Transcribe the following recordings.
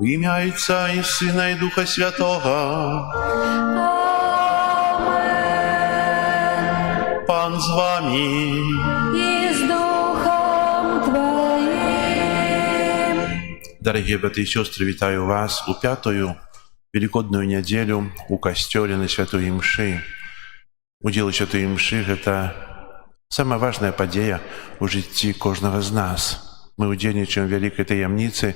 В ім'я Отця і Сина і Духа Святого. Пан з вами. И с Духом Твоим. Дорогие братья и сестры, витаю вас у пятую Великодную неделю у костеле на Святой Мши. Удел Святой Мши – это самая важная подея у житті кожного з нас. Мы удзельнічаем в великой таямнице,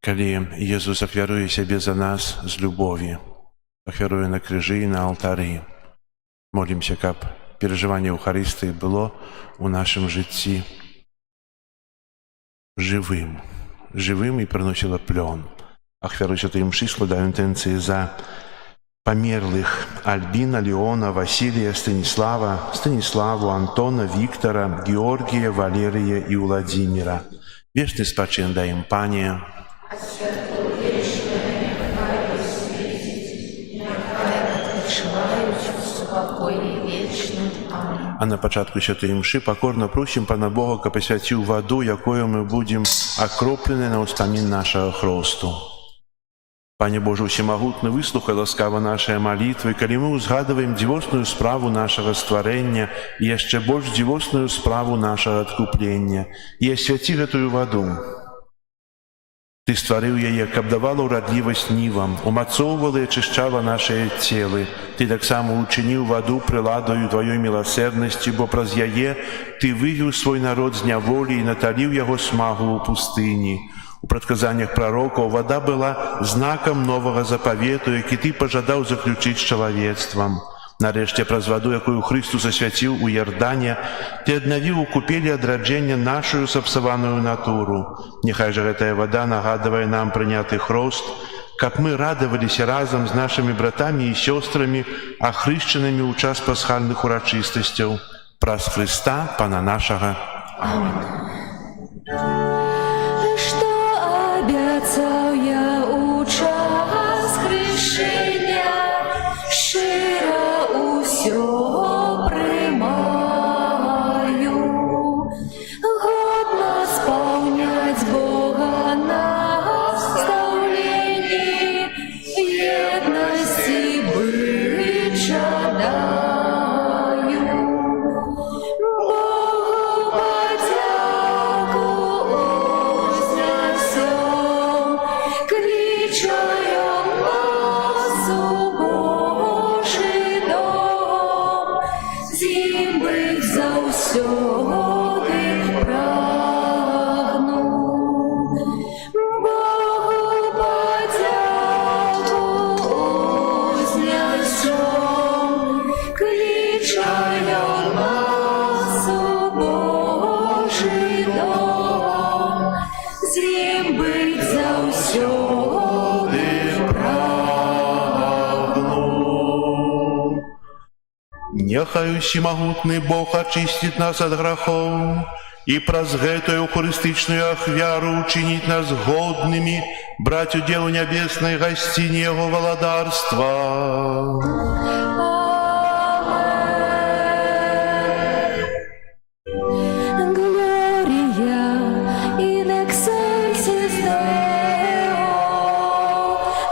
калі Иисус ахвяруе себе за нас с любовью, ахвяруе на крыжы и на алтары. Молимся, каб переживание Евхаристии было у нашем житті живым и приносило плен. Ахвяру Святой Мши складаю интенции за померлых Альбина, Леона, Василия, Станиславу, Антона, Виктора, Георгия, Валерия и Владимира. Вечный спачин дай им, Пане. А на початку Святой Мши покорно просим Пана Бога, ка посвятил воду, якою мы будем окроплены на устамин нашего хросту. Пане Боже Всемогутный, выслухай ласкаво наши молитвы, коли мы узгадываем дивосную справу нашего створения и еще больше дивосную справу нашего откупления, и освяти эту воду. Ты створил яе, каб давала урадлівасць нівам, умацоўвала и очищала наши телы. Ты так само учинил воду приладою Твоей милосердности, бо праз яе Ты вывел свой народ з няволі и наталил его смагу у пустыни. У предсказаниях пророков вода была знаком нового заповету, який Ты пожадал заключить с человечеством. Нарешті, праз воду, якую Христос освятил у Йордане, Ты обновил у купели одраджения нашу сапсаваную натуру. Нехай же эта вода, нагадывая нам принятый хрост, как мы радовались разом с нашими братами и сестрами, охрещенными у час пасхальных урочистостей. Праз Христа, Пана нашего. Аминь. Что обяцал я у час хрещения, широ усё приймаю, годно сповнять Бога наставлені, в єдності быть жадаю. Богу подяку вознесем, кличаю нас у Божий дом, зім быть завсёды прагну. Богу подяку вознесем, кличаю нас у Божий дом, зім быть завсёды прагну. Нехай всемогутный Бог очистит нас от грехов и праз гэтую euchaристичную ахвяру учинить нас годными брать удел небесной гостине Его владарства. Gloria in excelsis Deo,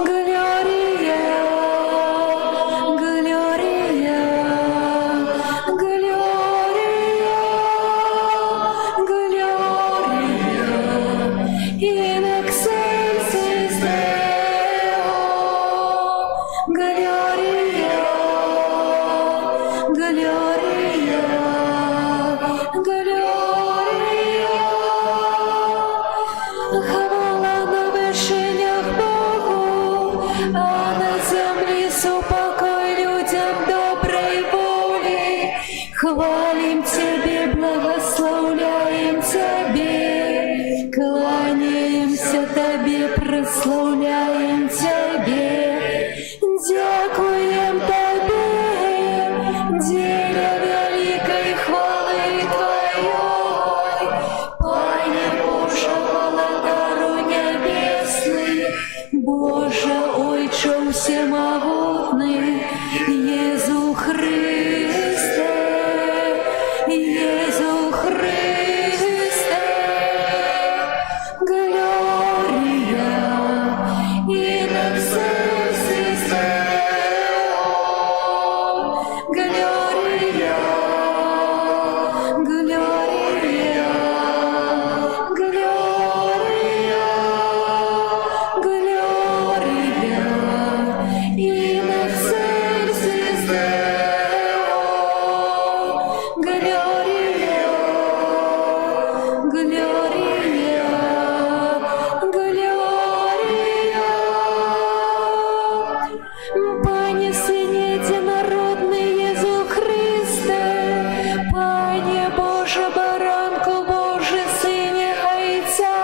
Gloria, Gloria, Gloria, Gloria in excelsis Deo, Gloria. Боже, баранку Боже, сині гайця,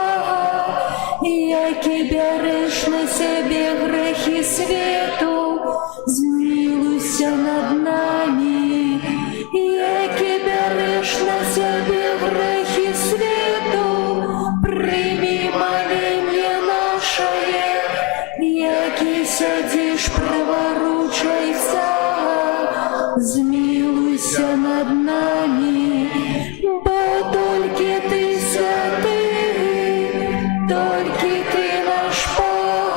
які береш на себе грехи світу, змилуйся над нами, які береш на себе грехи світу, прийми моління наше, які сидиш праворуч Отця, змилуйся над нами, бо тільки ти святий, тільки ти наш Бог,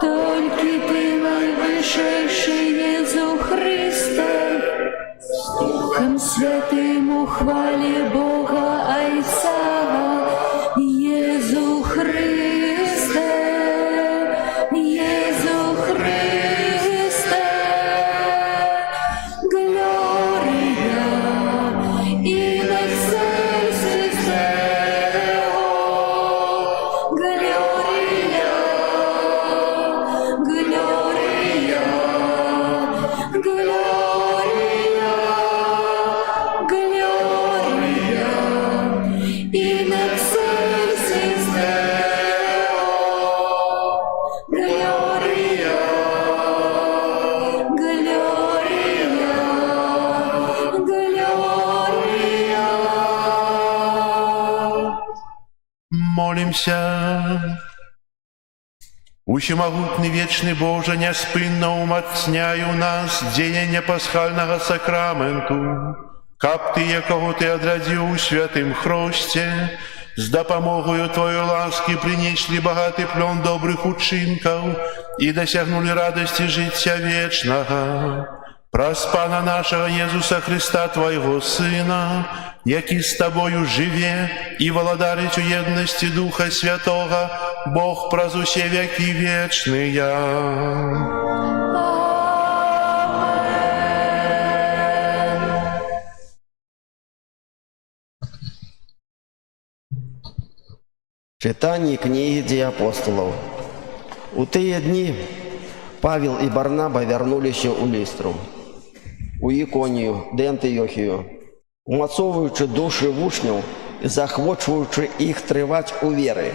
тільки ти найвищий Єсу Христе, з Духом Святим у хвалі Бога Отця, Єсу Христе, Єсу Христе, Глорія, і на серці Део, Глорія, Глорія, Глорія, Глорія, і на серці Део, Глорія, Глорія, Глорія. Молимся. Усемогутный вечный Боже, неспинно умацняй у нас дзеяння пасхального сакраменту, каб Ты, якого Ты одрадзіў у святым хросце, з дапамогою Твоей ласки принесли багаты плён добрых учынкаў і дасягнули радасці жыцця вечнага. Праз Пана нашага Езуса Христа, Твайго Сына, які з Тобою живе і валадарить у єдності Духа Святого, Бог праз усе веки вечные. Читание книги Дій апостолов. У тыя дні Павел і Барнаба вярнуліся ў Лістру, у Іконію ды Антыёхію, умацоўваючы душы вучняў і захвочваючы іх трываць у веры.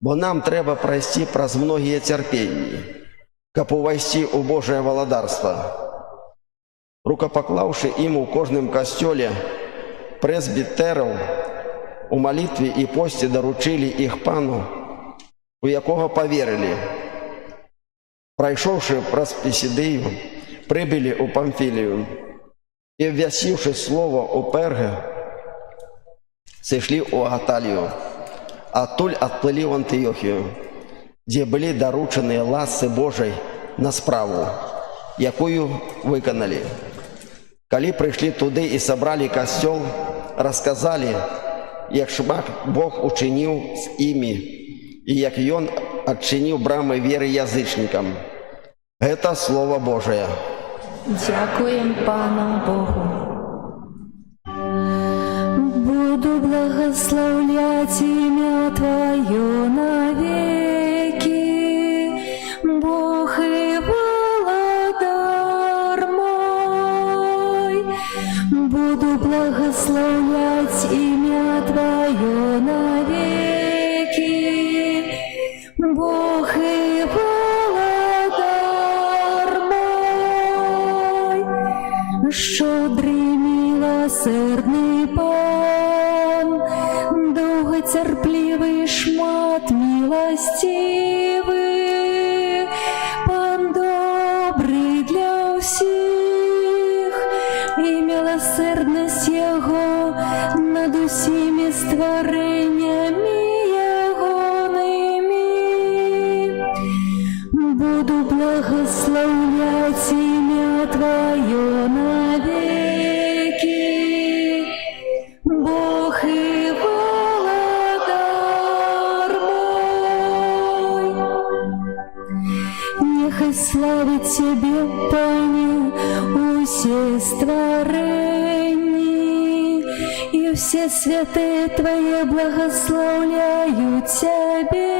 Бо нам трэба прайсці праз многія цярпенні, каб увайсці ў Божае валадарства. Рукапаклаўшы ім у кожным касцёле прэсбітэраў, у малітве і посце даручылі іх Пану, у якога паверылі. Прайшоўшы праз Пісідыю, прыбылі ў Памфілію і, абвясціўшы слова ў Перге, сышлі ў Аталію. Адтуль адплылі ў Антыёхію, дзе былі даручаныя ласцы Божай на справу, якую выканалі. Калі прыйшлі туды і сабралі касцёл, расказалі, як шмат Бог учыніў з імі і як Ён адчыніў брамы веры язычнікам. Гэта Слово Божие. Дякуем Пану Богу. Буду благословлять имя Твое навеки, Бог и владар мой. Буду благословлять имя Твое навеки, Бог и владар мой. Щодрий, милосердний Пан, довготерпливий, шмат милостивий, Пан добрий для всіх, і милосердність Його над усіми створеннями Ягоними. Буду благословлять ім'я Твоє навеки, Бог і владар мой. Нехай славить Тебе, Пане, усе створенні, і все святые Твои благословляют Тебе.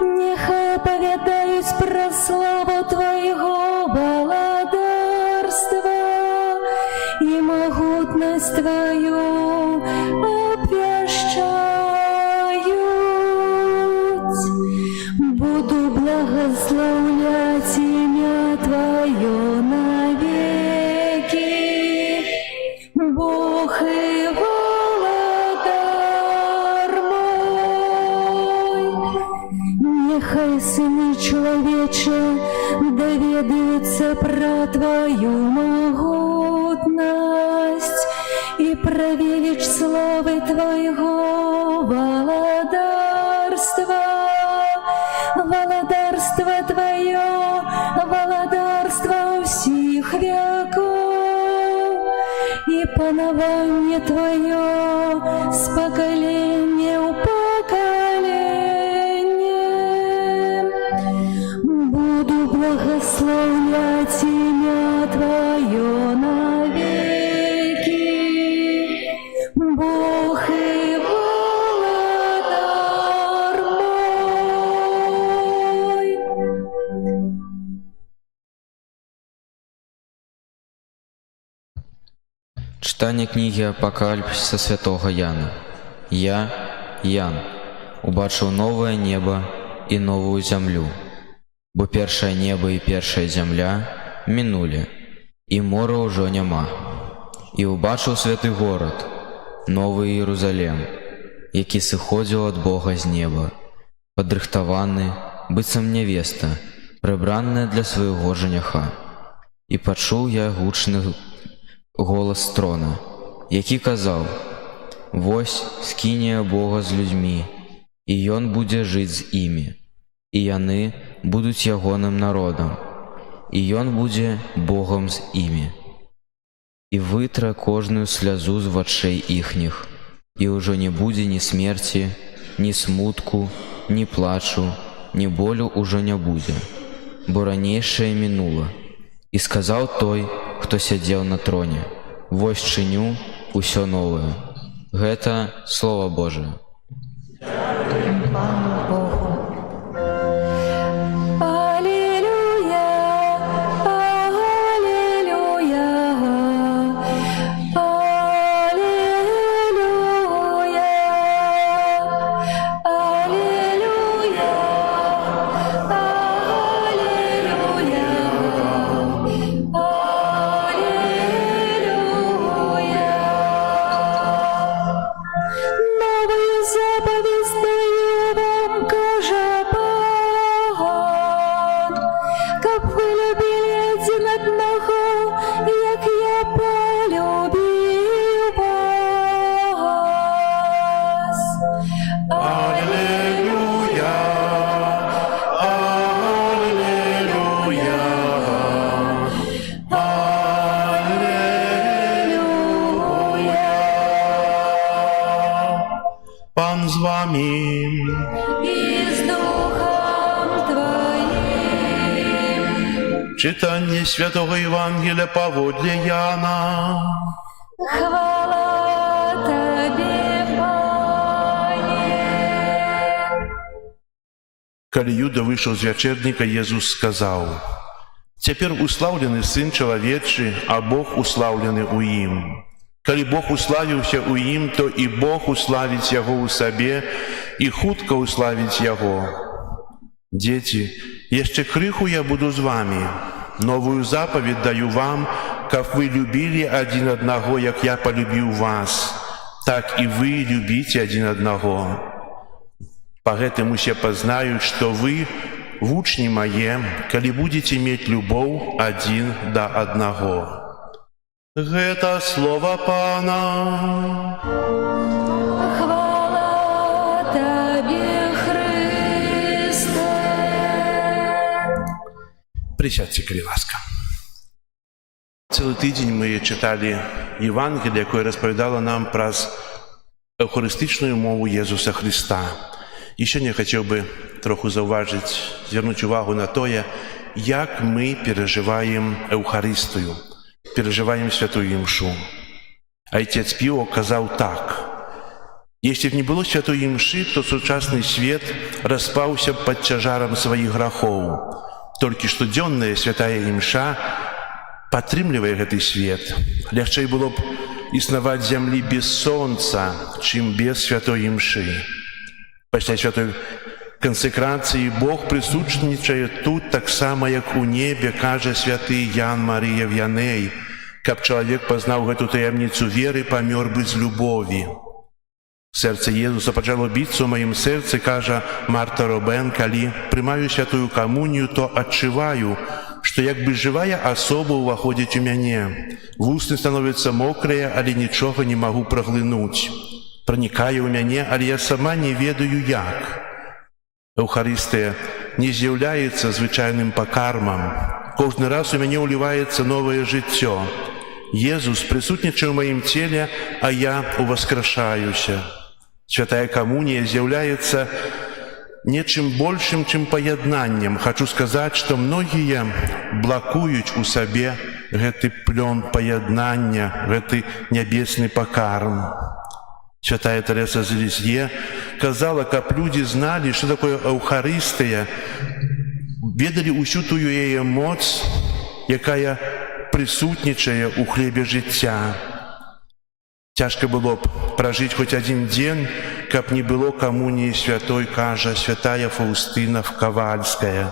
Нехай оповядаюсь про славу Твоего владарства и могутного верность Твою обвещают. Буду благословлять имя Твое навеки, Бог и Володар мой. Нехай сыны человече доведаются про Твою могутность и про величь славы Твоего володарства. Володарство Твое, володарство всех веков, и панование Твое с поколения в поколение. Буду благословлять имя Твое навеки, Бог и Володар мой. Читання книги Апокаліпсиса святого Яна. Я, Ян, убачив нове небо і нову землю, бо перше небо і перша земля минули, і мора уже нема. І убачив святий город, новий Єрусалим, який сиходив від Бога з неба, подрихтований, быццам невеста, прибранная для свого жениха. І почув я гучний голос трона, який казав: «Вось скинія Бога з людьми, і Ён будзе жыць з імі, і яны будуць ягоным народам, і Ён будзе Богом з імі. І вытра кожную слязу з вачэй іхніх, і ўжо не будзе ні смерці, ні смутку, ні плачу, ні болю ўжо не будзе, бо ранейшае мінула. І сказаў той, хто сядзеў на троне: «Вось чыню усё новае». Гэта Слово Божие. Аллилуйя, аллилуйя, аллилуйя, аллилуйя, новую заповедь даю вам, каже Бог, как вы любили один одного, як я полюбив вас. Аллилуйя, аллилуйя, аллилуйя. Пан з вами. И с Духом Твоим. Читання Святого Євангелія паводле Яна. Хвала Тебе, Пане. Калі Юда вышел з вячэрніка, Езус сказаў: «Цяпер услаўлены Сын чалавечы, а Бог услаўлены ў ім. Калі Бог уславіўся ў ім, то і Бог уславіць яго ў сабе і хутка уславіць яго. Дзеці, яшчэ крыху я буду з вамі. Новую запаведь даю вам, каб вы любілі адзін аднаго, як я полюбіў вас, так і вы любіце адзін аднаго. Па гэтым усе пазнаюць, што вы вучні мае, калі будзеце мець любоў адзін да аднаго». Гэта слова Пана. Хвала Тебе, Христе. Присядьте, калі ласка. Цілий тиждень ми читали Євангеліє, яке розповідало нам про евхаристичну мову Єсуса Христа. І сьогодні я хотів би трохи зауважити, звернути увагу на те, як ми переживаємо Евхаристію, переживаем Святую Мшу. Отец Пио казав так: «Если б не было Святой Мши, то сучасный свет распаўся б под цяжаром своих грехов. Только штодзённая Святая Мша падтрымлівае гэты свет. Лягчэй было б існаваць зямлі без сонца, чым без святой імшы. Пасля святой кансекрацыі Бог прысутнічае тут таксама, як у небе, кажа святы Ян Марыя В'яней, каб чалавек пазнаў гэту таямніцу веры, памёр бы з любові. Сэрце Езуса пачало біцца ў маім сэрцы, кажа Марта Робен, калі прымаю святую камунію, то адчуваю, што як бы жывая асоба ўваходзіць у мяне. Вусны становяцца мокрыя, але нічога не магу праглынуць. Пранікае ў мяне, але я сама не ведаю як. Эўхарыстыя не з'яўляецца звычайным пакармам. Кожны раз у мяне ўліваецца новае жыццё. Езус прысутнічае ў маім целе, а я уваскрашаюся. Святая камунія з'яўляецца нечым большым, чым паяднаннем. Хачу сказаць, што многія блакуюць у сабе гэты плён паяднання, гэты нябесны пакарм. Святая Тэрэса з Лізье казала, каб людзі зналі, што такое Эўхарыстыя, ведалі ўсю тую яе моц, якая прысутнічае ў хлебе жыцця. Цяжка было б пражыць хоць адзін дзень, каб не было камуніі святой, кажа святая Фаўстына Кавальская.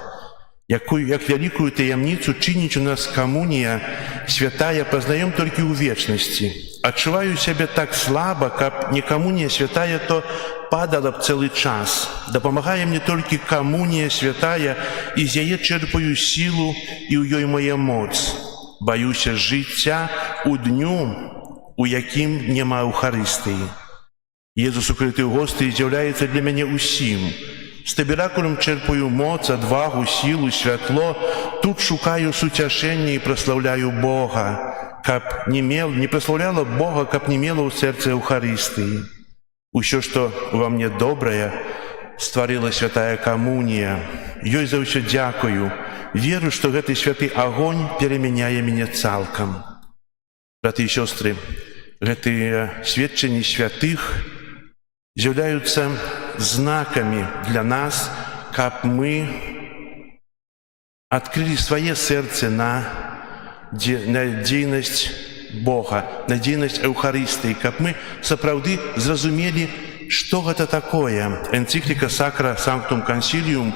Як вялікую таямніцу чыніць у нас камунія святая пазнаём толькі ў вечнасці. Адчуваю сябе так слаба, каб не камунія святая, то падала б цэлы час. Дапамагае мне толькі камунія святая, і з яе чэрпаю сілу, і ў ёй моя моц. Баюся жыцця у дню, у якім няма Эўхарыстыі. Езус укрыты ў госты з'яўляецца для мяне ўсім. З таберакулем чэрпаю моц, адвагу, сілу, святло. Тут шукаю суцяшэння і праслаўляю Бога, каб не праслаўляла Бога, каб не мела ў сэрцы Эўхарыстыі. Усё, што ва мне добрае, стварыла святая камунія. Ёй за ўсё дзякую. Веру, што гэты святы агонь перамяняе мяне цалкам. Браты і сёстры, гэтыя сведчанні святых з'яўляюцца знакамі для нас, каб мы адкрылі свае сэрцы на дзейнасць Бога, на дзейнасць Эўхарыстыі, каб мы сапраўды зразумелі, што гэта такое. Энцыкліка Sacra Sanctum Concilium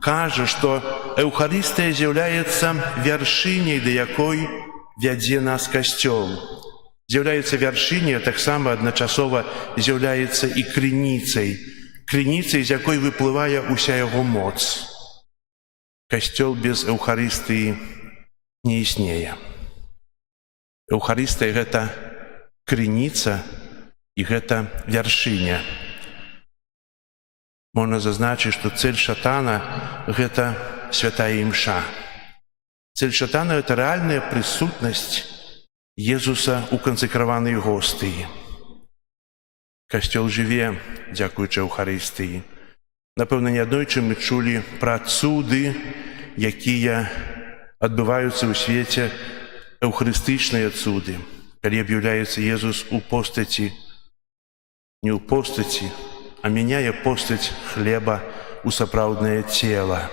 кажа, што Эўхарыстыя з'яўляецца вяршыняй, да якой вядзе нас Касцёл. З'яўляецца вяршыняй, таксама адначасова з'яўляецца і крыніцай, з якой выплывае ўся яго моц. Касцёл без Эўхарыстыі не існее. Эўхарыстыя — гэта крыніца і гэта вяршыня. Можна зазначыць, што цэль шатана — гэта святая імша. Цэль шатана — гэта рэальная прысутнасць Езуса ў кансекраванай гостыі. Касцёл жыве дзякуючы Эўхарыстыі. Напэўна, неаднойчы мы чулі пра цуды, якія адбываюцца ў свеце, эўхарыстычныя цуды, калі аб'яўляецца Езус у постаці, не ў постаці, а мяняе постаць хлеба ў сапраўднае цела.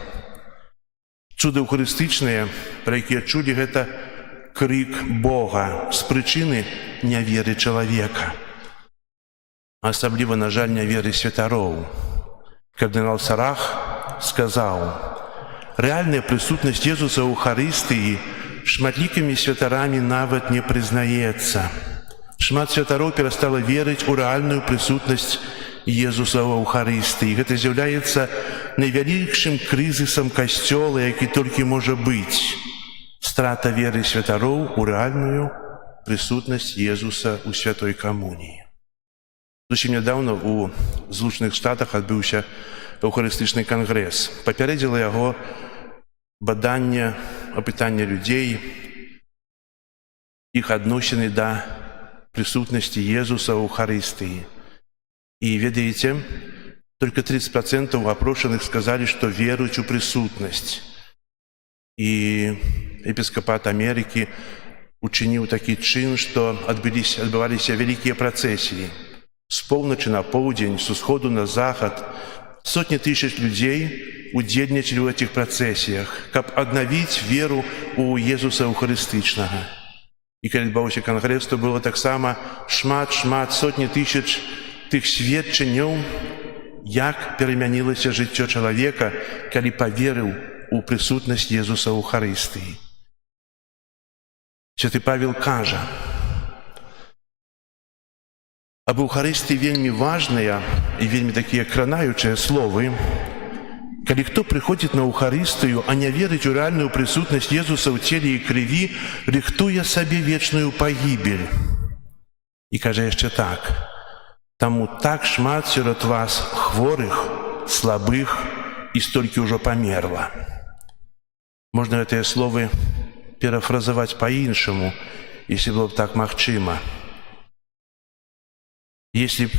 Цуды эўхарыстычныя, пра якія чулі, гэта крык Бога з прычыны няверы чалавека. Асабліва, на жаль, няверы святароў. Кардынал Сарах сказаў: рэальная прысутнасць Езуса ў Эўхарыстыі шматлікімі святарамі нават не прызнаецца. Шмат святароў перастала верыць у рэальную прысутнасць Езуса ў Эўхарыстыі. Гэта з'яўляецца найвялікшым крызісам Касцёла, які толькі можа быць. Страта веры святароў у рэальную прысутнасць Езуса ў святой камуніі. Зусім нядаўна ў Злучаных Штатах адбыўся Эўхарыстычны кангрэс. Папярэдзіла яго баданне, апытанне людзей, іх адносіны да прысутнасці Езуса ў Эўхарыстыі. І ведаеце, только 30% апрошаных сказалі, што веруюць у прысутнасць. І епіскапат Амерыкі учыніў такі чын, што адбываліся вялікія працэсіі. З поўначы на поўдзень, з усходу на захад сотні тысяч людзей удзельнічалі ў этих працэсіях, каб аднавіць веру ў Езуса Эўхарыстычнага. І калі адбаўся кангрэс, то было таксама шмат, сотні тысяч тых сведчанняў, як перамянілася жыццё чалавека, калі паверыў у прысутнасць Езуса ў Эўхарыстыі. Святы Павел кажа, аб Эўхарыстыі вельмі важныя і вельмі такія кранаючыя словы. Калі хто прыходзіць на Эўхарыстыю, а не верыць у рэальную прысутнасць Езуса ў целе і крыві, рыхтуе сабе вечную пагібель. І кажа яшчэ так: таму так шмат сярод вас хворых, слабых і столькі ўжо памерла. Можна гэтыя словы перафразаваць па-іншаму, если было б так магчыма. Если б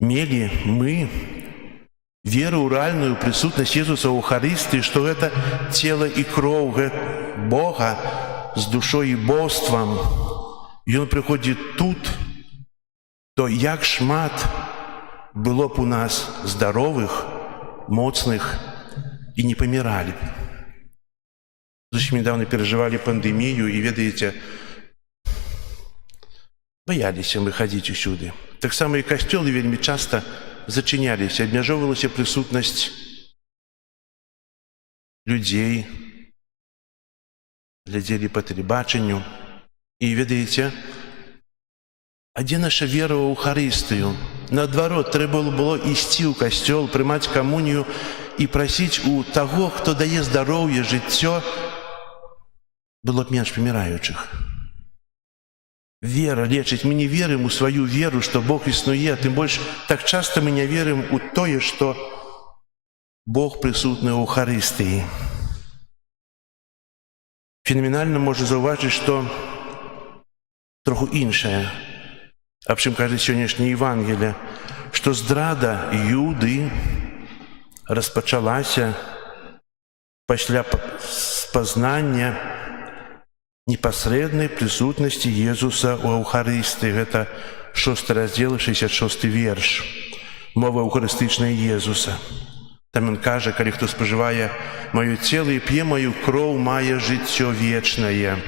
мелі мы веру ў рэальную прысутнасць Езуса ў Эўхарыстыі, што гэта цела і кроў Бога з душой і боствам, Ён прыходзіць тут, то як шмат было б у нас здаровых, моцных і не паміралі б. Зусім недавно перажывалі пандэмію і, ведаеце, баяліся мы хадзіць усюды. Таксама і касцёлы вельмі часта зачыняліся, абмяжоўвалася прысутнасць людзей, глядзелі па тэлебачанню. І, ведаеце, а дзе наша вера ў Эўхарыстыю? Наадварот, трэба было ісці ў касцёл, прымаць камунію і прасіць у таго, хто дае здароўе, жыццё, было б менш паміраючых. Вера лечыць. Мы не верым у сваю веру, што Бог існуе, тым больш так часта мы не верым у тое, што Бог прысутны ў Эўхарыстыі. Фенаменальна можна заўважыць, што троху іншае, аб чым кажа сённяшняе Евангелие, што здрада Юды распачалася пасля спазнання непасрэднай прысутнасці Езуса ў Эўхарыстыі. Гэта 6 раздзел, 66 верш. Мова эўхарыстычная Езуса. Там ён кажа: калі хто спажывае маё цела і п'е маю кроў, мае жыццё вечнае,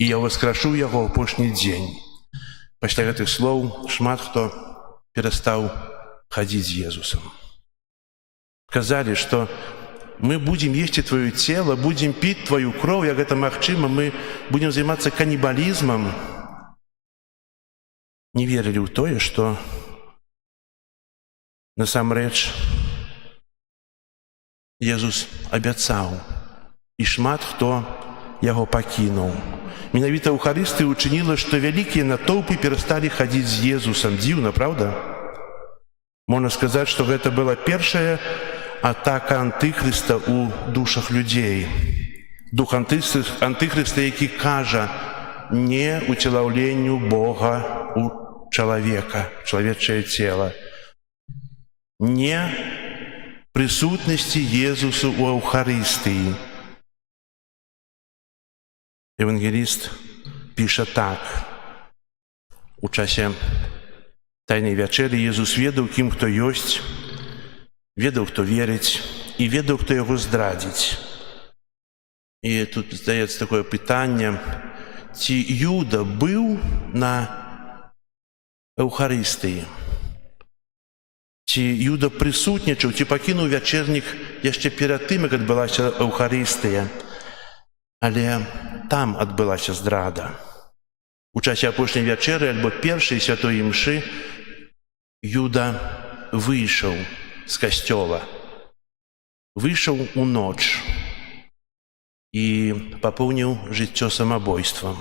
і я васкрашу яго ў апошні дзень. Пасля гэтых слоў шмат хто перастаў хадзіць з Езусам. Казалі, што мы будзем есці твоё цела, будзем піць твою кроў, як гэта магчыма, мы будзем займацца канібалізмам. Не верылі ў тое, што насамрэч Езус абяцаў, і шмат хто яго пакінуў. Менавіта Эўхарыстыя ўчыніла, што вялікія натоўпы перасталі хадзіць з Езусам. Дзіўна, правда? Можна сказаць, што гэта была першая атака антыхрыста ў душах людзей. Дух антыхрыста, які кажа не уцелаўленню Бога у чалавека, чалавечае цела, не прысутнасці Езусу ў Эўхарыстыі. Евангеліст піша так: у часе тайнай вячэры Езус ведаў, кім хто ёсць, ведаў, хто верыць, і ведаў, хто яго здрадзіць. І тут здаецца такое пытанне: ці Юда быў на Эўхарыстыі? Ці Юда прысутнічаў, ці пакінуў вячэрнік яшчэ перад тым, як адбылася Эўхарыстыя? Але там адбылася здрада. У часе апошняй вячэры альбо першай святой імшы Юда выйшаў з касцёла, выйшаў у ноч і папоўніў жыццё самабойствам.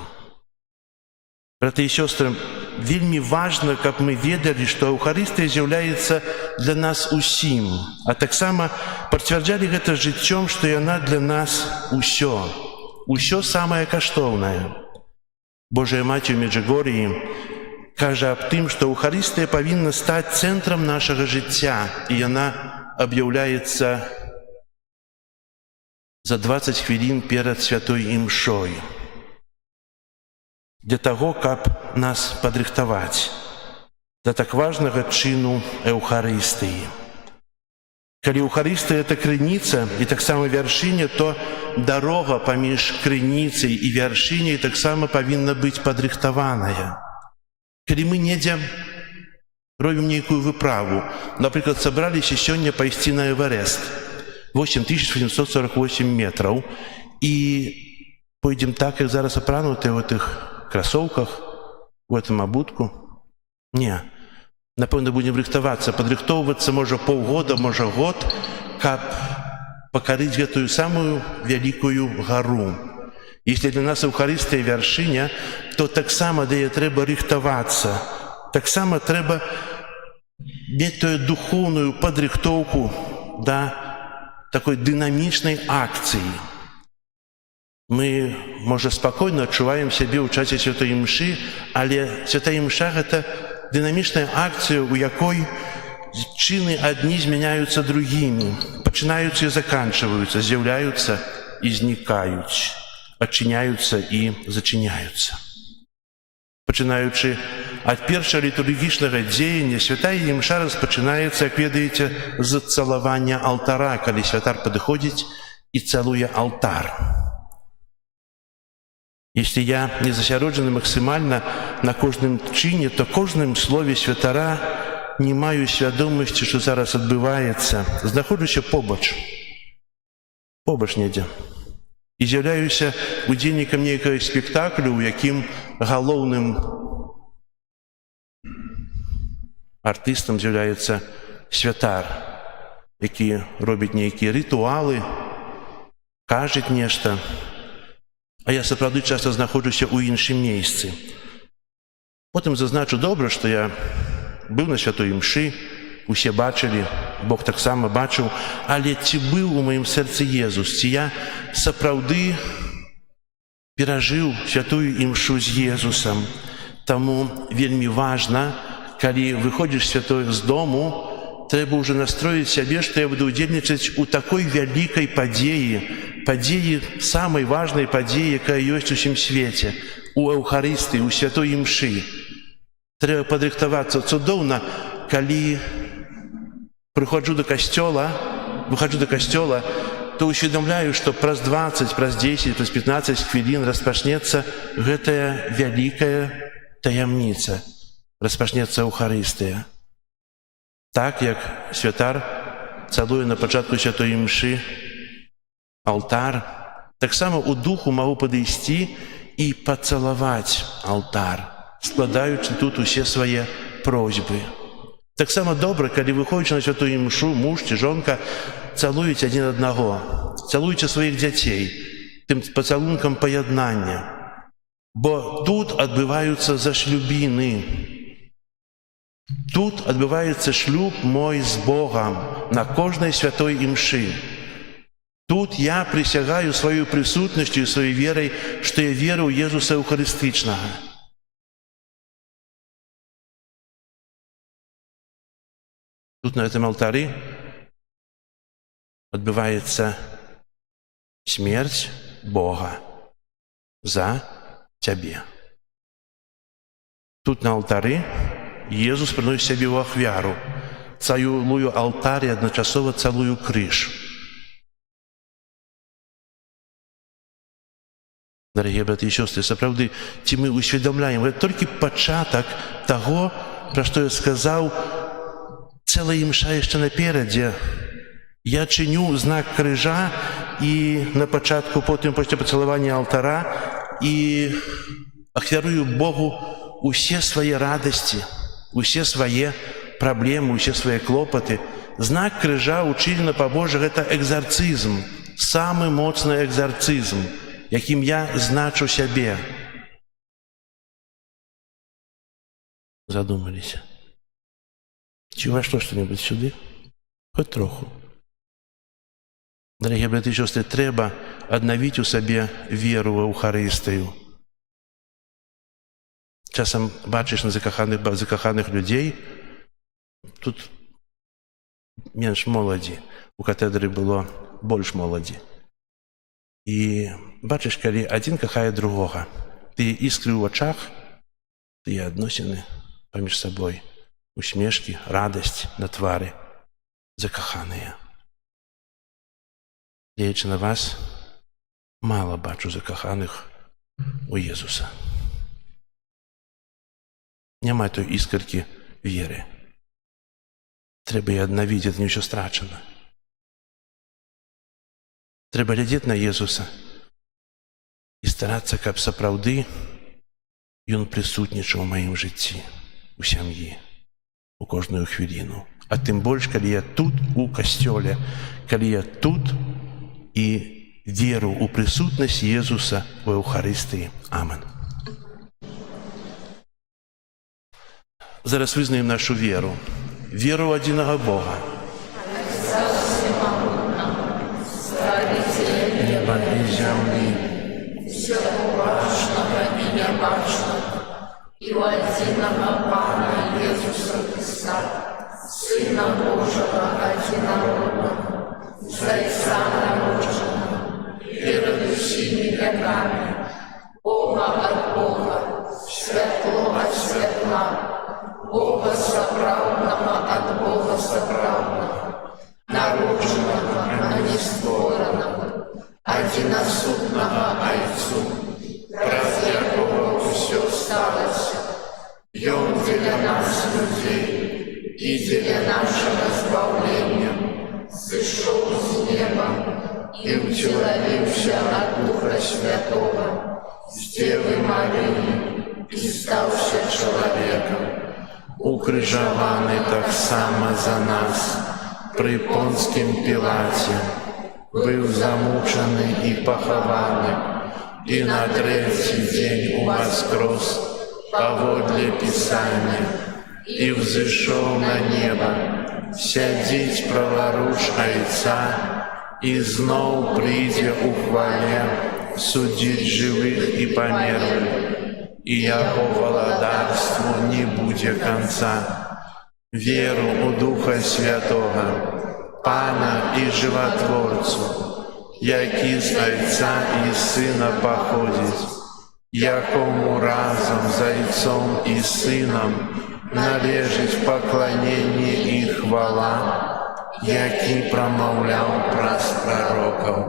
Браты і сёстры, вельмі важна, каб мы ведалі, што Эўхарыстыя з'яўляецца для нас усім, а таксама пацвярджалі гэта жыццём, што яна для нас усё, усё самае каштоўнае. Божая Маці ў Меджыгор'і кажа аб тым, што Эўхарыстыя павінна стаць цэнтрам нашага жыцця, і яна аб'яўляецца за 20 хвілін перад святой імшой. Для таго, каб нас падрыхтаваць да так важнага чыну Эўхарыстыі. Калі Еўхарыстыя — это крыніца і таксама вяршыня, то дарога паміж крыніцай і вяршыняй таксама павінна быць падрыхтаваная. Калі мы недзе робім нейкую выправу, напрыклад, сабраліся сёння пайсці на Эверест, 8848 метраў, і пойдзем так, як зараз апранутыя ў тых красоўках, у гэтым абутку? Не. Напэўна, будзем рыхтавацца, падрыхтоўвацца, можа, паўгода, можа, год, каб пакарыць гэтую самую вялікую гару. Если для нас Еўхарыстыя вяршыня, то таксама да яе трэба рыхтавацца. Таксама трэба мець тую духоўную падрыхтоўку да такой дынамічнай акцыі. Мы, можа, спакойна адчуваем сябе ў часе святой імшы, але святая імша — гэта дынамічная акцыя, у якой чыны адні змяняюцца другімі, пачынаюцца і заканчваюцца, з'яўляюцца і знікаюць, адчыняюцца і зачыняюцца. Пачынаючы ад першага літургічнага дзеяння, святая імша распачынаецца, як ведаеце, з цалавання алтара, калі святар падыходзіць і цалуе алтар. Если я не засяроджены максимально на кожным чыне, то кожным слове святара не маю свядомасці, што зараз адбываецца, знаходжуся побач недзе. І з'яўляюся удзельнікам нейкага спектаклю, у якім галоўным артыстам з'яўляецца святар, які робіць нейкія рытуалы, кажа нешта. А я сапраўды часта знаходжуся ў іншым месцы. Потым зазначу, добра, што я быў на святой імшы, усе бачылі, Бог таксама бачыў, але ці быў у маім сэрцы Езус, ці я сапраўды перажыў святую імшу з Езусам. Таму вельмі важна, калі выходзіш святой з дому, трэба ўжо настроіць сябе, што я буду ўдзельнічаць у такой вялікай падзеі, самай важнай падзеі, якая ёсць у ўсім свеце, у Еўхарыстыі, у святой імшы. Трэба падрыхтавацца. Цудоўна, калі выхаджу до касцёла, то усведамляю, што праз 20, праз 10, праз 15 хвілін распачнецца гэтая вялікая таямніца, распачнецца Еўхарыстыя. Так, як святар цалуе на пачатку святой імшы алтар, таксама ў духу магу падысці і пацалаваць алтар, складаючы тут усе свае просьбы. Таксама добра, калі выходзячы на святую імшу, муж ці жонка цалуюць адзін аднаго, цалуючы сваіх дзяцей, тым пацалункам паяднання. Бо тут адбываюцца зашлюбіны. Тут адбываецца шлюб мой з Богам на кожнай святой імшы. Тут я прысягаю сваёй прысутнасцю і сваёй верай, што я веру ў Езуса Еўхарыстычнага. Тут на этом алтары адбываецца смерць Бога за цябе. Тут на алтары Езус прыносіць сябе ў ахвяру, цалую алтар і адначасова цалую крыж. Дарагія браты і сёстры, сапраўды, ці мы усведамляем, гэта толькі пачатак таго, пра што я сказаў, цэлая імша яшчэ наперадзе. Я чыню знак крыжа і на пачатку, потым пасля пацалавання алтара і ахвярую Богу усе свае радасці, усе свае праблемы, усе свае клопаты. Знак крыжа учылі на пабожжа — гэта экзарцызм, самы моцны экзарцызм, якім я значу сябе. Задумаліся. Ці ўвайшло што-небудзь сюды? Хоць троху. Дарагія браты і сёстры, трэба аднавіць у сабе веру ў Еўхарыстыю. Часам бачыш на закаханых людзей, тут менш моладзі, у катедры было больш моладзі. І бачыш, калі адзін кахае другога, тыя іскры ў вачах, тыя адносіны паміж сабой, усмешкі, радасць на твары, закаханыя. глядячи на вас, мало бачу закоханих у Єсуса. Нема той іскорки віри. Треба її відновити, це нічого страчено. Треба глядіти на Єсуса і старатися, каб сапраўды Ён присутнічав у моїм житті, у сям'ї, у кожную хвилину. А тим больш, калі я тут, у касцёле, калі я тут і веру у присутнасць Єсуса у Евхарыстыі. Амен. Зараз вызнаем нашу веру. Веру в адзінага Бога. Неба і зямлі. Всього бачного і небачного, і у одиного Пана Иисуса Христа, Сына Божьего одинородного, за Отца народженного, перед всеми веками, Бога от Бога, светло от светла, Бога соправдного от Бога соправдного, народженного, а не створенного, одиносутного Отцу, праз якого все сталося, и Он для нас людей и для нашего избавления сошел с неба и утеловился от Духа Святого с Девы Марии и стався человеком, Укрижований так само за нас при Понскім Пілаті, быў замучаны і пахаваны, і на трэці дзень уваскрос паводле Пісання, і взышоў на неба, сядзіць праваруч Айца, і зноў прыйдзе ў хвале судзіць жывых і памерлых, і яго валадарству не будзе канца. Веру у Духа Святога, Пана і Животворцу, які з Отця і Сина походить, якому разом з Отцом і Сином належить поклонення і хвала, який промовляв праз пророків.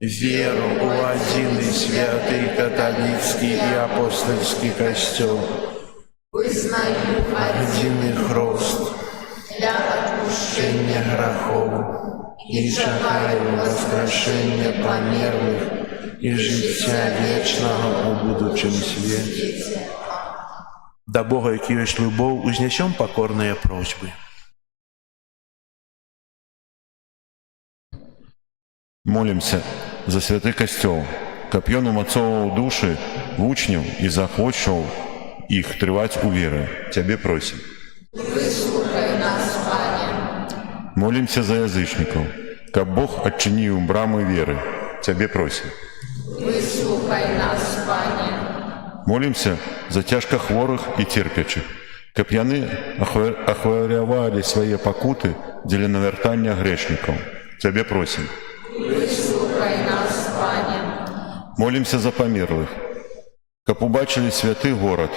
Веру у один і святий католицький і апостольський костюл, вызнаю єдиний хрост, для отпущения прощення грехов, і чекаю воскрешення померлих і життя вічного у будучому світі. До Бога, який есть любов, узнесем покорные просьбы. Молимся за святый касцёл, каб ён умацоўваў душы вучняў і заахвочваў іх трываць у веры. Цябе просім. Выслухай нас, Пане. Молимся за язычнікаў, каб Бог адчыніў брамы веры. Цябе просім. Выслухай нас, Пане. Молимся за цяжка хворых і церпячых, каб яны ахвярявалі свае пакуты дзеля навяртання грэшнікаў. Цябе просім. Выслухай нас, Пане. Молимся за памерлых, каб убачылі святы горад,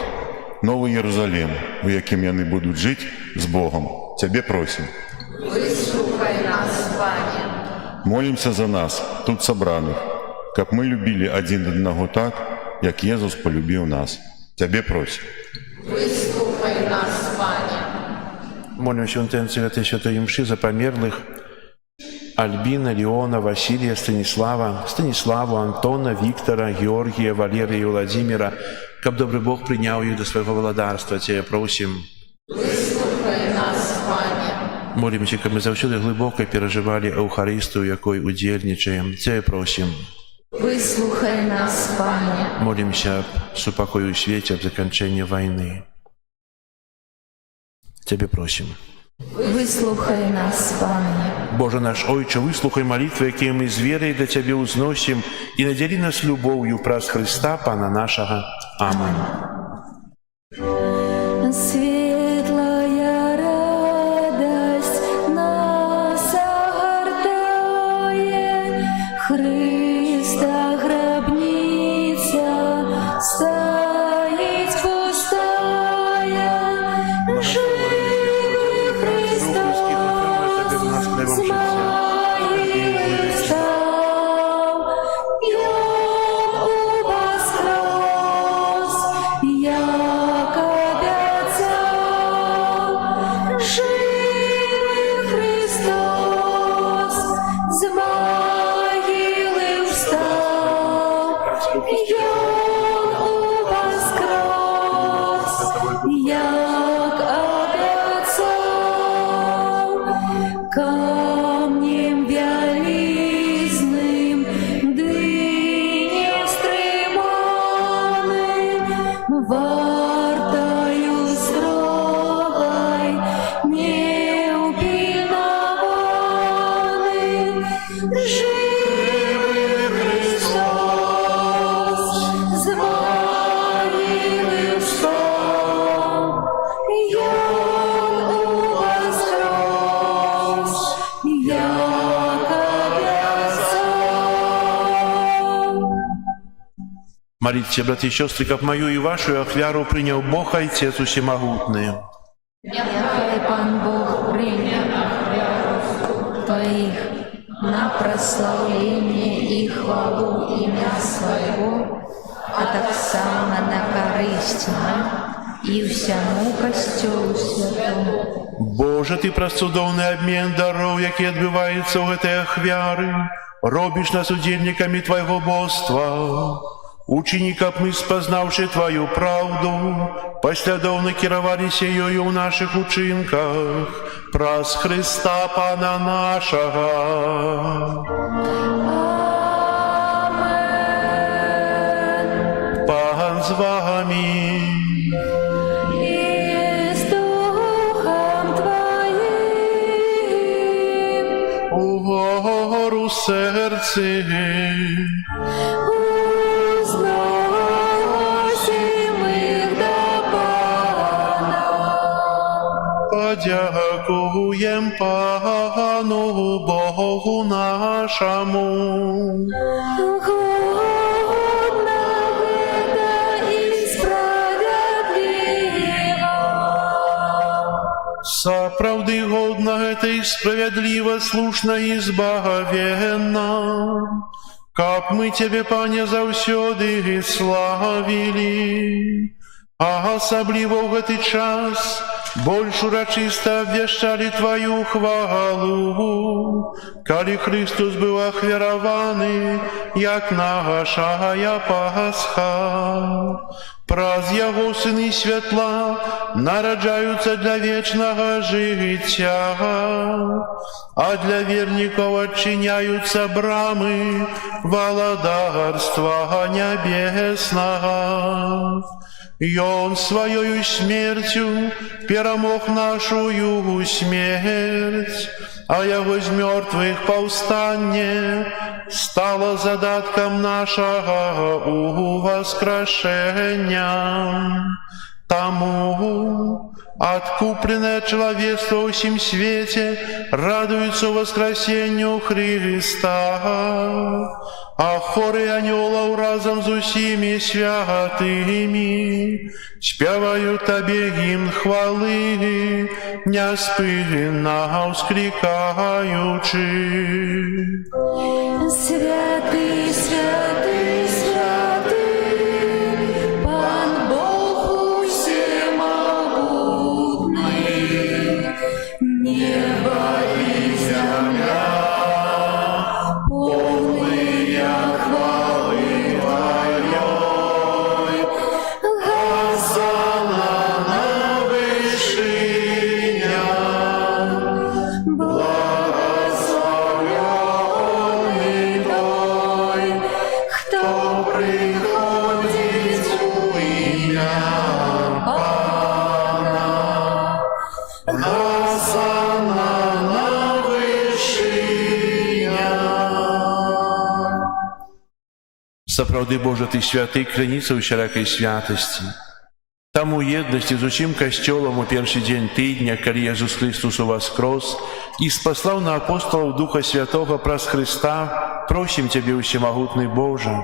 новы Єрусалім, у якім яны будуць жыць з Богом. Цябе просім. Выслухай нас, Пане. Молимся за нас, тут сабраных, каб мы любілі адзін аднаго так, як Езус полюбіў нас. Цябе просім. Выслухай нас, Пане. Молимся в интенции этой святой мши за померлых Альбина, Леона, Василия, Станиславу, Антона, Виктора, Георгия, Валерия и Владимира, каб добрый Бог принял их до своего владарства. Тебя просим. Выслухай нас, Пане. Молимся, каб мы завсёды глибоко переживали Евхаристию, якой удельничаем. Тебя просим. Выслухай нас, Пане. Молимся об супокою свете, об закончении войны. Тебе просим. Выслухай нас, Пане. Боже наш Ойче, выслухай молитвы, якія мы з верой до Тебе узносим, и надели нас любовью праз Христа, Пана нашего. Аминь. Світлая радость нас огортає, Христа гробниця стоїть пустая, живий Христос з могили встав. як обяцал, камнем вялизным, дынем стреманным, вартою строгой, неупинованы, живый Христос, з могилы встал, Ян воскрес, як обяцал. Молитесь, братья и сестры, как мою и вашу ахвяру принял Бог Отец Усемогутный. Нехай Пан Бог прийме Твоих на прославление и хвалу имя Своего, а так само на користь нам и всему костелу святому. Боже, Ты простудовный обмен даров, який отбивается у этой ахвяры, робишь нас удельниками Твоего божества. Учини, как мы, спознавши Твою правду, послідовно керовались ею в наших учинках, праз Христа Пана нашего. Пан з вами. И с Духом Твоим Угору серце, узносим их до Пана. подякуєм Пану Богу нашому. Годно это и справедливо. Соправды годно это и справедливо, слушно и избавенно. Как мы Тебе, Пане, завсёды славили, а особливо в этот час больше урочисто обвещали Твою хвалу, коли Христос был охверованный, як нашая Пасха. Праз Его Сыны святла народжаются для вечного життя, а для верников отчиняются брамы володарства небесного. И Он своею смертью перемог нашую смерть, а Его из мертвых повстание стало задатком нашего воскрешения. Тому откупленное человечество во всем свете радуется воскресению Христа, а хоры анgelов разом с усими святыми спевают Тебе гимн хвалы, неспынно вскрикаючи. Святый, святый, святый, Пан Бог всемогутный, небо и земля полные хвалы Твоей. Госанна на вышинях, благословенный Той, кто приходит в имя Пана. Госанна на вышинях. Соправды Боже, Ты святый, кляніться у всякой святости. Там у єдності з усім костьолом у перший день тижня, коли Єсус Христос воскрес, і спаслав на апостолов Духа Святого праз Христа, просим Тебе, всемогутный Боже.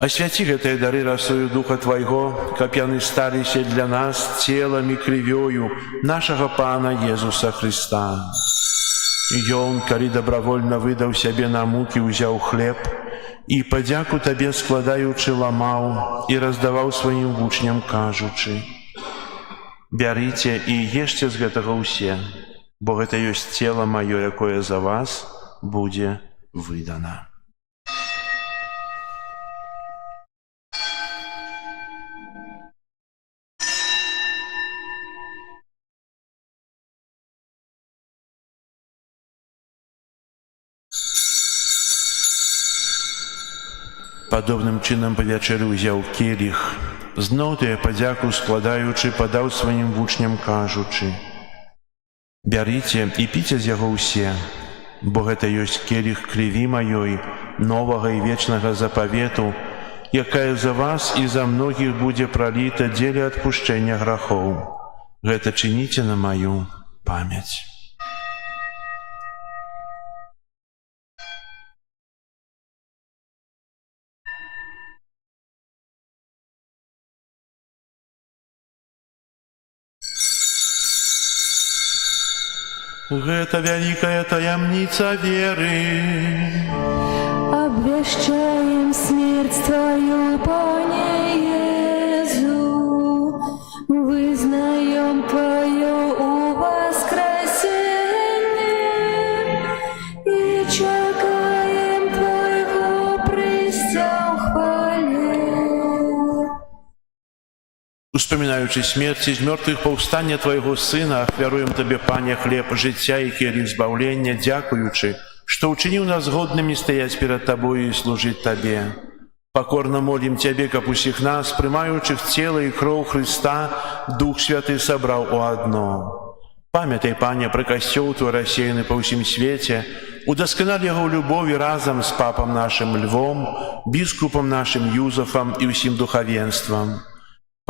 Освяти гэтыя дары росою Духа Твоего, каб яны сталіся для нас телом и кровью нашего Пана Иисуса Христа. И Он, коли добровольно выдал себе на муки, взял хлеб, и подяку Тебе складаючи ламал, и раздавал своим учням, кажучи: «Бярыце и ешьте з гэтага ўсе, бо гэта ёсць тело маё, якое за вас будзе выдано». Падобным чынам па вячэры ўзяў келіх, зноў тыя падзяку складаючы, падаў сваім вучням кажучы: «Бярыце і піце з яго ўсе, бо гэта ёсць келіх крыві маёй, новага і вечнага запавету, якая за вас і за многіх будзе праліта дзеля адпушчэння грахоў. Гэта чыніце на маю памяць». Гэта вялікая таямніца веры. Обвещаем смерть Твою, Пане Иису, вызнаем Твое воскресение и чекаем Твоего престя в хвале. Успамінаючы смерці з мёртвых паўстання Твайго Сына, ахвяруем Табе, Пане, хлеб жыцця і келіх збаўлення, дзякуючы, што ўчыніў нас годнымі стаяць перад Табою і служыць Табе. Пакорна молім Цябе, каб усіх нас, прымаючых цела і кроў Хрыста, Дух Святы сабраў у адно. Памятай, Пане, пра касцёл Твой рассеяны па ўсім свеце, удасканал яго ў любові разам з папам нашым Львом, біскупам нашым Юзафам і ўсім духавенствам.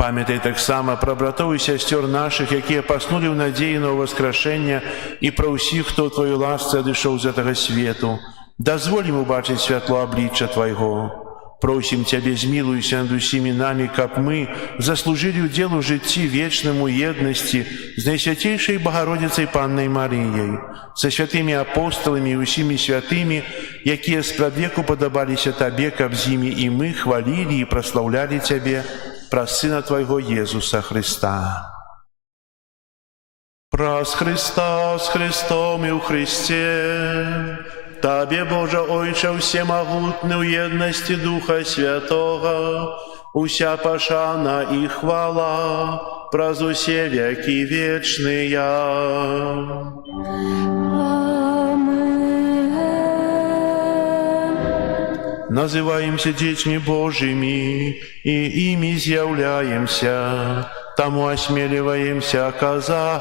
Памятай таксама пра братоў і сясцёр нашых, якія паснулі ў надзеі на ўваскрашэнне, і пра ўсіх, хто ў Тваёй ласцы адышоў з гэтага свету. Дазволь ім убачыць святло аблічча Твайго. Просім Цябе, змілуйся над усімі намі, каб мы заслужылі ўдзел у жыцці вечным у еднасці з Найсвяцейшай Багародзіцай Паннай Марыяй, са святымі апосталамі і усімі святымі, якія спрадвеку падабаліся Табе, каб з імі і мы хвалілі і праслаўлялі Цябе праз Сына Твайго Езуса Христа. Праз Христа, з Христом і ў Христе, Табе, Божа Ойча, всемагутны ў еднасці Духа Святога, уся пашана і хвала праз усе векі вечныя. Называемся дзецьмі Божымі і імі з'яўляемся, таму асмеліваемся казаць: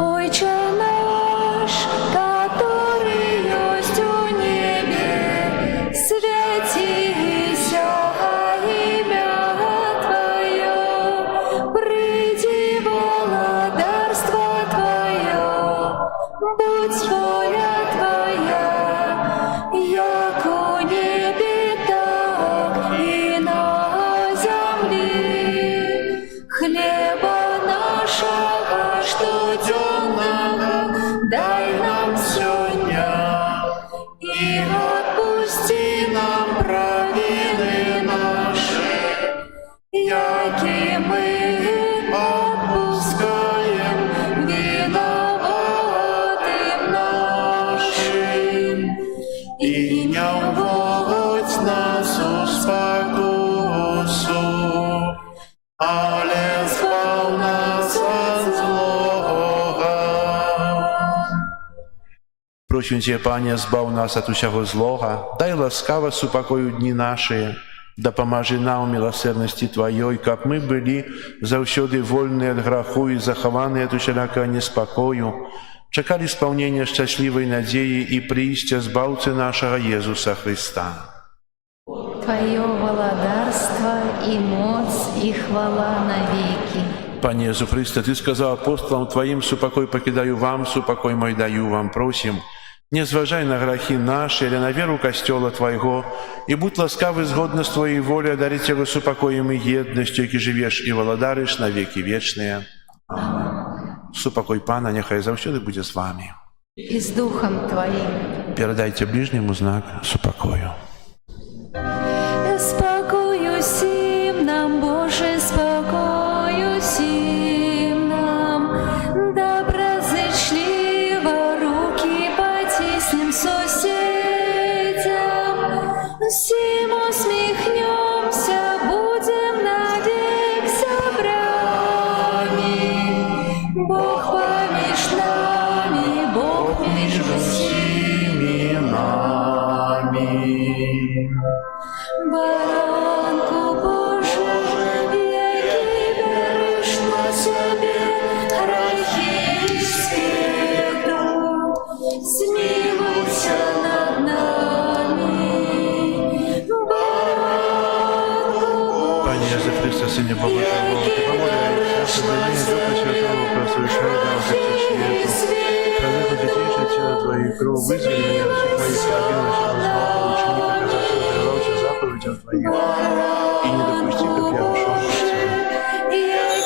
Отче наш, который есть у небе, святися имя Твое, приди владарство Твое, будь воля Твоя, як у небе, так и на земле. Хлеба нашего штоденного дай нам сегодня, и отпусти нам провины наши, яки мы отпускаем виноватым нашим. И не вводь нас у спокусу, але збав нас от злого. Просім Цябе, Пане, збаў нас ад усяго злога, дай ласкава супакою дні нашыя, дапамажы нам у міласэрнасці Тваёй, каб мы былі заўсёды вольныя ад граху і захаваныя ад усялякага неспакою, чакалі спаўнення шчаслівай надзеі і прыйсця збаўцы нашага Езуса Христа. Твое владарство и моц и хвала навеки. Пане Езу Христе, Ты сказаў апостолам Тваім: супакой пакідаю вам, супакой мой даю вам. Просім, не зважай на грахі нашы, але на веру касцёла Твайго, і будь ласкавы згодна з Твоей волі адарыць яго супакоем і еднасцю, які жывеш і валадарыш на векі вечныя. Супакой Пана няхай заўсёды будзе з вамі. И с Духом Твоим. Перадайце ближняму знак супакою. Спокою сим нам, Боже, спокою сим нам, доброзычливо руки потиснем соседям, всем усмехнемся, будем навек собрами. Бог помеж нами, Бог между всеми нами. Богу, ти помоляєшся, щоб мені Духа Святого просвішай дав життя світу. Пролити дитяче тіло Твоє, кров визволь мене від всіх моїх слабинностей, зла, ученика, казавши, утривався заповідям Твоїх, і не допусти, щоб я ушел от Тебя.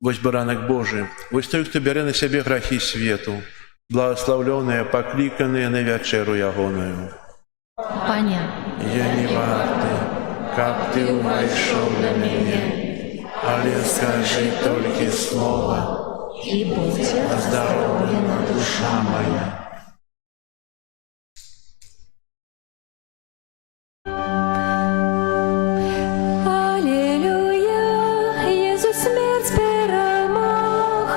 Вось баранок Божий, вось той, хто бере на себе грахи свету, благословленные, покликанные на вечеру ягоную. Паня, Я не варты, как ты умайшел для меня, але скажи только слово, и будь оздоровлена душа моя. Аллилуйя, Єсус смерть перемог,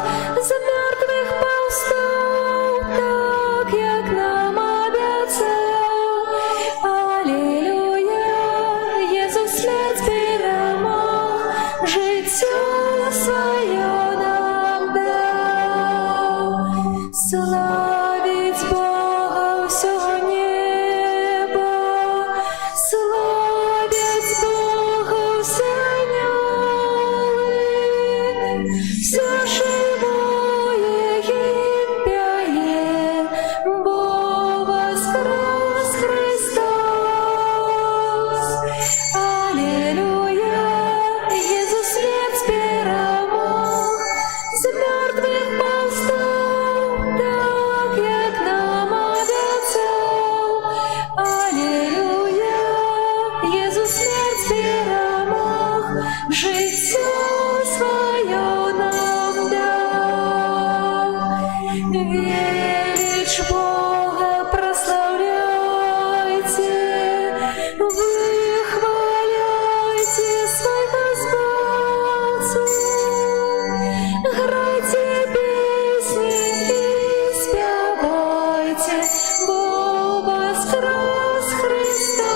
з мертвих повстав, так як нам обіцяв. Аллилуйя, Єсус смерть перемог, життя своє нам дав. Славить Бога всього неба, славить Бога всі ангели, все живое їм пяє, бо воскрес Христос. Аллилуйя, Єсус смерть перемог, з мертвих повстав, так як нам обіцяв. Аллилуйя, Єсус смерть перемог, життя своє нам дав. Велич Бога прославляйте, вихваляйте свого Спасця. Грайте пісні і співайте, бо воскрес Христос.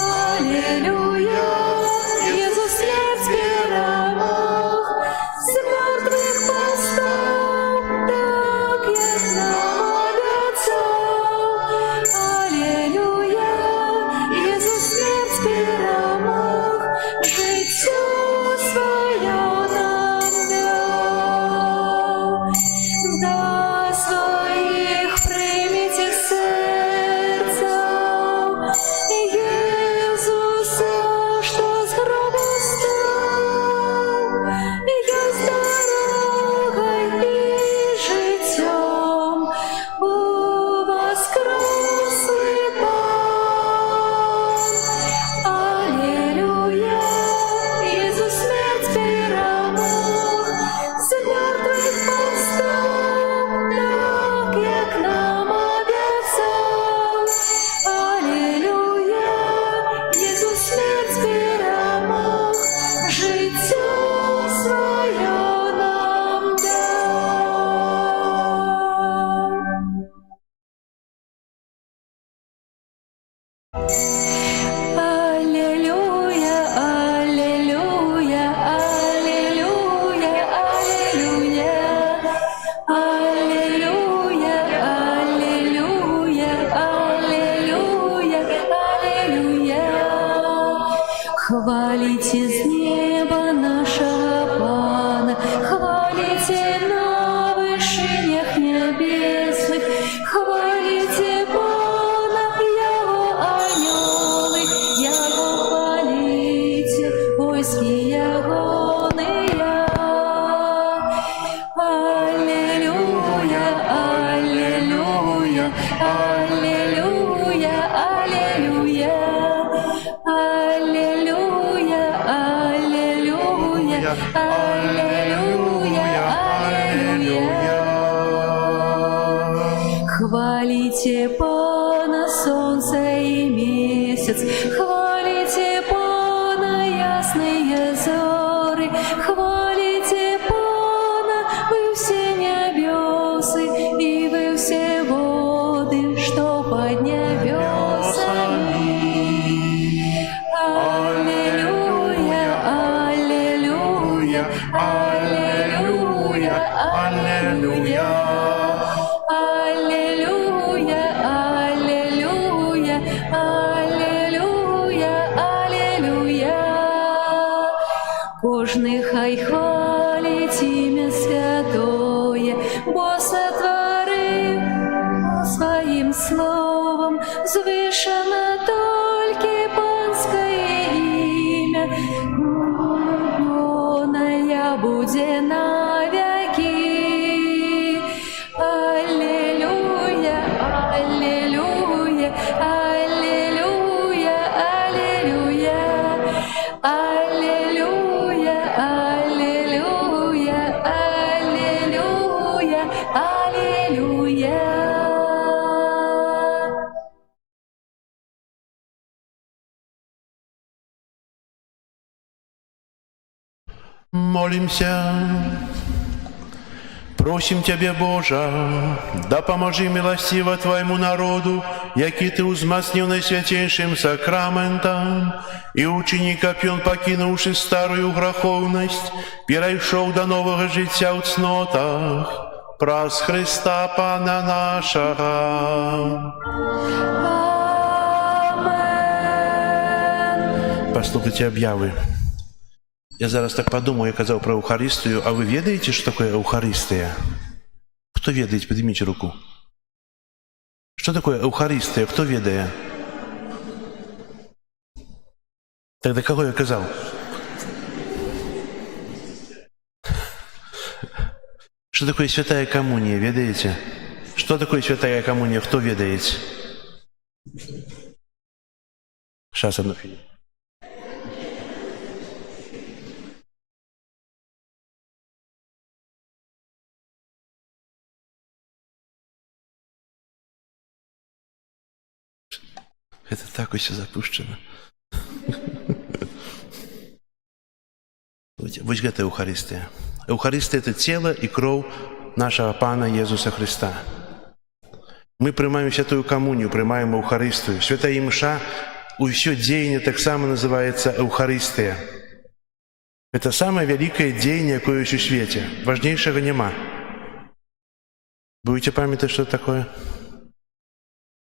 Аллилуйя, Єсус смерть перемог, з мертвих повстав, так як нам обіцяв. Аллилуйя, Єсус смерть перемог, життя своє нам дав. До своїх прийміть серця Єсуса, що з гроба встав. Я з дорогою і життям у воскреслий Пан. Аллилуйя, Ісус смерть перемог, з мертвих повстав, так як нам обіцяв. Аллилуйя, Ісус смерть перемог, життя своє нам дав. Аллилуйя, аллилуйя, аллилуйя, аллилуйя. Аллилуйя, аллилуйя, аллилуйя, аллилуйя. Хвалите с неба нашего Пана, хвалите на вышинях небесных, хвалите Пана, Его анёлы, Его хвалите, войски ягоные. Аллилуйя, аллилуйя, аллилуйя, аллилуйя. Аллилуйя, аллилуйя, аллилуйя, аллилуйя. Хвалите Пана солнце и месяц, хвалите Пана ясные зоры, хвалите Пана вы все небесы и вы все воды, что под небесами. Аллилуйя, аллилуйя. Аллилуйя, аллилуйя. Аллилуйя, аллилуйя, аллилуйя, аллилуйя. Кожний хай хвалить ім'я святое, бо сотворив своїм словом, звишено тільки панське ім'я, воно буде навіки. Аллилуйя, аллилуйя, аллилуйя, аллилуйя. Аллилуйя, аллилуйя, аллилуйя, аллилуйя. Молимся. Просим Тебя, Боже, да поможи милостиво Твоему народу, який Ты узмацнил наисвятейшим сакраментом, и ученик Опьон, покинувши старую греховность, перейшов до нового життя в цнотах, праз Христа Пана нашего. Амен. Послухайте об'яви. Я зараз так подумав, я казав про Евхаристію, а ви ведаєте, що таке Евхаристія? Хто ведає? Підніміть руку. Що таке Евхаристія? Хто ведає? Тогда кого я казав? Что такое святая коммуния, ведаете? Что такое святая коммуния, кто ведает? Сейчас одну хвилину. Это так все запущено. Вот это Евхаристия. Евхаристия – это тело и кровь нашего Пана Иисуса Христа. Мы принимаем святую коммунию, принимаем Евхаристию. Святая Мша, все деяние так само называется Евхаристия. Это самое великое деяние, какое есть в свете. Важнейшего нема. Будете памятать, что это такое?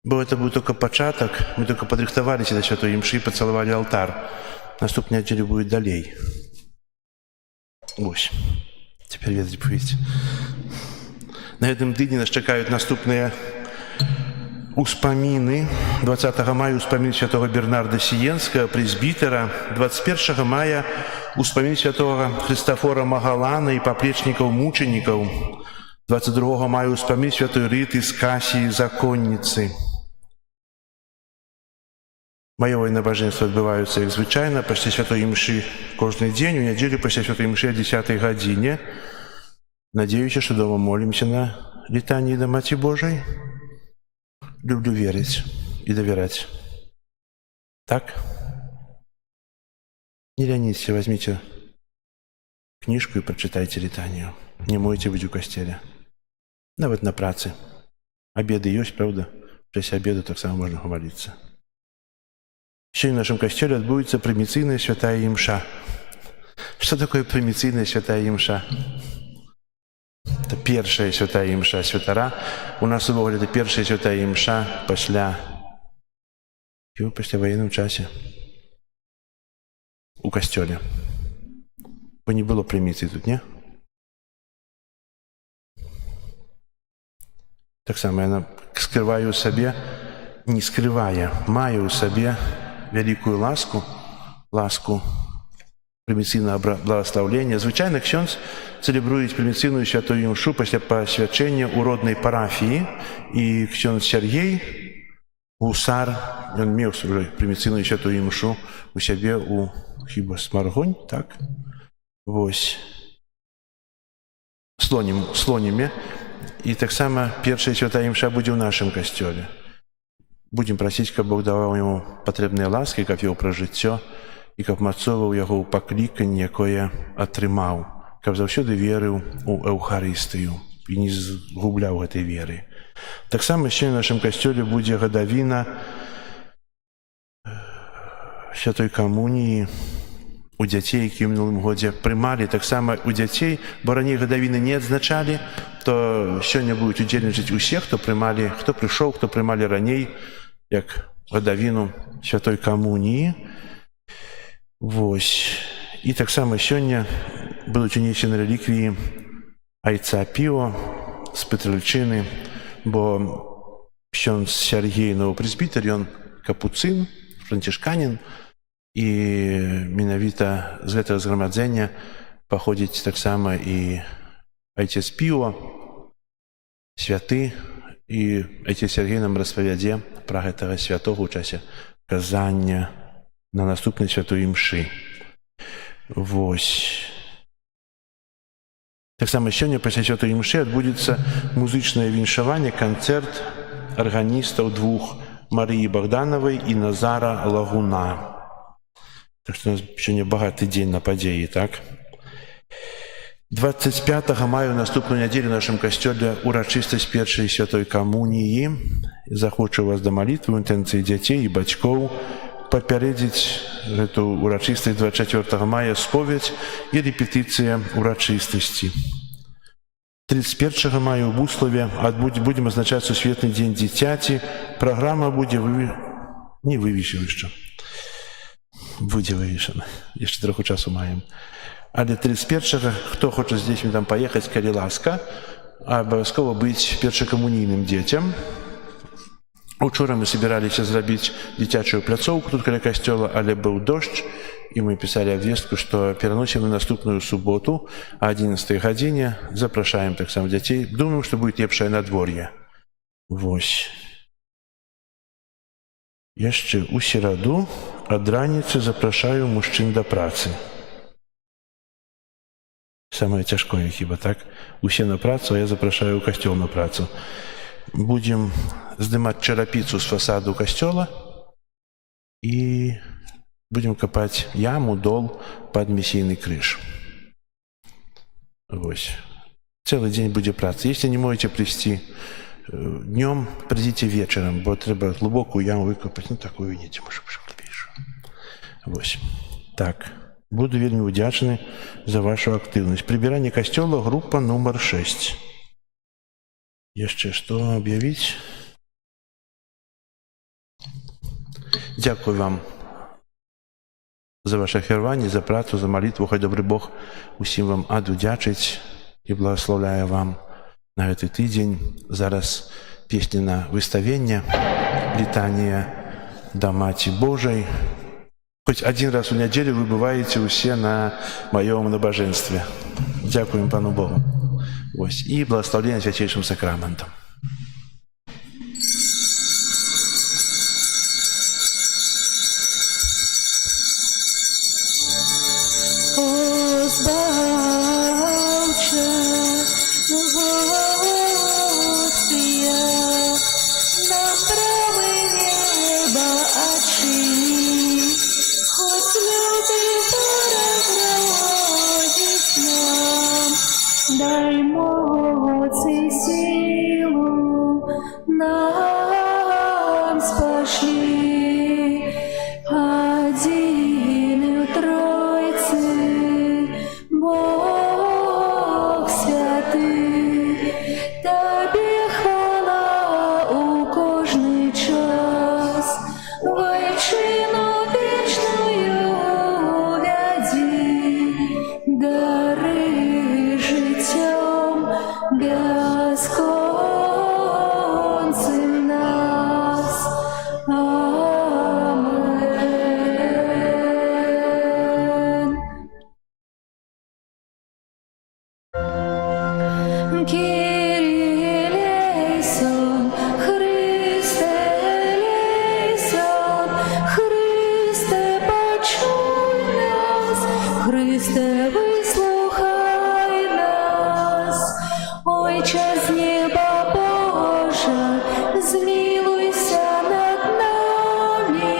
Бо это был только початок, мы только подрихтовались до святой Мши и поцеловали алтарь. Наступная неделя будет далей. Ось. Теперь ведать будете. На этом дне нас чекают наступные успомины. 20 мая успомин святого Бернарда Сиенского, пресбитера. 21 мая успомин святого Христофора Магалана и поплечников-мучеников. 22 мая успомин святой Риты из Кассии Законницы. Майові набожества відбуваються, як звичайно, після Святої Мші кожен день, у неділю після Святої Мші о 10 годині. Надіюся, що дома молимося на літанні до Маті Божої. Люблю вірити і довіряти. Так? Не ленитесь, возьмите книжку и прочитайте летанию. Не мойте быть у костеля. Навіть на праці. Обеды есть, правда? Після обеду так само можно помолиться. Еще в нашем костеле отбудется примицийная святая Мша. Что такое примицийная святая Мша? Это первая святая Мша святара. У нас в Боге это первая святая Мша после военном часе. У костеле. Бо не было примиции тут, не? Так само я скрываю себе, не скрывая, маю у себе великую ласку приміційного благословлення. Звичайно, ксьондз целебрує приміційну святую Мшу після посвячення у родній парафії. І ксьондз Сергій Гусар, він мав вже приміційну святую Мшу у себе у хіба Смаргонь, так? Ось. Слоніме. І так само перша святая Мша буде в нашому костелі. Будем просить, каб Бог давав йому потрібні ласки, каб його прожиття, і каб мацовував його у покликання, яке отримав, каб завжди вірив у Евхаристію і не згубляв цієї віри. Так само ще в нашому костелі буде годовина Святої Комунії у дзяцей, які ў мінулым годзе прымалі, таксама у дзяцей, бо раней гадавіны не адзначалі, то сёння будуць удзельнічаць усе, хто прымалі, хто прыйшоў, хто прымалі раней, як гадавіну святой камуніі. Вось. І таксама сёння будуць унесены рэліквіі айца Піо з Петрыльчыны, бо ксёндз Сяргей новапрэзбітар, ён капуцын, францішканін, і менавіта з гэтага зграмаджэння паходзіць таксама і айцец Піо, святы, і айцец Сяргей нам распавядзе пра гэтага святога ў часе казання на наступнай святой імшы. Вось. Таксама сёння пасля святой імшы адбудзецца музычнае віншаванне, канцэрт арганістаў двух, Марыі Богдановай і Назара Лагуна. Так што у нас сёння багаты дзень на падзеі, так? 25 мая, наступную нядзелю, у нашым касцёле урачыстасць першай святой камуніі. Захочу вас да малітвы ў інтэнцыі дзяцей і бацькоў папярэдзіць гэту урачыстасць 24 мая, споведь і рэпетыцыя урачыстасці. 31 мая ў Буславе будзем адзначаць сусветны дзень дзіцяці. Праграма будзе не вывешана яшчэ. Будзе вывешана. Яшчэ троху часу маем. Але 31-го, хто хоча з дзецьмі там паехаць, калі ласка, абавязкова быць першакамунійным дзецям. Учора мы собираліся зрабіць дзіцячую пляцоўку тут каля касцёла, але быў дождж, і мы пісалі абвестку, што пераносім на наступную суботу о 11 гадзіне. Запрашаем таксама дзяцей. Думаю, што будет лепшае надвор'е. Вось. Яшчэ у сераду ад раніцы запрашаю мужчын да працы. Самае цяжкое хіба, так? Усе на працу, а я запрашаю ў касцёл на працу. Будзем здымаць чарапіцу з фасаду касцёла і будем копать яму, дол под миссийный крыж. Вось. Целый день будет праца. Если не можете прийти днем, придите вечером, бо треба глубокую яму выкопать. Ну, такую видите, может, глубейшую. Вось. Так. Буду вельмі удзячны за вашу актыўнасць. Прибирание касцёла, группа номер 6. Яшчэ што аб'явіць? Дзякую вам за ваше ахвяраванне, за працу, за малітву. Хай добры Бог усім вам адудзячыць і благословляе вам на гэты тыдзень. Зараз песня на выставенне, літанія да Маці Божай. Хоць один раз у нядзелю вы бываеце ўсе на маём набажэнстве. Дзякуем Пану Богу. Вось. І благословлення свяцейшым сакраментам. Дай моцы силу нам спошли, один в Тройце, Бог святый, Тебе хвала у кожный час, вайчину вечную вяди, дары бесконцем нас. Амен. Kyrie eleison, Христе eleison, Христе почуй нас, Христе выслухай нас. Отче з неба Божа, змилуйся над нами,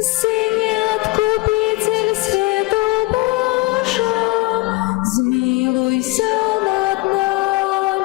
Сыне Откупитель свету Божа, змилуйся над нами.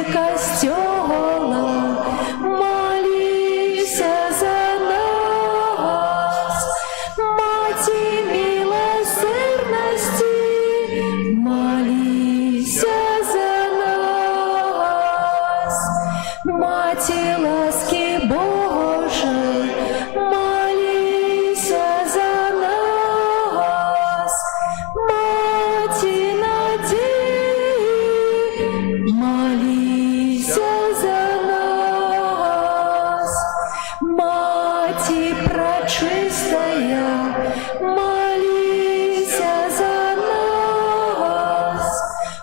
Маті костьола, молися за нас. Маті милосердності, молися за нас. Маті ласки Божої, молися за нас. Маті надії, молися за нас. Маті пречистая, молися за нас.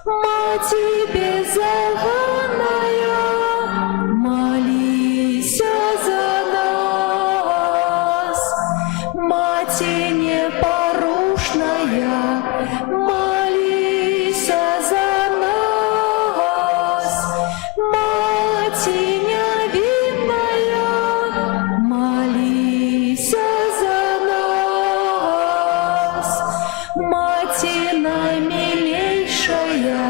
Маті беззаганная, молися за нас. Маті непорушная, молися за нас. Маті невинная, молися за нас. Маті наимилейшая,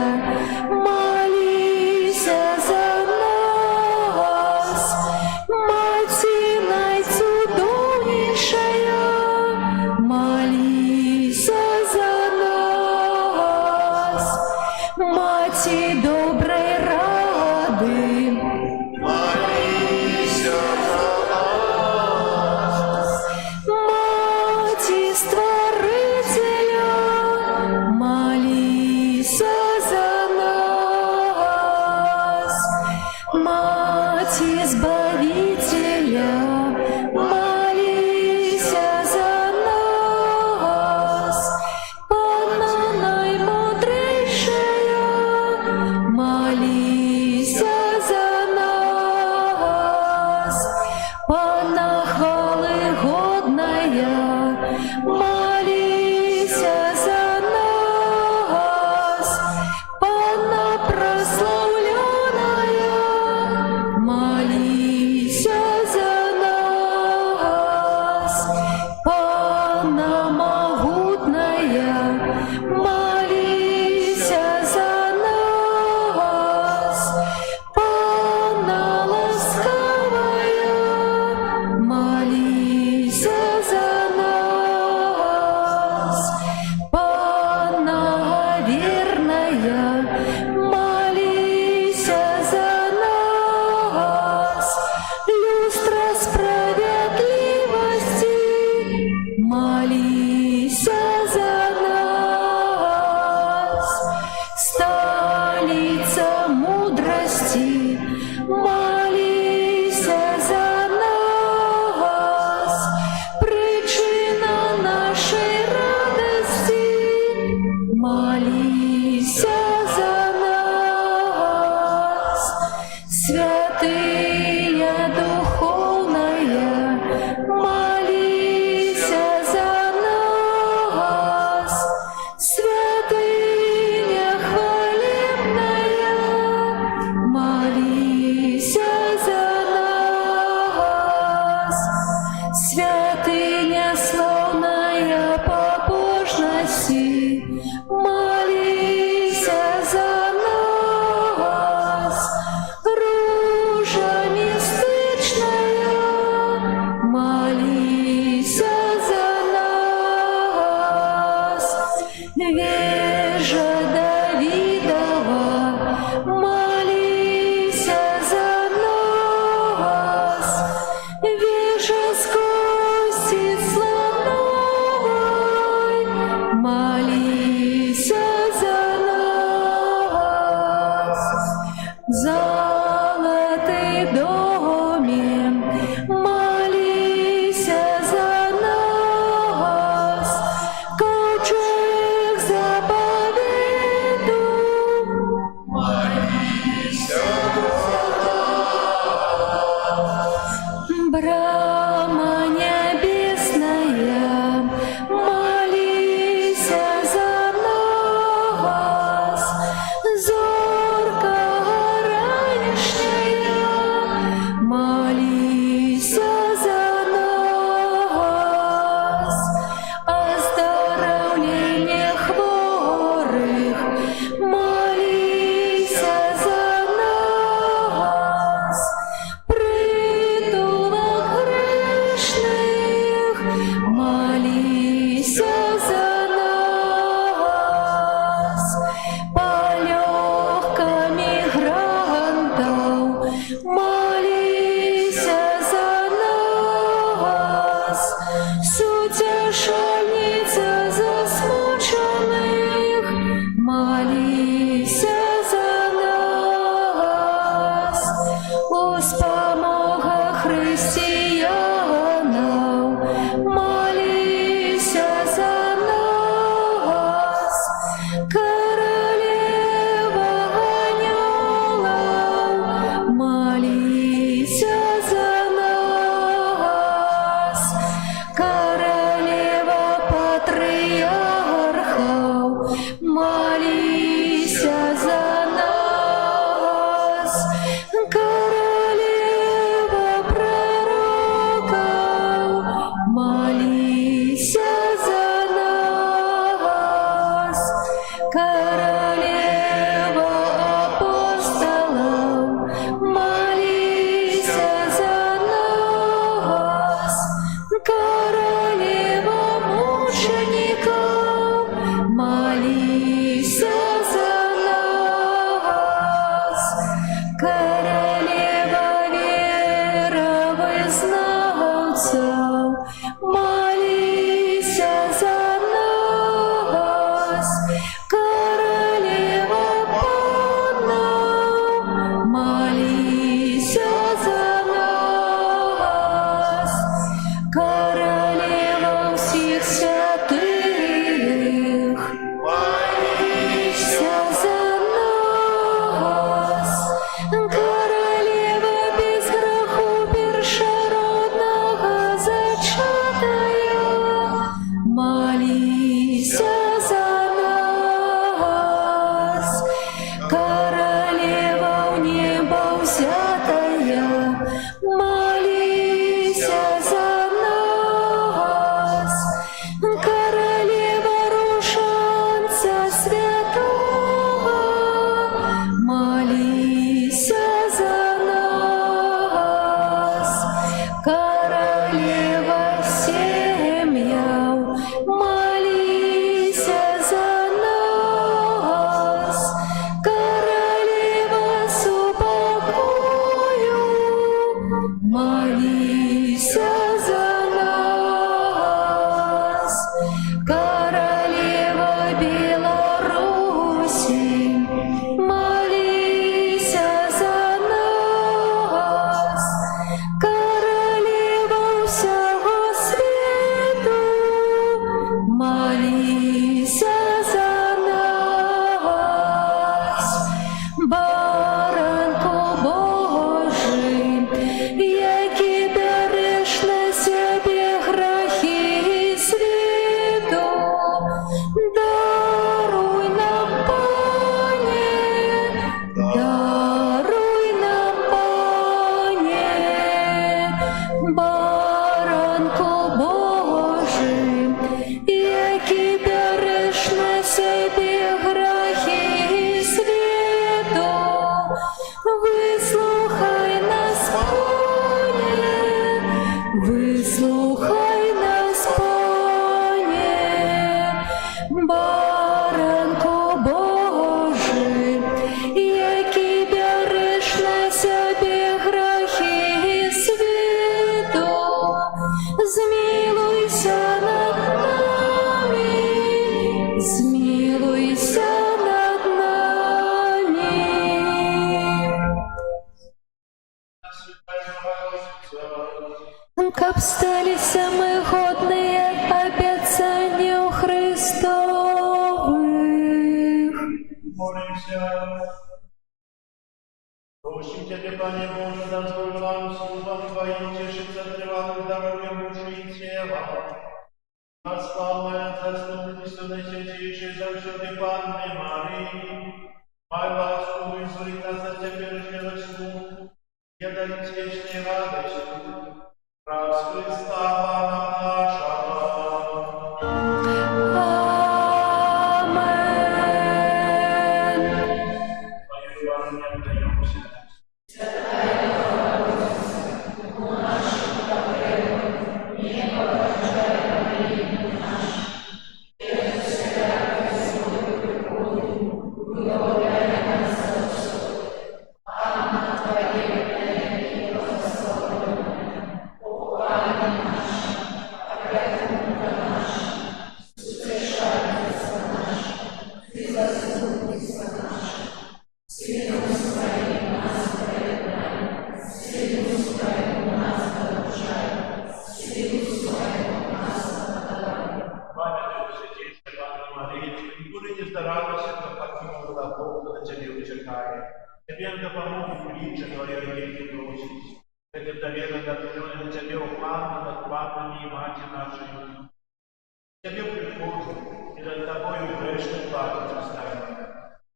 молися за нас. Маті найчудовнейшая, молися за нас. Маті доброй ради, молися за нас. Маті Створителя, молися за нас. Маті Збавителя, молися за нас. Панна наймудрейшая, молися за нас. Панна хвалы годная, молися за нас. Панна прославленная, молися за нас. Панна могутная, молися за нас. Панна ласкавая, молися за нас. Панна верная, молися за нас. Люстра справедливости, молися за нас. Столица мудрости, молися за нас. Причина нашей радости, молися за нас. Святыня духовная, молися за нас. Святыня хвалебная, молися за нас. Святыня славная побожности, молися за нас. Ружа мистичная, молися за нас. Вежа Давидова, молися за нас. Вежа с кости слоновой, молися за нас. Золотый доме, молися за нас. Ковчег заповеду, молися за нас. Брама небесная, молися за нас. Зорка ранешняя, молися за нас. Оздоровление хворых, молися за нас. спомога християнам, молися за нас, королева ангелов, молися за нас, королева патриархов, молися за нас, королева пророков, молися за нас, королева апостолов, молися за нас, королева мучеников, молися за нас, королева веровызнавцев, молися за нас, королева панов, молися за нас, королева всех святых, молися за нас, королева без греху першородного зачатая, молися за нас, королева в небо взятая, молися за нас, королева рушанца святого, молися за нас, королева семьяв, молися за нас, королева супокою, молися за нас, королева Беларуси, молися за нас, королева всього світу, молися за нас, баранку Божий, який береш на себе грехи світу, даруй нам, Пане, даруй нам, Пане, баранку Божий, який береш на себе грехи світу, вислухай нас, Пане, вислухай нас, Пане, баранку Божий, який береш на себе грехи світу, змілуйся над нами, змілуйся над нами. Каб сталися ми годные обетцанию Христовых. Молимся. Просим Тебе, Пане Боже, дозволь нам службам Твоим тешиться тревогой здоровья души и тела. Нас славная заступница на святейшей завсёды Панны Марии, май ласку вызволить нас от теперешнего сну, и дарить вечной радостью. Раз Христа Пана нашего. Амен. Твое Евангелие отдаемся. веки бросить. Как доверие наделенный на тебе упадно над папами и мати нашей. Тебе прихожу, и над тобою грешный платить оставим.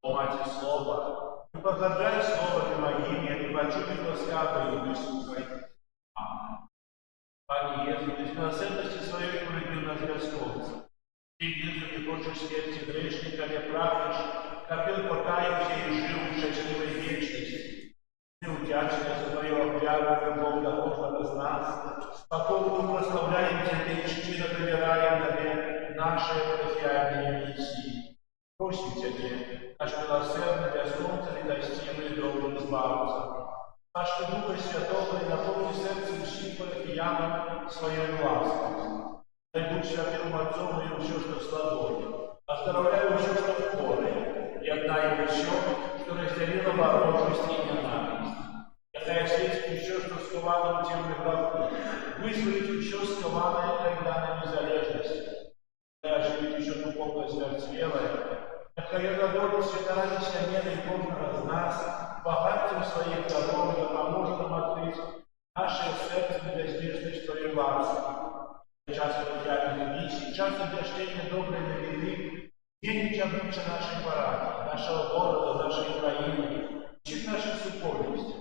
О, Мати Слова, не погождай словами моими, и почуй ласкавой и высухай. Аминь. Пане Иисус, из милосердности своей полюбил нас Господь. Ты, Иисус, не хочешь смерти грешника, не правишь, копил покаялся и жил в счастливой вечности. Ты удячный за твою объяву, любовь до каждого из нас. Покорно прославляем Тебя и щедро доверяем Тебе наши протяжные миссии. Просим Тебя, наш милосердный, для солнца недостимый добрым избавца. Наш Духа Святого и наполни сердце всех парафиян своей властью. Дай Дух Святым Отцом и все, что слабое. Оздоровляй все, что хворое. И отдай все, что разделило ворожесть и ненависть. Нехай осветит все, что сковано тем грехом. Вызволит все скованное тогда на незалежность. Нехай оживит еще духовно смерть Нехай задорит святая миссионера и Божьего из нас, богатством своих даров, да поможет нам открыть наше сердце для безмежной Твоей ласки. Часто приятных миссий, часто для чтения доброй новины, день обличия нашей парафии, нашего города, нашей краины, всех наших супольностей.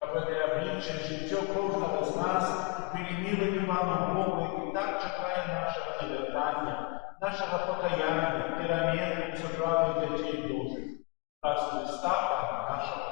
Об этой обличии житье каждого из нас были милыми вам Богу, и так чекая нашего навертания, нашего покаяния, перемены и соправы детей Божьих. Раз Христа, нашего.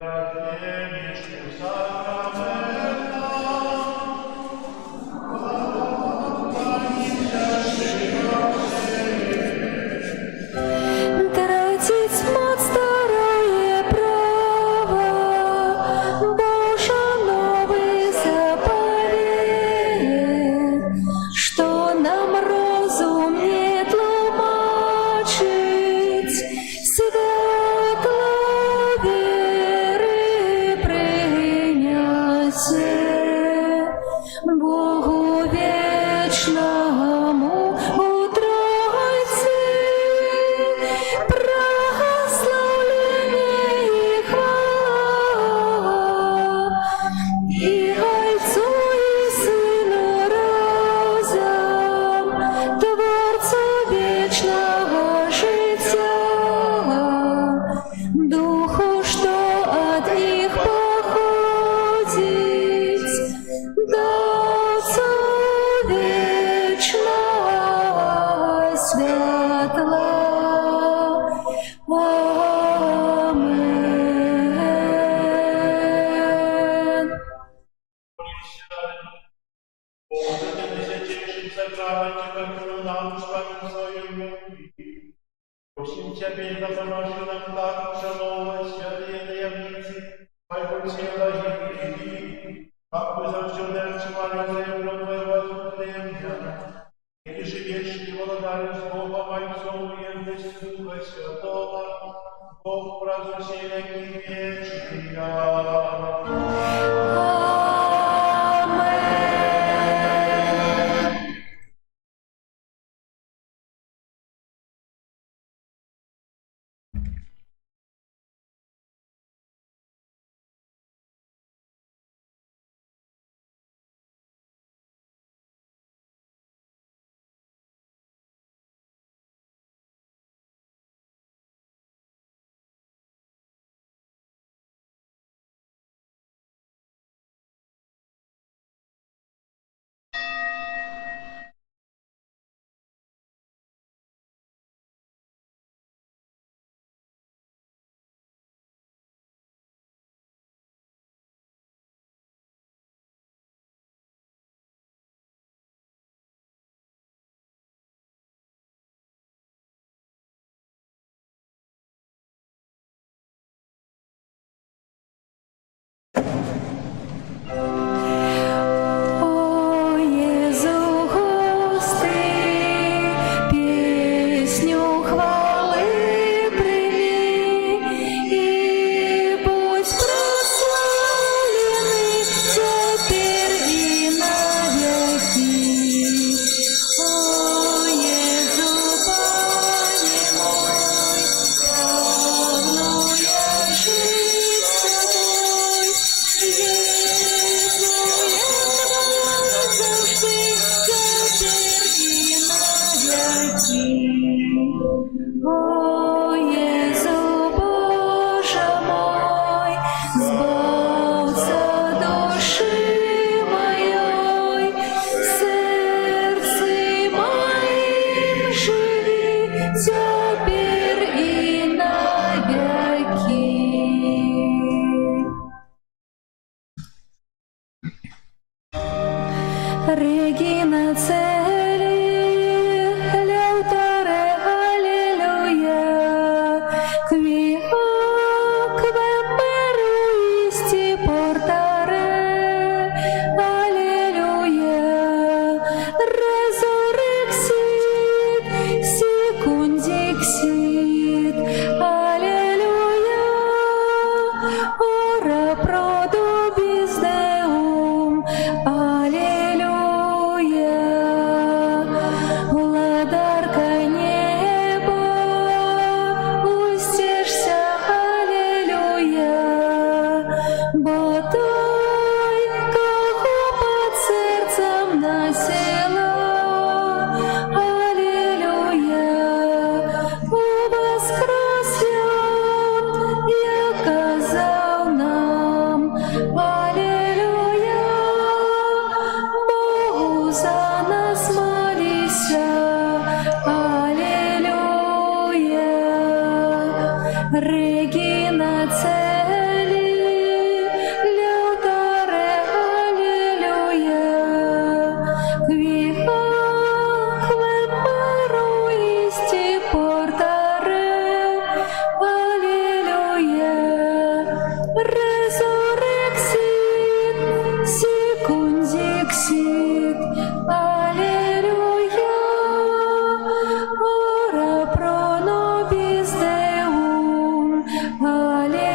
Вечный сакрамент. Тратить мать старое право, Боже, новый заповедь, что нам розум не тлумачить, светло веры принять. Богу вечному утройцы, прославление и хвала, и Отцу и Сыну разом, Творцу вечного життя, Духу, что от них походит, до Отцу вечного святла. Амен. Боже, ты святейшим сакраменте, которую нам Господь своему. Просим Тебя, да поможи нам так ушановывать святые таямницы Твоего тела и крови, как мы завсегда отчевали землю Твоего возбуждения, и же вечный володарь с Богом Отцом и едностью Духа Святого, Бог празднуй веки вечные. Regina Celi, laudare, alleluia, qui quel paruisti portare, alleluia, resurrexit, secundixit, alleluia, ora pro nobis Deum, alleluia.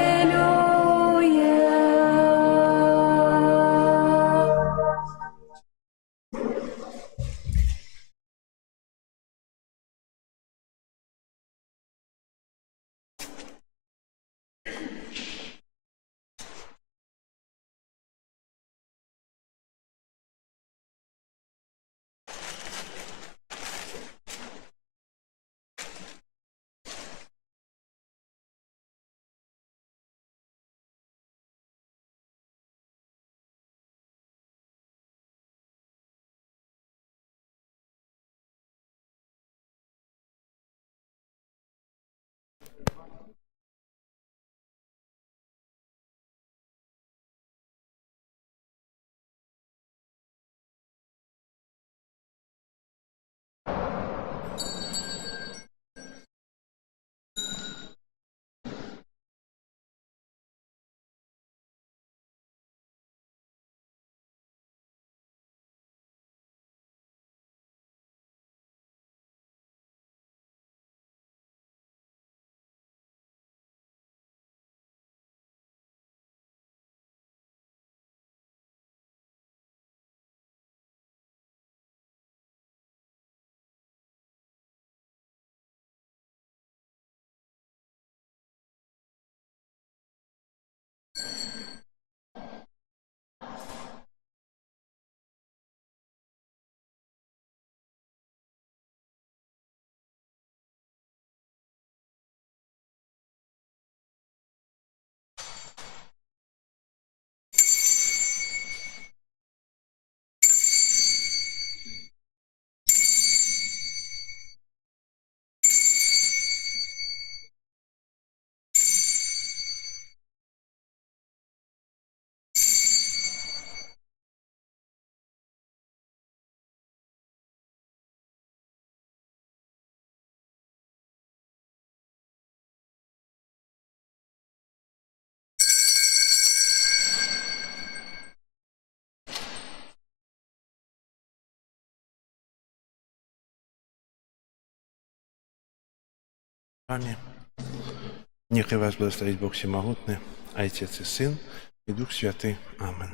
Амінь. Нехай вас благословить Бог Всемогутний, Отець і Син, і Дух Святий. Амен.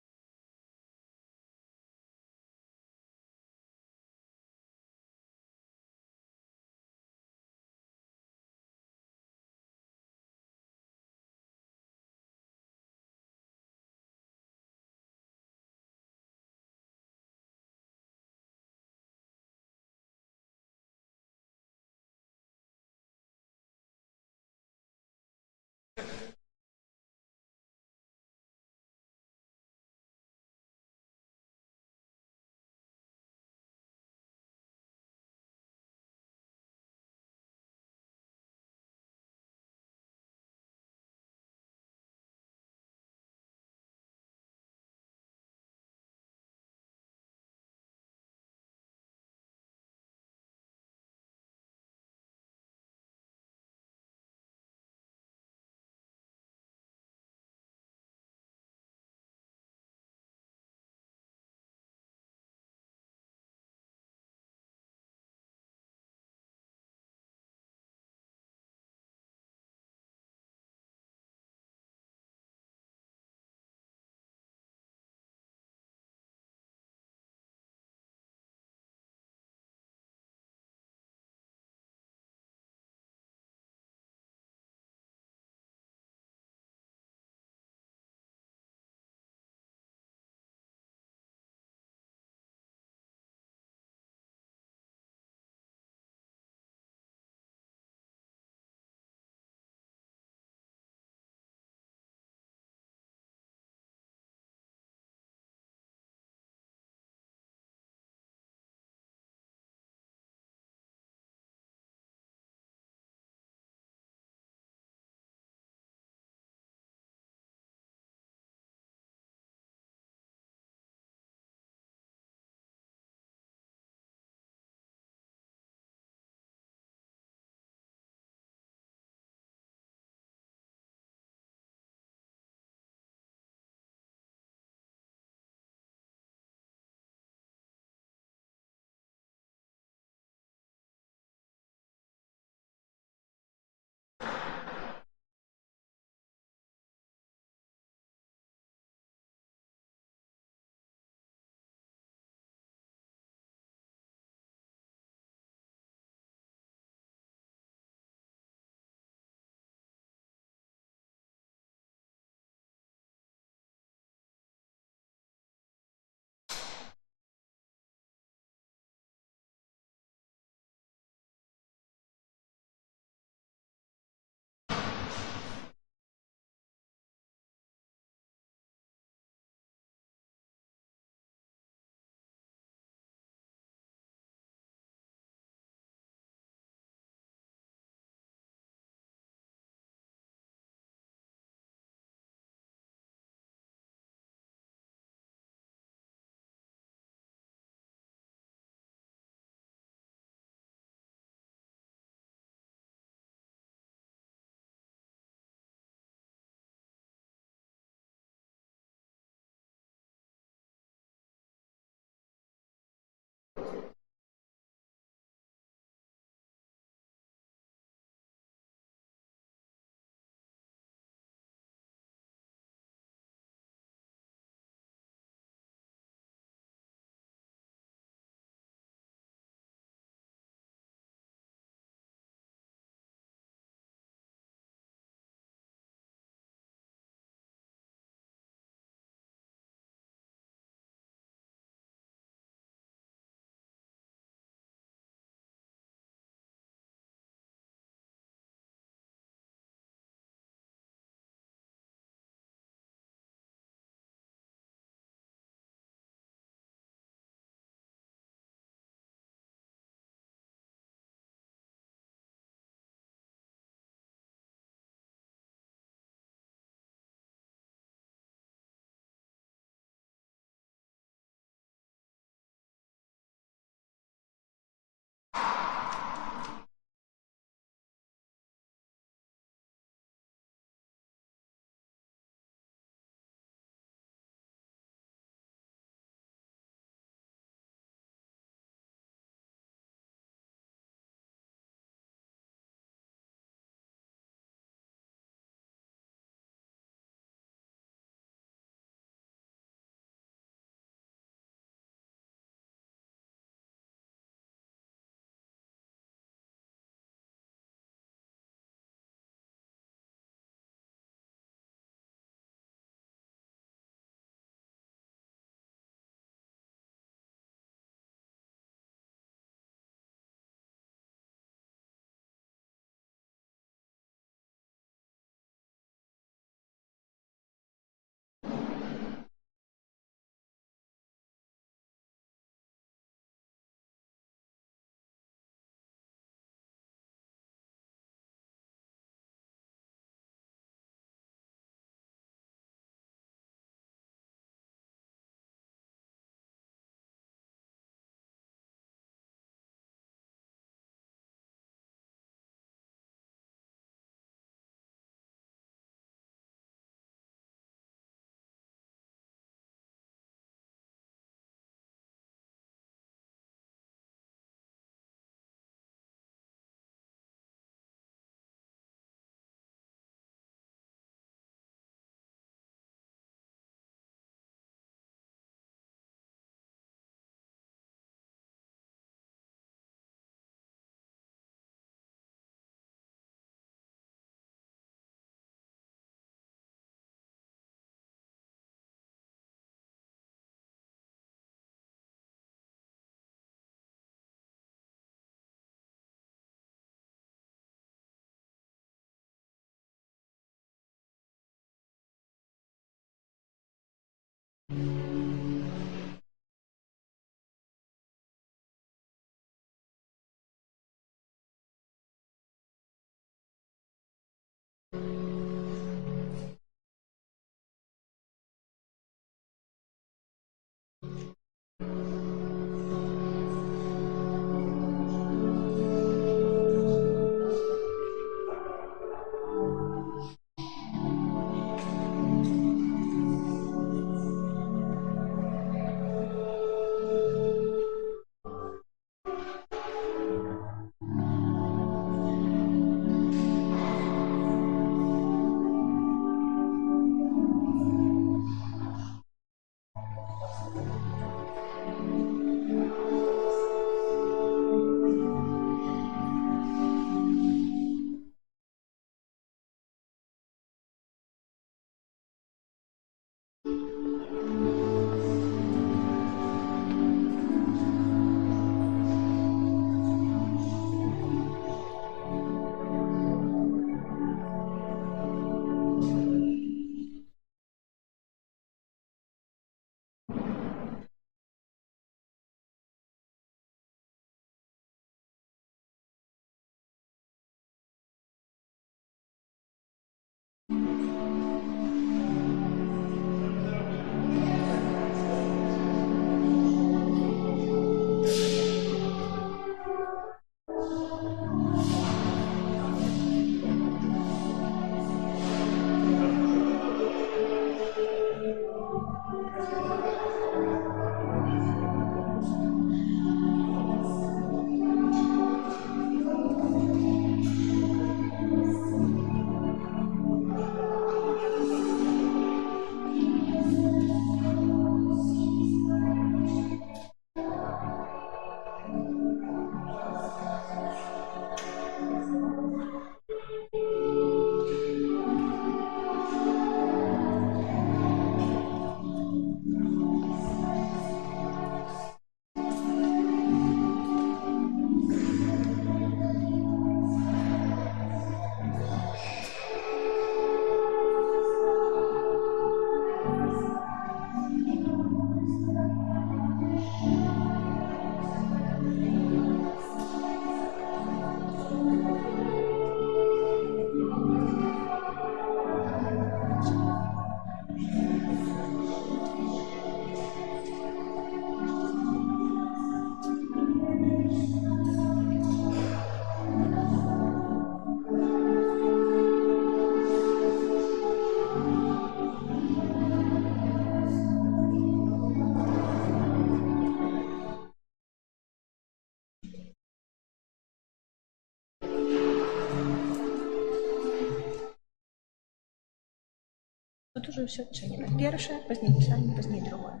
Тут уже все чинено. Pierwsze, później pisanie, później другое.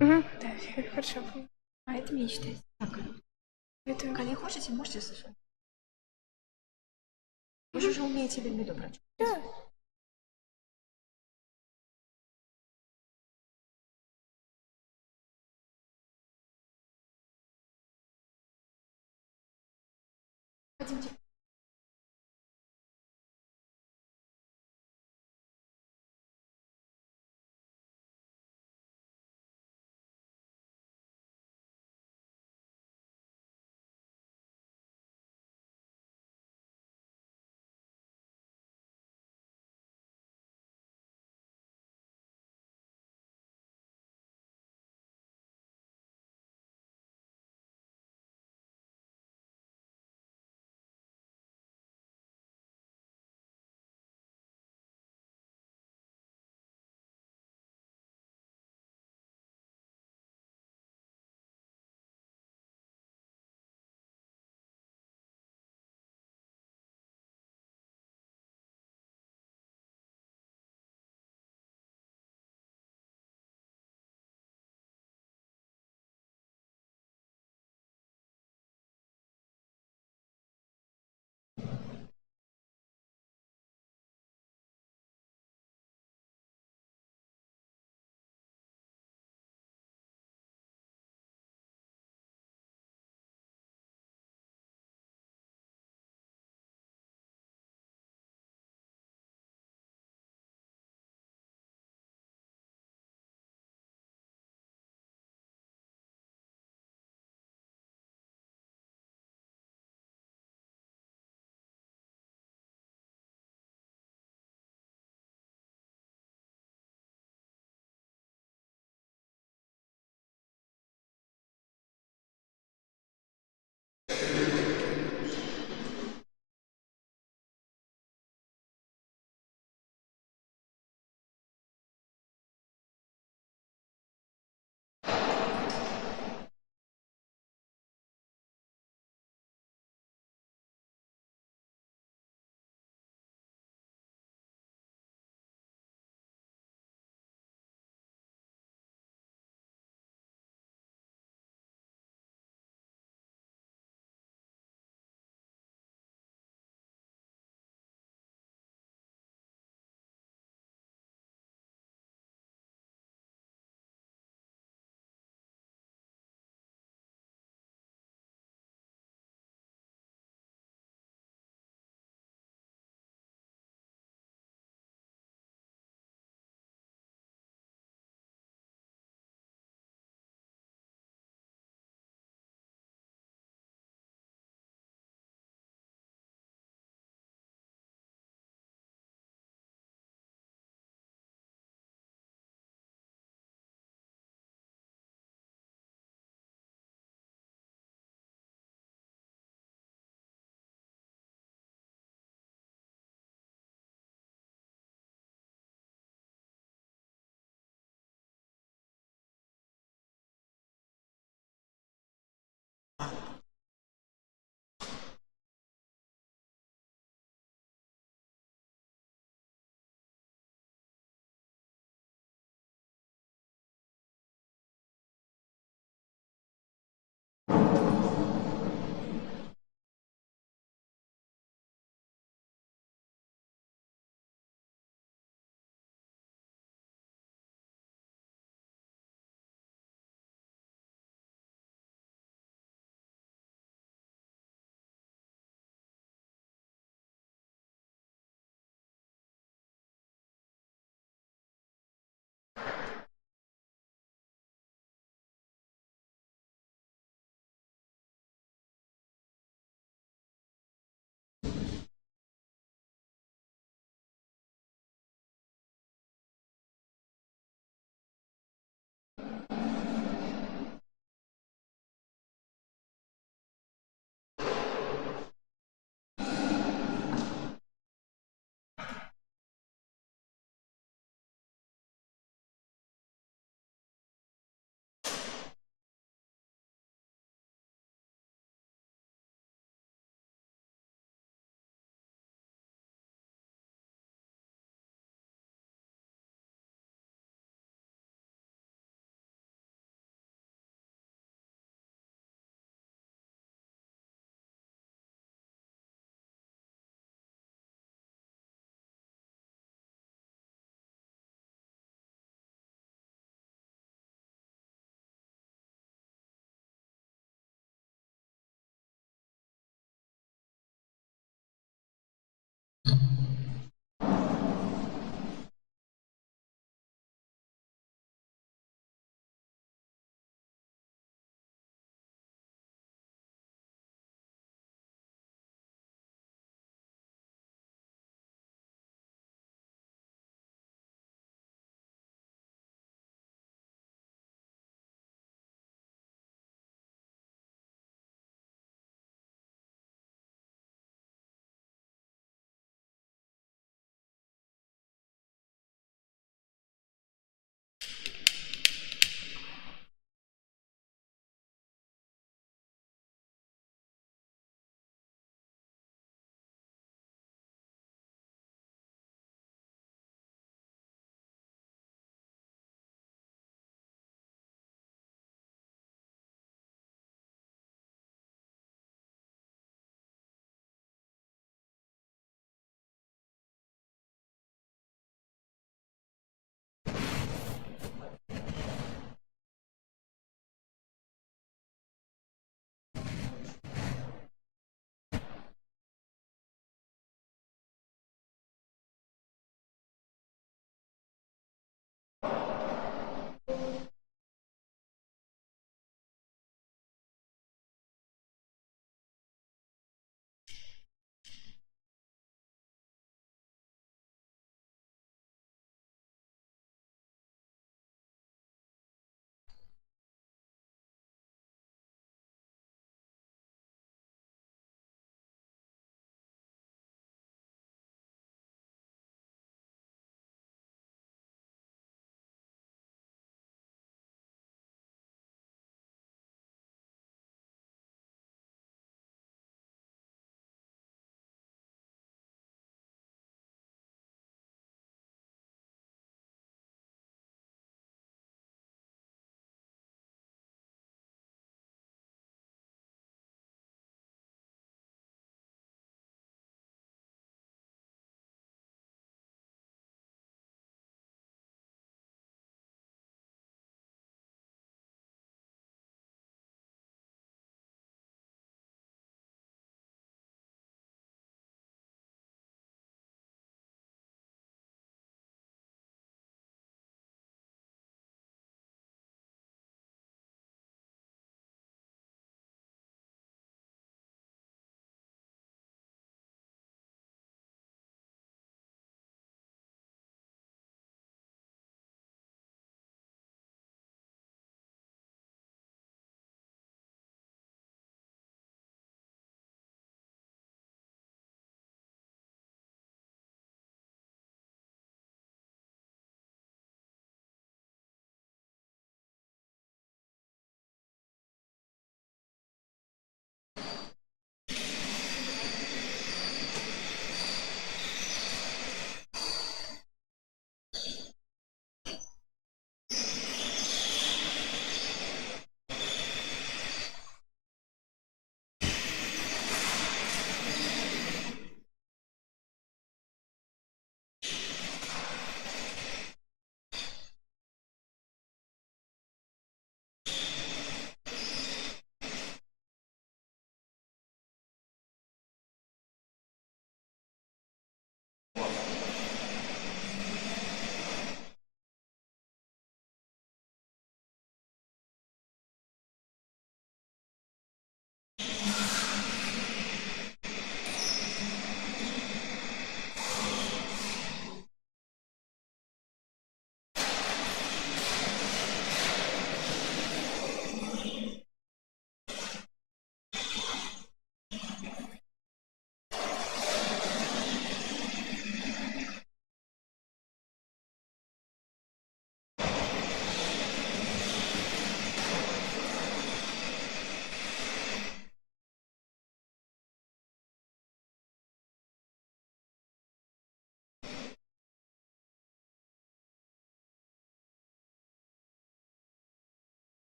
Угу. Да, хорошо. А это мне читать. Так. Это... Коли хочете, можете слушать. Вы же уже умеете вельми добре. Да. Пойдемте.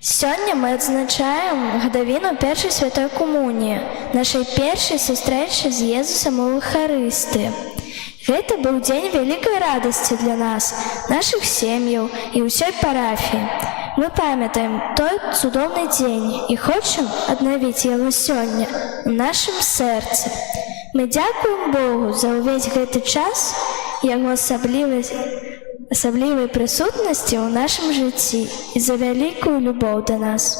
Сёння мы адзначаем гадавіну першай святой камуніі, нашай першай сустрэчы з Езусам у Эўхарыстыі. Гэта быў дзень вялікай радасці для нас, нашых сем'яў і ўсёй парафіі. Мы памятаем той цудоўны дзень і хочам аднавіць яго сёння ў нашым сэрцы. Мы дзякуем Богу за ўвесь гэты час, яго асаблівай прысутнасці ў нашым жыцці і за вялікую любоў да нас.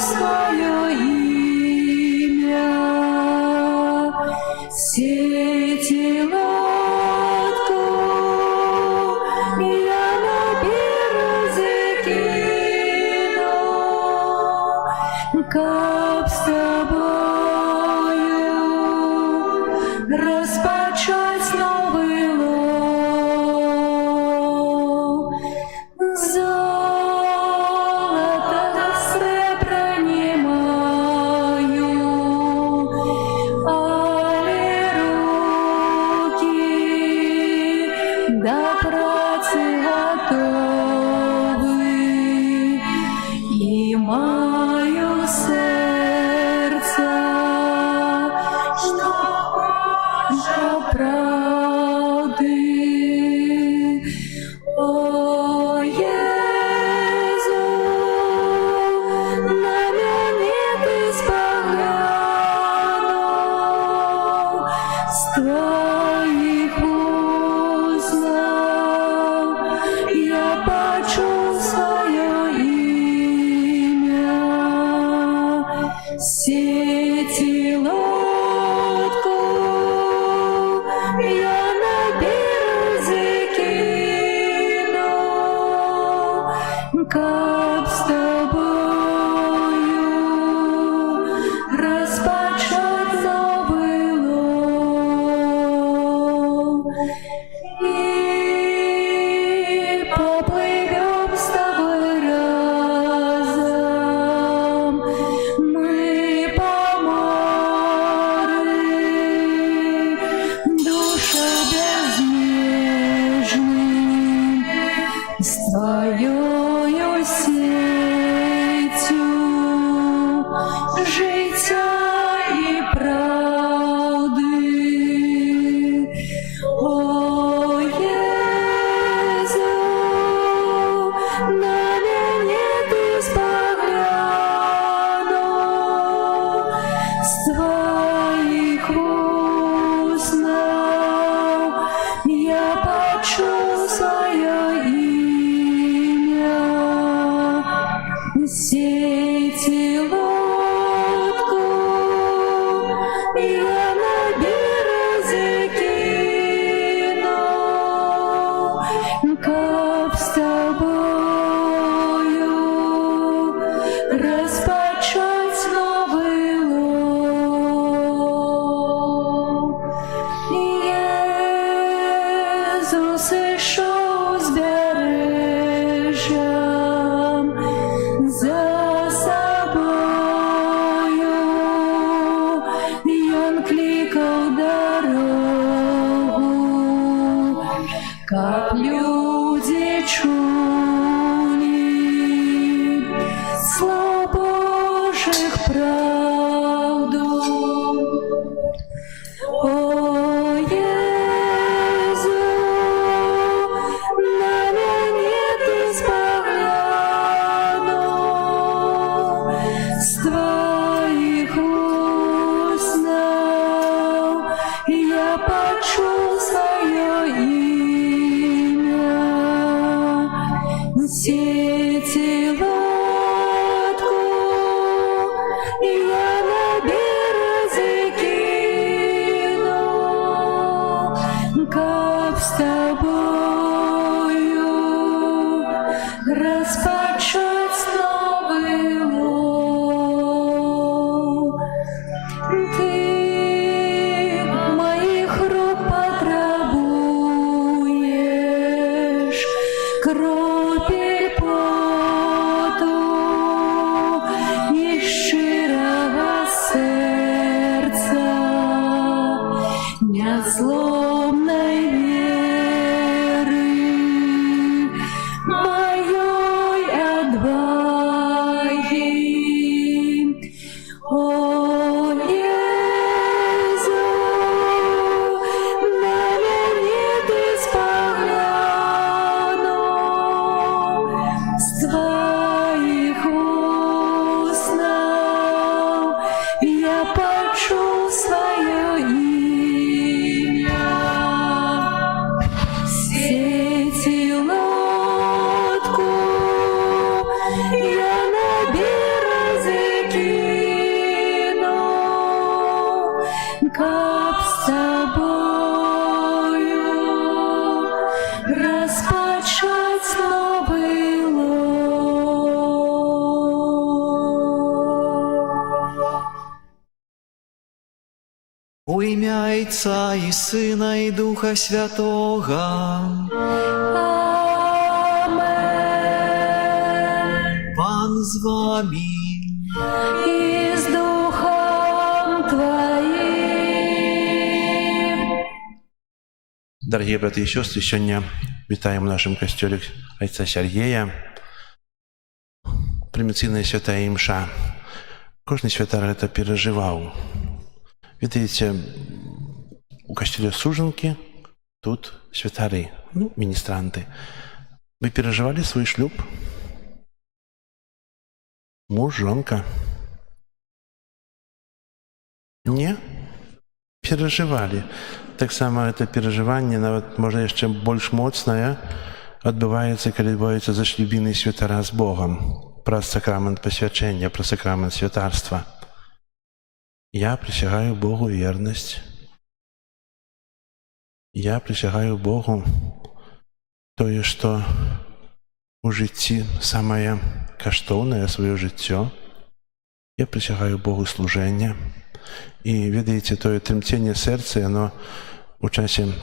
свое имя. Сети лодку я на березе кину, как с тобою распочать новый лов. Золото сребра не маю, али руки до працы готовы, и маю сердце, что правды. О, Єзу, на мене ти споглянув, з твоїх узнав я почув своє ім'я. Сети лодку я на березе кину, как с тобою распочать новый лов. И поплывем с тобой разом мы по морю, душа безнежным, с твоею сетью життя и правды. О, Єзу, на мене ти споглянув, з твоїх узнав я почув своє ім'я. Сети лодку я на березе кину, как с тобою распочать новый лов. Єзус ішов з бережжям за собою, ён кликал дорогу, как люди чули слов Божьих правду. О, Єзу, на мене ти споглянув, з твоїх узнав я почув своє ім'я. Сети лодку я на березе кину, как с тобою распочать новый лов. Ты моих рук потребуешь, кропель У ім'я Отця і Сина і Духа Святого. Amen. Пан з вами. И с Духом Твоим. Дорогие братья и сестры, сегодня витаем в нашем костеле отца Сергея. Приміційна свята імша. Кожний святар це переживав. Видите, у костеле суженки, тут святари, министранты. Вы переживали свой шлюб? Муж, жонка? Не? Переживали. Так само это переживание, нават, можна ще больш моцнае, адбываецца, калі адбываецца зашлюбіны святара з Богом. Про сакрамент посвящения, про сакрамент святарства. Я присягаю Богу верность. Я присягаю Богу тое, што у жыцці самае каштоўнае сваё жыццё. Я присягаю Богу служэнне. І ведаеце, тое трымценне сэрца, яно у часе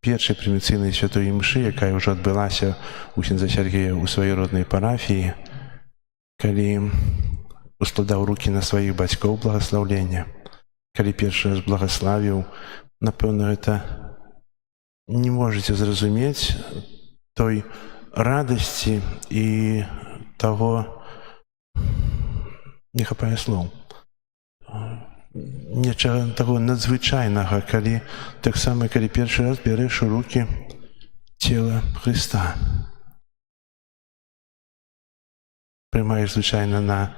першай прыміцыйнай святой імшы, якая ўжо адбылася у ксяндза Сергея ў сваёй роднай парафіі, калі ускладаў рукі на сваіх бацькоў благаслаўлення, калі першы раз благаславіў, напэўна, гэта не можаце зразумець той радасці і таго, не хапае слоў, нечага таго надзвычайнага, калі таксама, калі першы раз бярэш у рукі цела Хрыста. Прымаеш звычайна на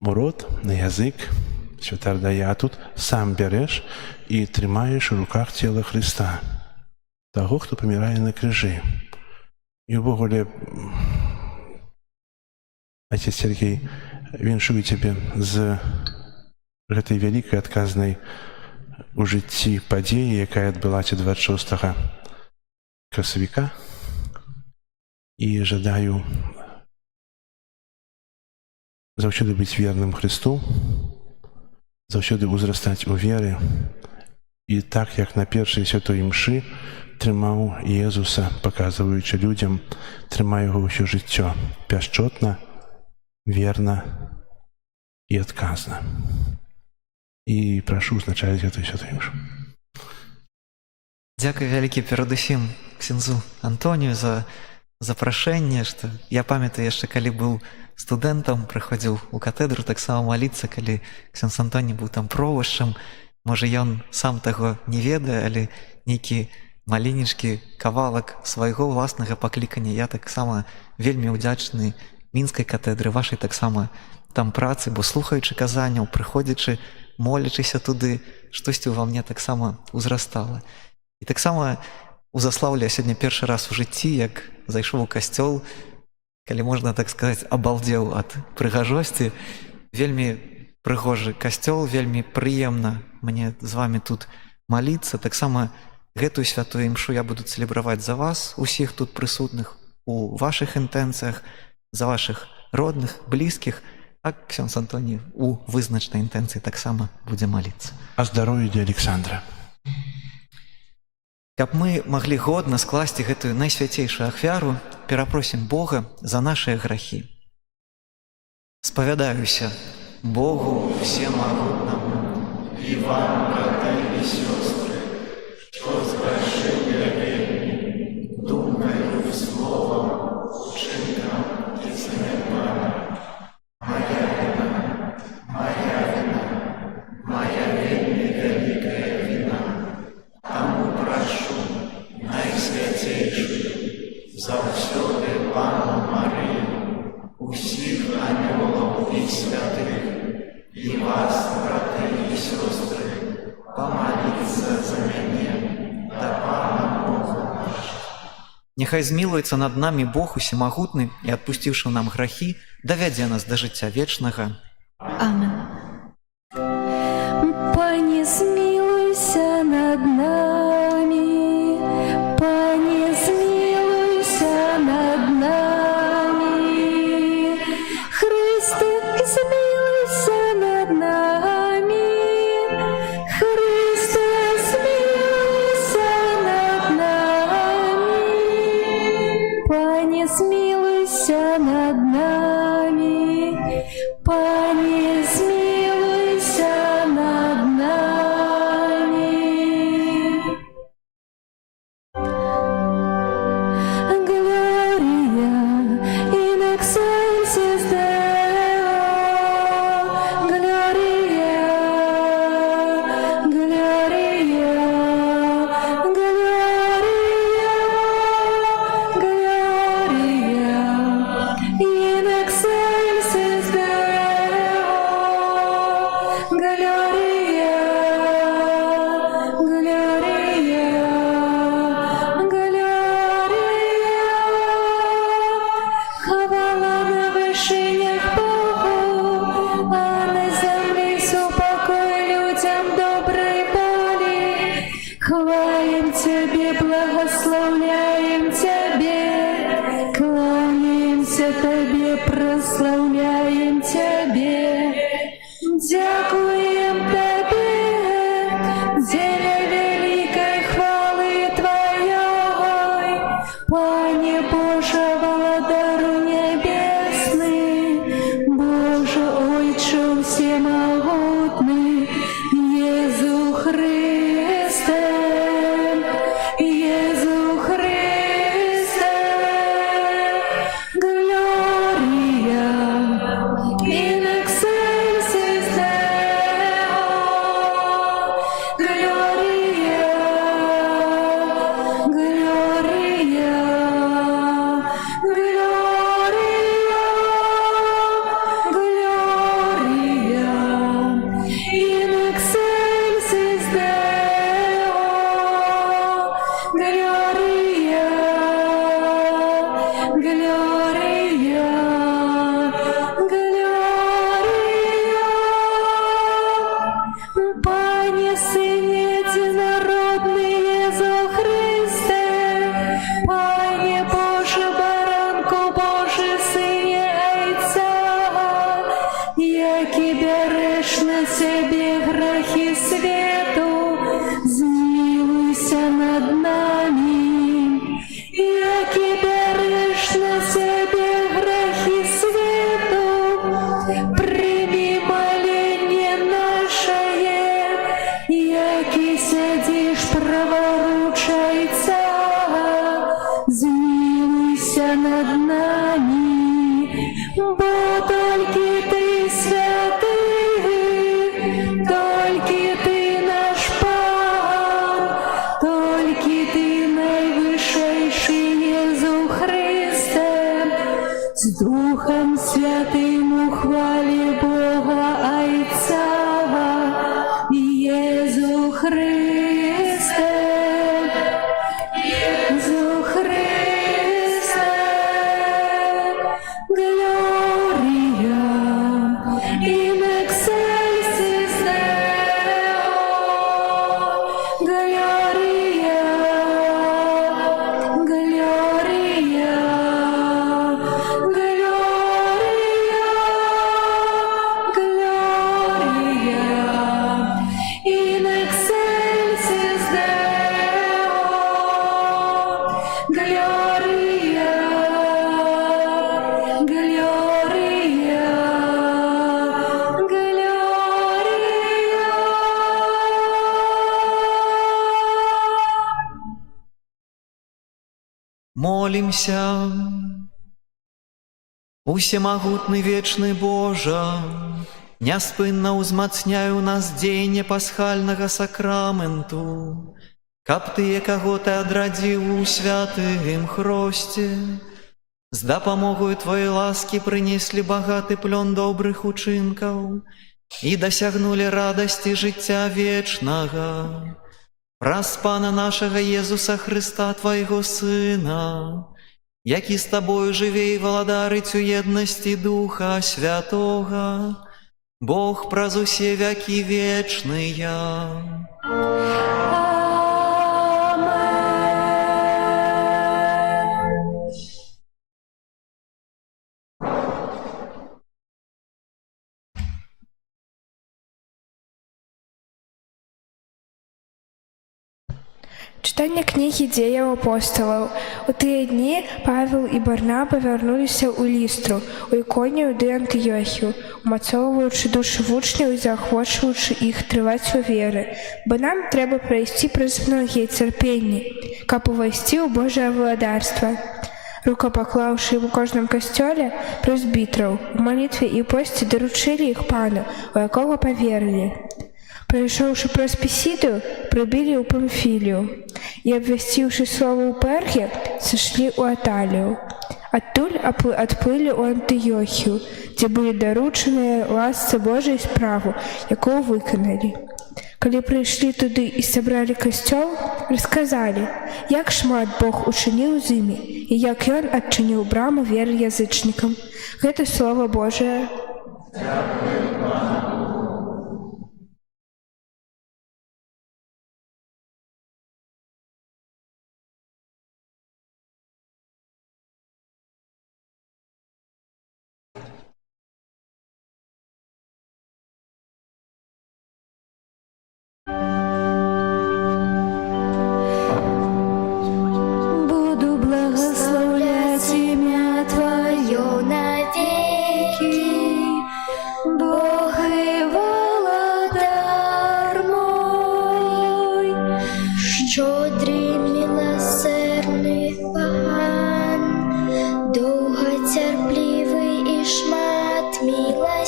рот, на язык, святар дае, а тут сам бярэш і трымаеш у руках цела Хрыста, таго, хто памірае на крыжы. І ўвогуле, отец Сергей, віншую цябе з гэтай вялікай адказнай у жыцці падзеі, якая адбылася 26 красавіка, і жадаю заўсёды быць верным Христу, заўсёды ўзрастаць у веры і так, як на першай святой імшы трымаў Езуса, паказваючы людзям, трымае яго ўсё жыццё пяшчотна, верна і адказна. І прашу узначаць гэтую святую імшу. Дзякуй вялікі перадусім ксяндзу Антонію за запрашэнне, што я памятаю яшчэ, калі быў студэнтам, прыходзіў у катедру таксама маліцца, калі ксяндз Антоній быў там провашчам. Можа, ён сам таго не ведае, але нейкі маленечкі кавалак свайго ўласнага паклікання. Я таксама вельмі ўдзячны мінскай катедры, вашай таксама там працы, бо слухаючы казанняў, прыходзячы, молячыся туды, штосьці ўва мне таксама ўзрастала. І таксама у Заслаўлі я сёння першы раз у жыцці, як зайшоў у касцёл, калі можна так сказаць, абалдзеў ад прыгажосці. Вельмі прыгожы касцёл, вельмі прыемна мне з вамі тут маліцца. Таксама гэтую святую імшу я буду цэлебраваць за вас, усіх тут прысутных, у вашых інтэнцыях, за вашых родных, блізкіх, а ксяндз Антоній у вызначнай інтэнцыі таксама будзе маліцца. А здароўю для Александра. Каб мы маглі годна скласці гэтую найсвяцейшую ахвяру, перапросім Бога за нашыя грахі. Спавядаюся Богу всемагутнаму і вам, браты і сёстры, што зграшыў я вельмі, думкаю, словам, учынкам і занядбаннем. Моя віна, моя вельмі вялікая віна. Таму прашу найсвяцейшую заўсёды Панну Марыю, усіх анёлаў і святых, і вас, браты і сёстры, памаліцца за мяне да Пана Бога нашага. Няхай змілуецца над намі Бог усемагутны і, адпусціўшы нам грахі, давядзе нас да жыцця вечнага. Амен. Пане, змилуйся над нами, Пане, змилуйся над нами, Христе, змилуйся над нами, Христе, прославляем Тебе, дякуем Тебе, деля великой хвалы Твоей, Пане Боже, Володару небесный, Боже, Отче всемогутный, Езу Христе, Езу Христе, Gloria in excelsis Deo, Gloria, Gloria, Gloria, in excelsis Deo, Gloria, Gloria, Gloria. Пане Сыне Единородный Иисус Христе, Пане Боже, Баранку Божий, Сыне Отца, яки береш на себе грехи свету, змилуйся над нами. Яки береш на себе грехи свету, прими моление наше, яки сидишь праворучайца, змилуйся над нами, бо только Ты святый, только Ты наш Пан, только Ты наивысший Иисус Христе, с Духом Святым ухвали Бога Отца, Иисус Христе, Иисус Христе, Gloria in excelsis Deo, Gloria, Gloria, Gloria, in excelsis Deo, Gloria, Gloria. Молимся. Усемагутны вечны Божа, няспынна ўзмацняй у нас дзеянне пасхальнага сакраменту, каб тыя, каго Ты адрадзіў у святым хросце, з дапамогою Твоей ласкі прынеслі багаты плён добрых учынкаў і дасягнулі радасці жыцця вечнага. Праз Пана нашага Езуса Христа, Твайго Сына, які з Табою жыве і валадарыць у еднасці Духа Святога, Бог праз усе вякі вечныя. Читання кнігі дзеяў апосталаў. У тыя дні Павел і Барнаба вярнуліся ў Лістру, у Іконію ды Антыёхію, умацоўваючы душы вучняў і заахвочваючы іх трываць у веры, бо нам трэба прайсці праз многія цярпенні, каб увайсці ў Божае валадарства. Рукапаклаўшы ў кожным касцёле прэзбітраў, у малітве і посце даручылі іх Пану, у якога паверылі. Прайшоўшы праз Пісідыю, прыбілі ў Памфілію і, абвясціўшы слова ў Перге, сышлі ў Аталію. Адтуль адплылі ў Антыёхію, дзе былі даручаныя ласцы Божай справу, якую выканалі. Калі прыйшлі туды і сабралі касцёл, расказалі, як шмат Бог учыніў з імі і як Ён адчыніў браму веры язычнікам. Гэта слова Божае.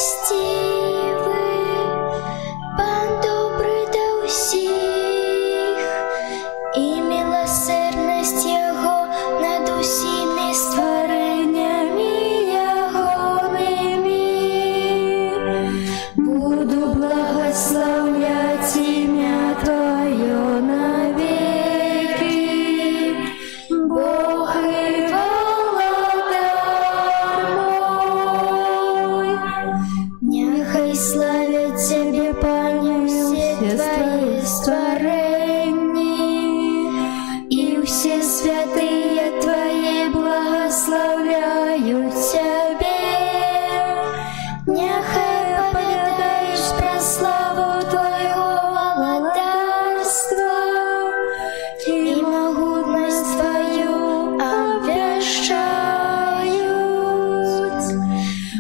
милостивы, Пан добры да ўсіх, і милосерднасць Яго над усімі стварэннямі Ягонымі. Буду благословлять імя Твое навеки, Бог и Володар мой. Нехай славят Тебе, Пане, все Твои створенні, и все святые Твои благословляют Тебе. Нехай оповедаешь про славу Твоего володарства и могутность Твою обвещают.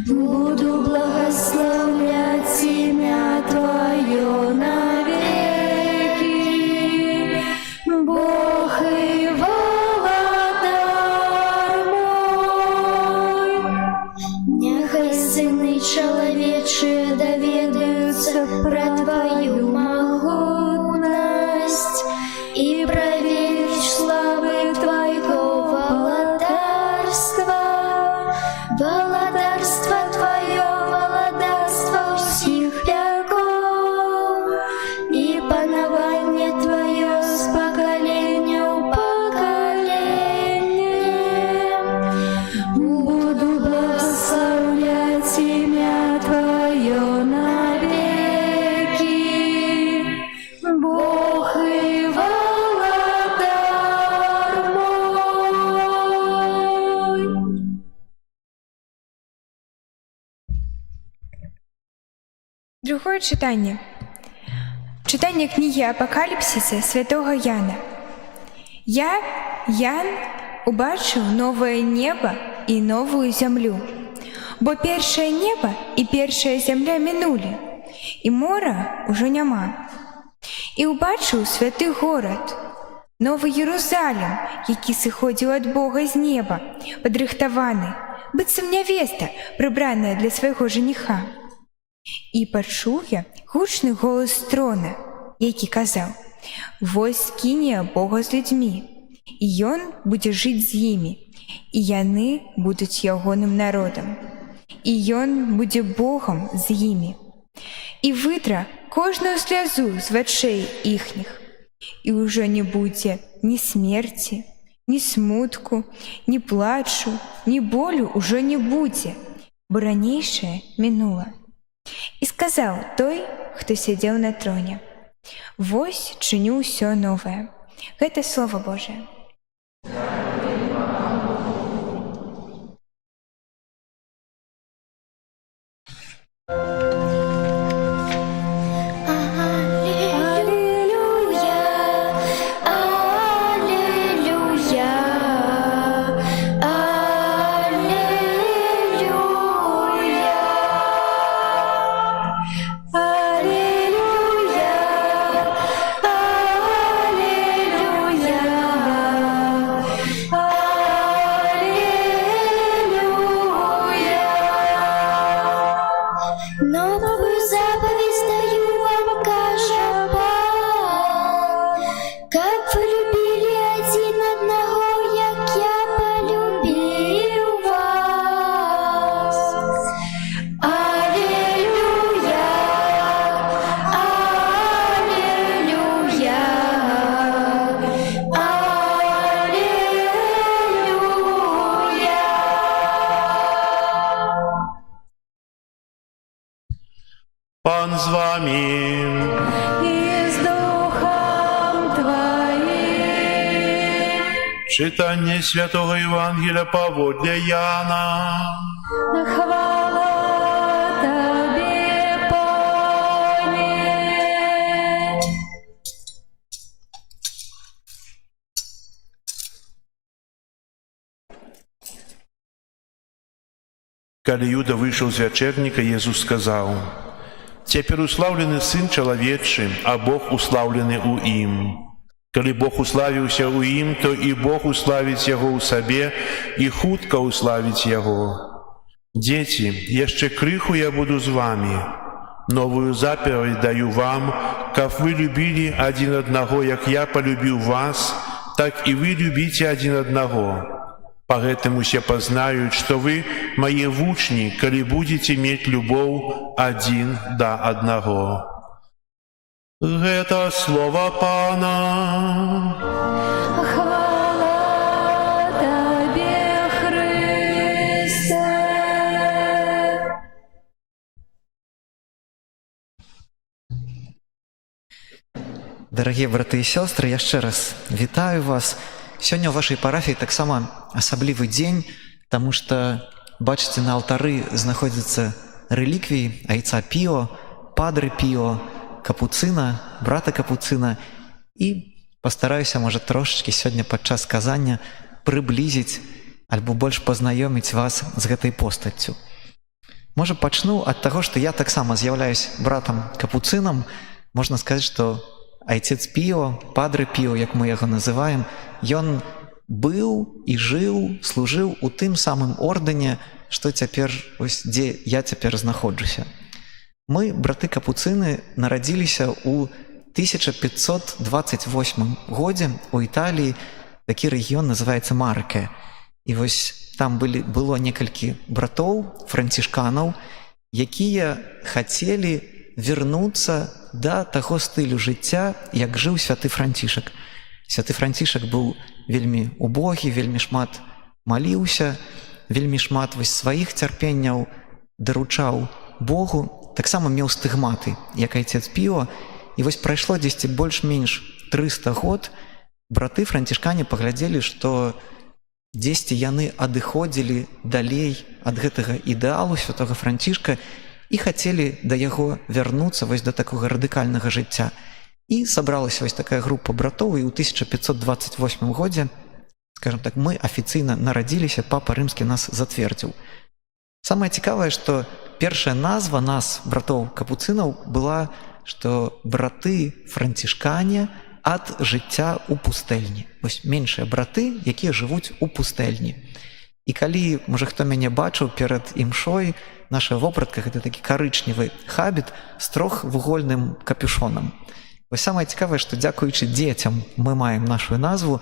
Буду благословлять имя Твое навеки, Бог и Володар мой. Нехай сыны человечие доведаются про Твою могутность и про величь славы Твоего володарства. Володарство Твое, володарство всех веков, и панование Твое с поколения в поколение. Буду благословлять имя Твое навеки, Бог и Володар мой. Другое читание. Читание книги Апокалипсиса святого Яна. Я, Ян, убачив новое небо и новую землю. Бо першее небо и першая земля минули, и мора уже нема. І убачив святий город, Новий Єрусалим, який сиходив від Бога з неба, подрихтований, быццам невеста, прибрана для свого жениха. І почув я гучний голос з трона, який казав: «Вось скиния Бога з людьми, і Ён буде жити з ними, і яны будуть Ягоным народом, і Ён буде Богом з ними, і витра кожну сльозу з очей їхніх, і уже не буде ні смерті, ні смутку, ні плачу, ні болю уже не буде, бо раніше минуло». І сказав той, хто сидів на троні: «Вось чиню ўсё новое». Гэта Слово Божие. Новую заповедь даю вам, каже Бог, как вы любили один одного, як я полюбил вас. Аллилуйя, аллилуйя, аллилуйя. Пан з вами. и с Духом Твоим. Читання Святого Євангелія поводле Яна. Хвала Тебе, Пане. Калі Юда вышел з вячэрніка, Езус сказаў: «Цяпер услаўлены Сын Чалавечы, а Бог услаўлены ў ім. Калі Бог уславіўся ў ім, то і Бог уславіць яго ў сабе і хутка уславіць яго. Дети, яшчэ крыху я буду з вами. Новую заповедь даю вам, каб вы любили один одного, як я полюбил вас, так и вы любите один одного. По гэтаму все познают, что вы мои вучни, коли будете иметь любовь один до одного. Гэта слово Пана. Хвала Тебе, Христе. Дарагія браты і сёстры, яшчэ раз вітаю вас. Сёння ў вашай парафіі таксама асаблівы дзень, таму што, бачыце, на алтары знаходзяцца рэліквіі айца Піо, падры Піо, капуцына, брата капуцына, і пастараюся, можа, трошачкі сёння падчас казання прыблізіць альбо больш пазнаёміць вас з гэтай постаццю. Можа, пачну ад таго, што я таксама з'яўляюсь братам капуцынам. Можна сказаць, што айцец Піо, падры Піо, як мы яго называем, ён быў і жыў, служыў у тым самым ордэне, што цяпер, ось дзе я цяпер знаходжуся. Мы, браты капуцыны, нарадзіліся ў 1528 годзе ў Італіі. Такі рэгіён называецца Марке. І вось там было некалькі братоў, францішканаў, якія хацелі вярнуцца да таго стылю жыцця, як жыў святы Францішак. Святы Францішак быў вельмі убогі, вельмі шмат маліўся, вельмі шмат вось сваіх цярпенняў даручаў Богу, таксама меў стыгматы, як айцец Піо. І вось прайшло дзесьці больш-менш 300 год, браты францішкане паглядзелі, што дзесьці яны адыходзілі далей ад гэтага ідэалу святога Францішка і хацелі да яго вярнуцца вось да такога радыкальнага жыцця. І сабралася вось такая група братоў, і ў 1528 годзе, скажем так, мы афіцыйна нарадзіліся, папа рымскі нас зацвердзіў. Самае цікавае, што першая назва нас, братоў капуцынаў, была, што браты францішкане ад жыцця ў пустэльні. Вось меншыя браты, якія жывуць у пустэльні. І калі, можа, хто мяне бачыў перад імшой, наша вопратка — гэта такі карычневы хабіт з трохвугольным капюшонам. Вось самае цікавае, што дзякуючы дзецям мы маем нашу назву,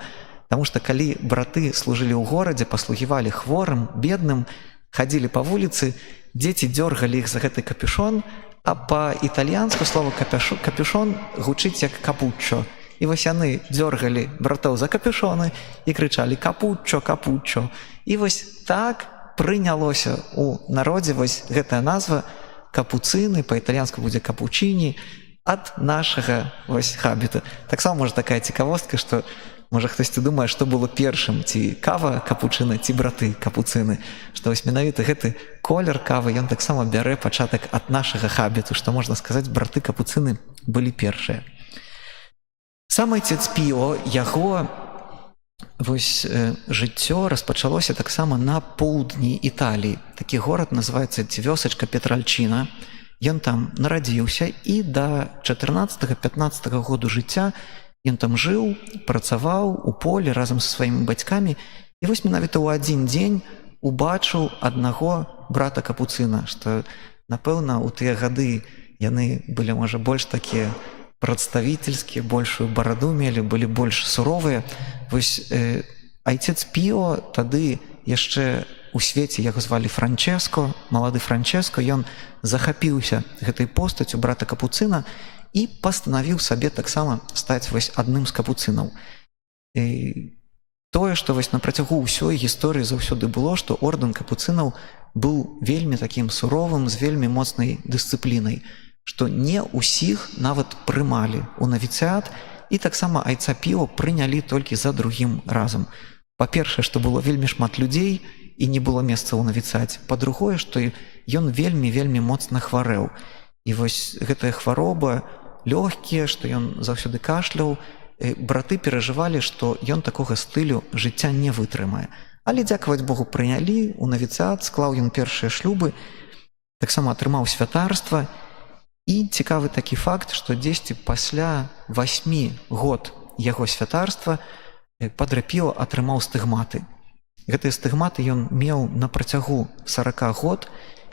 таму што калі браты служылі ў горадзе, паслугівалі хворым, бедным, хадзілі па вуліцы, дзеці дзёргалі іх за гэты капюшон, а па-італьянску слова капюшон гучыць як капуччо. І вось яны дзёргалі братоў за капюшоны і крычалі «капуччо, капуччо». І вось так прынялося ў народзе вось гэтая назва капуцыны, па-італьянску будзе капучыні, ад нашага вось хабіта. Таксама, можа, такая цікавостка, што, можа, хтосьці думае, што было першым, ці кава капучына, ці браты капуцыны, што вось менавіта гэты колер кавы, ён таксама бярэ пачатак ад нашага хабіту, што, можна сказаць, браты капуцыны былі першыя. Сам айцец Піо, яго вось жыццё распачалося таксама на поўдні Італіі. Такі горад называецца ці вёсачка Петральчына. Ён там нарадзіўся і да 14-15 году жыцця ён там жыў, працаваў у полі разам са сваімі бацькамі. І вось менавіта ў адзін дзень убачыў аднаго брата капуцына, што, напэўна, у тыя гады яны былі, можа, больш такія прадставительскія, большую бараду мелі, былі больш суровыя. Вось айцец Піо тады яшчэ у свеце, яго звалі Франческо, малады Франческо, ён захапіўся гэтай постаццю брата капуцына і пастанавіў сабе таксама стаць вось адным з капуцынаў. Тое, што вось на працягу ўсёй гісторыі заўсёды было, што ордэн капуцынаў быў вельмі такім суровым, з вельмі моцнай дысцыплінай, што не ўсіх нават прымалі ў навіцыят, і таксама айца Піо прынялі толькі за другім разам. Па-першае, што было вельмі шмат людзей і не было месца ў навіцыяце. Па-другое, што ён вельмі моцна хварэў. І вось гэтая хвароба, лёгкія, што ён заўсёды кашляў, браты перажывалі, што ён такога стылю жыцця не вытрымае. Але, дзякаваць Богу, прынялі ў навіцыят, склаў ён першыя шлюбы, таксама атрымаў святарства. І цікавы такі факт, што дзесьці пасля 8 год яго святарства падры Піо атрымаў стыгматы. гэтыя стыгматы ён меў на працягу 40 год,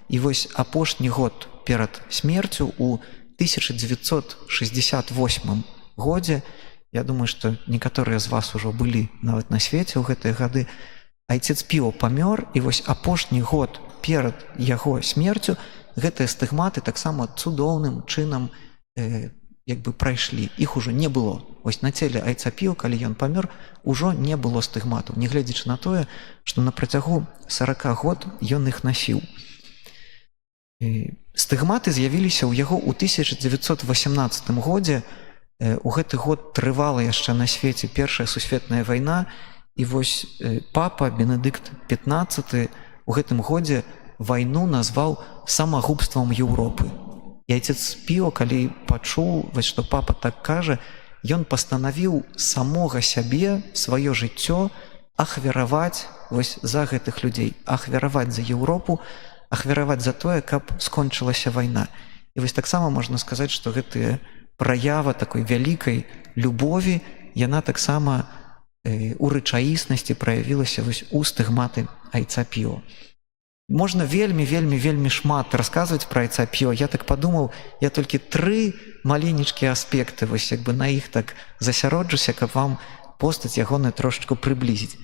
і вось апошні год перад смерцю у 1968 годзе, я думаю, што некаторыя з вас ужо былі нават на свеце ў гэтыя гады, айцец Піо памёр, і вось апошні год перад яго смерцю гэтыя стыгматы таксама цудоўным чынам прайшлі. Іх ужо не было. Вось на целе айца Піо, калі ён памёр, ужо не было стыгматаў, нягледзячы на тое, што на працягу 40 год ён іх насіў. Стыгматы з'явіліся ў яго ў 1918 годзе. У гэты год трывала яшчэ на свеце Першая сусветная вайна, і вось папа Бенедыкт XV у гэтым годзе вайну назваў самагубствам Еўропы. І айцец Піо, калі пачуў, што папа так кажа, ён пастанавіў самога сябе, сваё жыццё ахвяраваць за гэтых людзей, ахвяраваць за Еўропу, ахвяраваць за тое, каб скончылася вайна. І вось таксама можна сказаць, што гэтая праява такой вялікай любові, яна таксама у рэчаіснасці праявілася у стыгматы айца Піо. Можна вельмі шмат расказваць пра айца Піо. Я так падумаў, я толькі 3 маленечкія аспекты на іх так засяроджуся, каб вам постаць ягоную трошечку прыблізіць.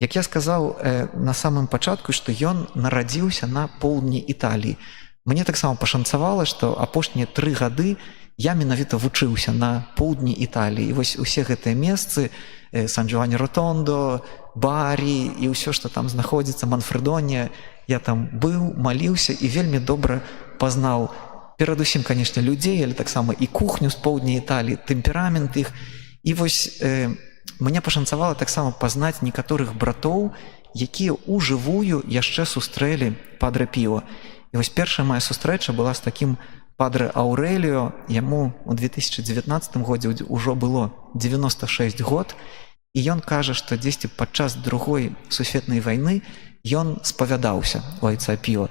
Як я сказаў на самым пачатку, што ён нарадзіўся на поўдні Італіі. Мне таксама пашанцавала, што апошнія 3 гады я менавіта вучыўся на поўдні Італіі. І вось усе гэтыя месцы, Сан-Джованні-Ротондо, Барі і ўсё, што там знаходзіцца, Манфредонія, я там быў, маліўся і вельмі добра пазнаў перадусім, канешне, людзей, але таксама і кухню з поўдня Італіі, тэмперамент іх. І вось мне пашанцавала таксама пазнаць некаторых братоў, якія ўжывую яшчэ сустрэлі падрэ Піо. І вось першая моя сустрэча была з такім падрэ Аўрэліо, яму ў 2019 годзе ўжо было 96 год, і ён кажа, што дзесьці падчас Другой сусветнай вайны ён спавядаўся у айца Піо.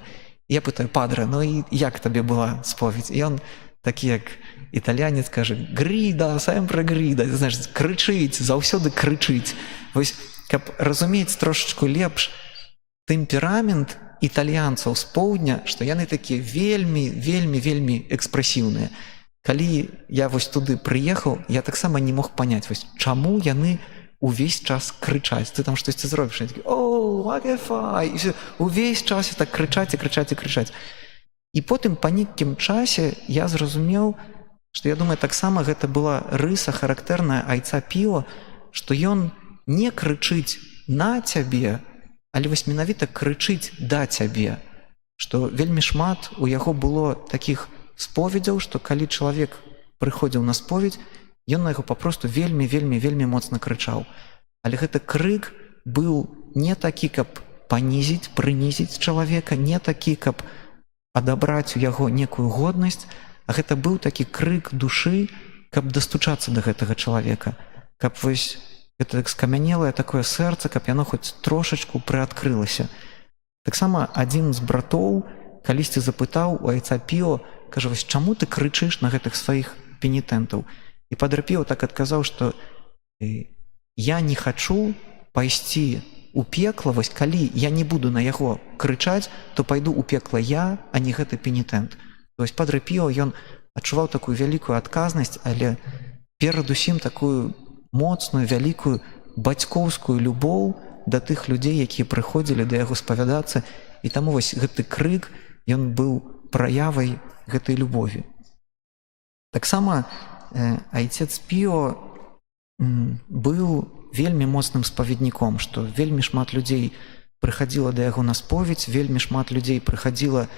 Я пытаю: падрэ, ну і як табе была споведь? І ён такі, як італьянец, кажа: гріда, сэмпрэ гріда, знаеш, крычыць, заўсёды крычыць. Вось, каб разумець трошечку лепш тэмперамент італьянцаў з поўдня, што яны такія вельмі экспрэсіўныя. Калі я вось туды прыехаў, я таксама не мог паняць, вось, чаму яны увесь час крычаць. Ты там штосьці зробіш, такі: о, вагефай, увесь час так крычаць. І потым па нейкім часе я зразумеў, што, я думаю, таксама гэта была рыса характэрная айца Піо, што ён не крычыць на цябе, але вось менавіта крычыць да цябе. Што вельмі шмат у яго было такіх споведзяў, што калі чалавек прыходзіў на споведь, ён на яго папросту вельмі моцна крычаў. Але гэты крык быў не такі, каб прынізіць чалавека, не такі, каб адабраць у яго некую годнасць, а гэта быў такі крык душы, каб дастучацца да гэтага чалавека, каб вось гэта скамянелае такое сэрца, каб яно хоць трошачку прыадкрылася. Таксама адзін з братоў калісьці запытаў у айца Піо, кажа: вось, чаму ты крычыш на гэтых сваіх пенітэнтаў? І падрэ Піо так адказаў, што я не хачу пайсці ў пекла, вось калі я не буду на яго крычаць, то пайду ў пекла я, а не гэты пенітэнт. Вось падрэ Піо, ён адчуваў такую вялікую адказнасць, але перадусім такую моцную, вялікую бацькоўскую любоў да тых людзей, якія прыходзілі да яго спавядацца, і таму вось гэты крык, ён быў праявай гэтай любові. Таксама айцец Піо быў вельмі моцным спаведніком, што вельмі шмат людзей прыхадзіла да яго на споведь, вельмі шмат людзей прыхадзіла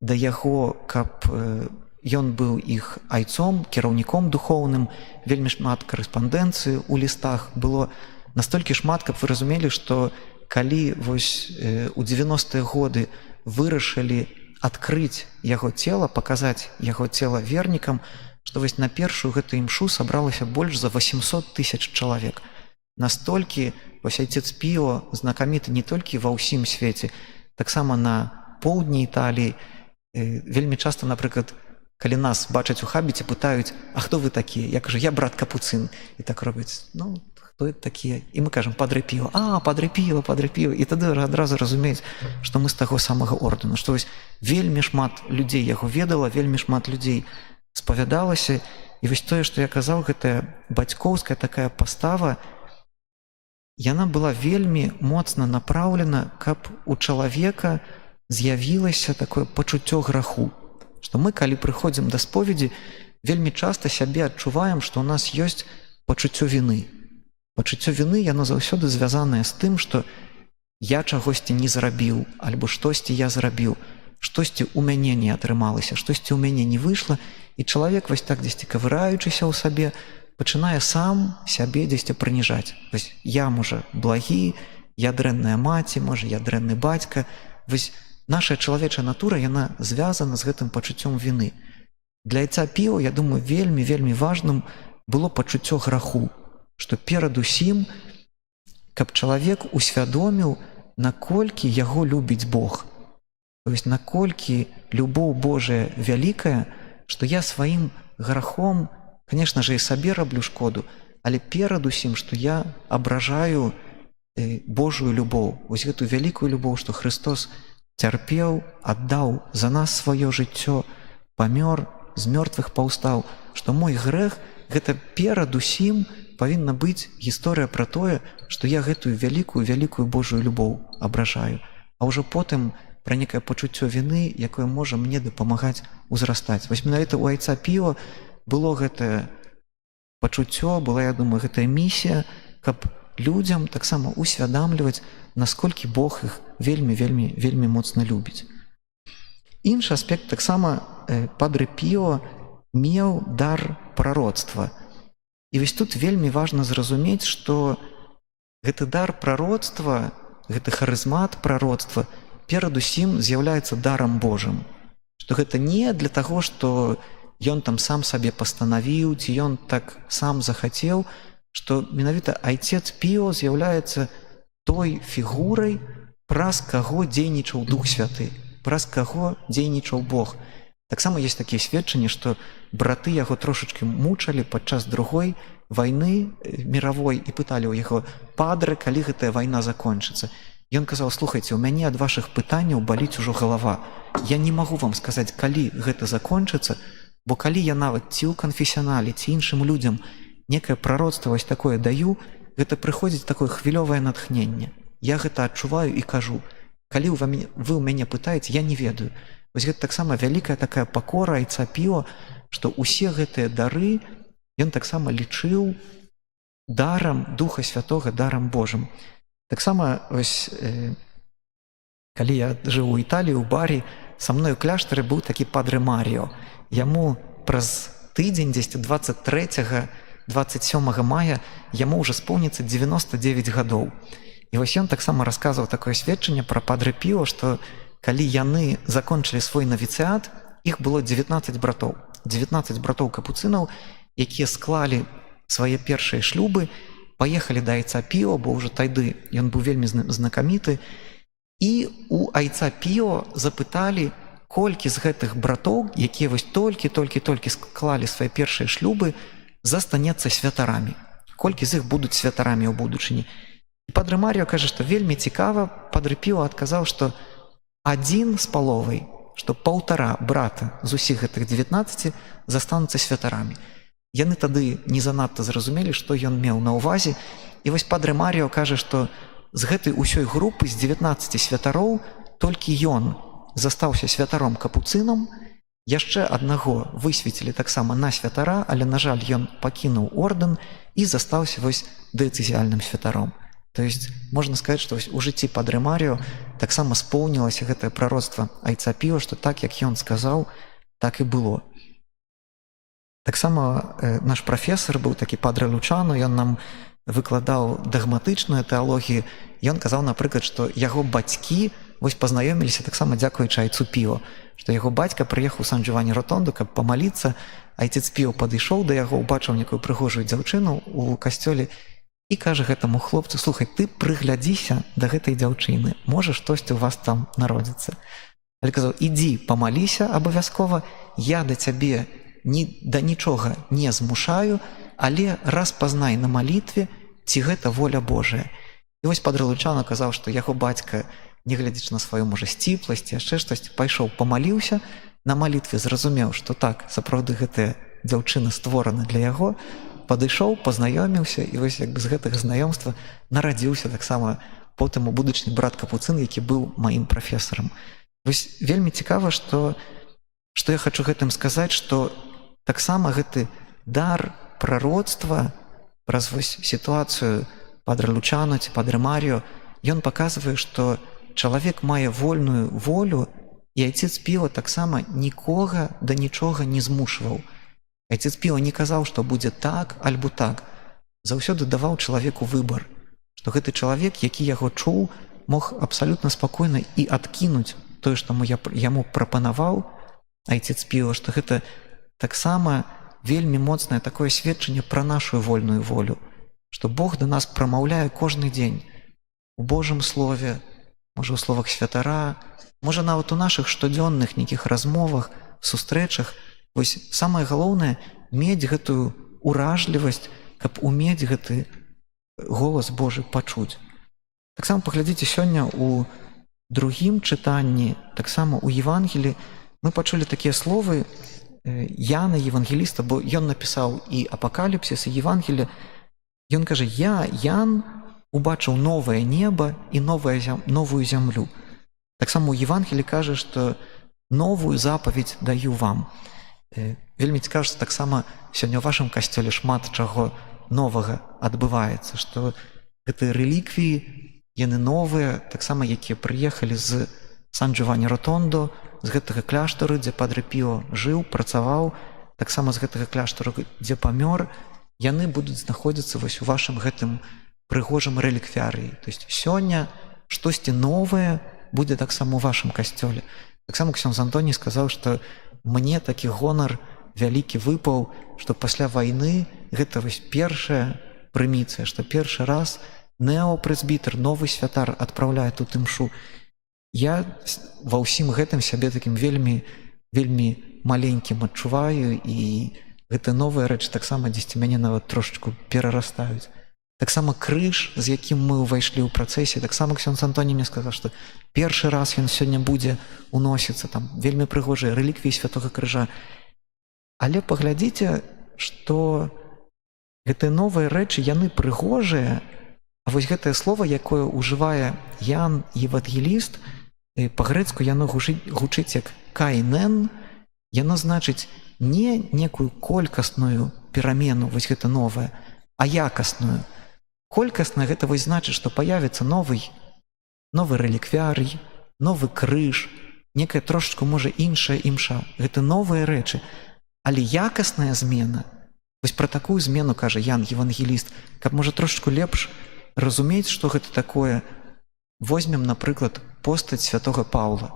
да яго, каб ён быў іх айцом, кіраўніком духоўным, вельмі шмат карэспандэнцыі ў лістах было, настолькі шмат, каб вы разумелі, што калі вось у 90-е годы вырашылі адкрыць яго цела, паказаць яго цела вернікам, што вось на першую гэту імшу сабралася больш за 800 000 чалавек. Настолькі вось айцец Піо знакаміты не толькі ва ўсім свеце, таксама на поўдні Італіі. Вельмі часта, напрыклад, калі нас бачаць у хабіце, пытаюць: а хто вы такія? Я кажу: я брат Капуцын. І так робяць: ну, хто это такія, і мы кажам падрэ піва, падрэ піва, і тады адразу разумеюць, што мы з таго самага ордэна, што вось вельмі шмат людзей яго ведала, вельмі шмат людзей спавядалася, і вось тое, што я казаў, гэтая бацькоўская такая пастава, яна была вельмі моцна напраўлена, каб у чалавека з'явілася такое пачуццё граху, што мы, калі прыходзім да споведзі, вельмі часта сябе адчуваем, што ў нас ёсць пачуццё віны. Пачуццё віны, яно заўсёды звязанае з тым, што я чагосьці не зрабіў, альбо штосьці я зрабіў, штосьці ў мяне не атрымалася, штосьці ў мяне не выйшла, і чалавек вось так дзесьці кавыраючыся ў сабе, пачынае сам сябе дзесьці прыніжаць. Вось я, можа, благі, я дрэнная маці, можа, я дрэнны бацька. Вось наша чалавечая натура, яна звязана з гэтым пачуццём віны. Для айца піва, я думаю, вельмі важным было пачуццё граху, што перадусім, каб чалавек усвядоміў, наколькі яго любіць Бог. То есть, наколькі любоў Божая вялікая, што я сваім грахом, конечно же, і сабе раблю шкоду, але перадусім, што я абражаю Божую любоў. Вось гэтую вялікую любоў, што Христос цярпеў, аддаў за нас сваё жыццё, памёр, з мёртвых паўстаў, што мой грэх — гэта перадусім павінна быць гісторыя пра тое, што я гэтую вялікую Божую любоў абражаю, а ўжо потым пра некае пачуццё віны, якое можа мне дапамагаць узрастаць. Вось менавіта ў айца піва было гэтае пачуццё, была, я думаю, гэтая місія, каб людзям таксама усвядамліваць, насколькі Бог іх вельмі моцна любіць. Іншы аспект, таксама падрэ піва меў дар прароцтва. І вось тут вельмі важна зразумець, што гэты дар прароцтва, гэты харызмат прароцтва перадусім з'яўляецца дарам Божым. Што гэта не для таго, што ён там сам сабе пастанавіў, ці ён так сам захацеў, што менавіта айцец піва з'яўляецца той фігурай, праз каго дзейнічаў Дух Святы, праз каго дзейнічаў Бог. Таксама ёсць такія сведчанні, што браты яго трошачкі мучалі падчас другой вайны міравой і пыталі ў яго: «Падрэ, калі гэтая вайна закончыцца?» Ён казаў: «Слухайце, у мяне ад вашых пытанняў баліць ужо галава. Я не магу вам сказаць, калі гэта закончыцца, бо калі я нават ці ў канфесіянале, ці іншым людзям некае прароцтва вось такое даю, гэта прыходзіць такое хвілёвае натхненне. Я гэта адчуваю і кажу. Калі вы ў мяне пытаеце, я не ведаю». Вось гэта таксама вялікая такая пакора айца піва, што ўсе гэтыя дары ён таксама лічыў дарам Духа Святога, дарам Божым. Таксама вось, калі я жыў у Італіі, у барі, са мной у кляштары быў такі падрэ Маріо. Яму праз тыдзень, дзесьці 23-27 мая, яму ўжо споўніцца 99 гадоў. І вось ён таксама расказваў такое сведчанне пра падрэ піва, што калі яны закончылі свой навіцыят, іх было 19 братоў. 19 братоў капуцынаў, якія склалі свае першыя шлюбы, паехалі да айца піва, бо ўжо тады ён быў вельмі знакаміты, і у айца піва запыталі, колькі з гэтых братоў, якія вось толькі склалі свае першыя шлюбы, застанецца святарамі. Колькі з іх будуць святарамі ў будучыні. І падрэ Маріо кажа, што вельмі цікава, падрэ піва адказаў, што 1,5, што 1,5 брата з усіх гэтых 19 застануцца святарамі. Яны тады не занадта зразумелі, што ён меў на ўвазе. І вось падрэ Маріо кажа, што з гэтай усёй групы, з 19 святароў, толькі ён застаўся святаром капуцынам, яшчэ аднаго высветілі таксама на святара, але, на жаль, ён пакінуў ордэн і застаўся вось дыяцэзіяльным святаром. То есть можна сказаць, што у жыцці падрэ Маріо таксама споўнілася гэтае прароцтва айца піва, што так, як ён сказаў, так і было. Таксама наш прафесар быў такі падрэ Лучано, ён нам выкладаў дагматычную тэалогію. Ён казаў, напрыклад, што яго бацькі вось пазнаёміліся таксама дзякуючы айцу піва, што яго бацька прыехаў у Сан-Джованні-Ротонду, каб памаліцца. Айцец піва падышоў да яго, убачыў некую прыгожую дзяўчыну ў касцёле і кажа гэтаму хлопцу: «Слухай, ты прыглядзіся да гэтай дзяўчыны, можа штосьці ў вас там народзіцца». Але казаў: «Ідзі, памаліся абавязкова, я да цябе да нічога не змушаю, але распазнай на малітве, ці гэта воля Божая. І вось падрэ Лучано казаў, што яго бацька, нягледзячы на сваю, можа, сціпласць, яшчэ штось, пайшоў, памаліўся, на малітве зразумеў, што так, сапраўды гэтая дзяўчына створана для яго, падышоў, пазнаёміўся, і вось як бы з гэтага знаёмства нарадзіўся таксама потым у будучыні брат Капуцын, які быў маім прафесарам. Вось вельмі цікава, што я хачу гэтым сказаць, што таксама гэты дар прароцтва праз вось сітуацыю падрэ Лучано ці падрэ Маріо, ён паказвае, што чалавек мае вольную волю, і айцец Піо таксама нікога да нічога не змушваў. Айцец Піо не казаў, што будзе так альбо так. Заўсёды даваў чалавеку выбар, што гэты чалавек, які яго чуў, мог абсалютна спакойна і адкінуць тое, што яму прапанаваў айцец Піо, што гэта таксама вельмі моцнае такое сведчанне пра нашу вольную волю, што Бог да нас прамаўляе кожны дзень у Божым слове, можа, у словах святара, можа, нават у нашых штодзённых нейкіх размовах, сустрэчах. Вось самае галоўнае мець гэтую уражлівасць, каб умець гэты голас Божы пачуць. Таксама паглядзіце сёння у другім чытанні, таксама у Евангелі мы пачулі такія словы Яна, евангеліста, бо ён напісаў і апакаліпсіс, і Евангелі. Ён кажа: я, Ян, убачыў новае неба і новую зямлю. Таксама у Евангелі кажа, што новую запаведь даю вам. Вельмі цікава, што таксама сёння ў вашым касцёле шмат чаго новага адбываецца, што гэтыя рэліквіі, яны новыя, таксама якія прыехалі з Сан-Джованні-Ротондо, з гэтага кляштару, дзе падрэ Піо жыў, працаваў, таксама з гэтага кляштару, дзе памёр, яны будуць знаходзіцца вось у вашым гэтым прыгожым рэліквіярыі. То есть сёння штосьці новае будзе таксама у вашым касцёле. Таксама ксёндз Антоній сказаў, што мне такі гонар вялікі выпаў, што пасля вайны гэта вось першая прыміцыя, што першы раз неопрэзбітер, новы святар адпраўляе тут імшу. Я ва ўсім гэтым сябе такім вельмі маленькім адчуваю, і гэта новая рэч таксама дзесьці мяне нават трошачку перарастаюць. Таксама крыж, з якім мы ўвайшлі ў працэсе, таксама ксёндз Антоній мне сказаў, што першы раз ён сёння будзе уносіцца, там вельмі прыгожыя рэліквіі святога крыжа. Але паглядзіце, што гэтыя новыя рэчы, яны прыгожыя, а вось гэтае слово, якое ўжывае Ян евангеліст, па-грэцку яно гучыць як кайнен, яно значыць не некую колькасную перамену, вось гэта новае, а якасную. Колькасная гэта вось значыць, што паявіцца новы рэліквіярый, новы крыж, некая трошачку, можа, іншая імша. Гэта новыя рэчы. Але якасная змена, вось пра такую змену кажа Ян евангеліст, каб, можа, трошачку лепш разумець, што гэта такое. Возьмем, напрыклад, постаць святога Паўла.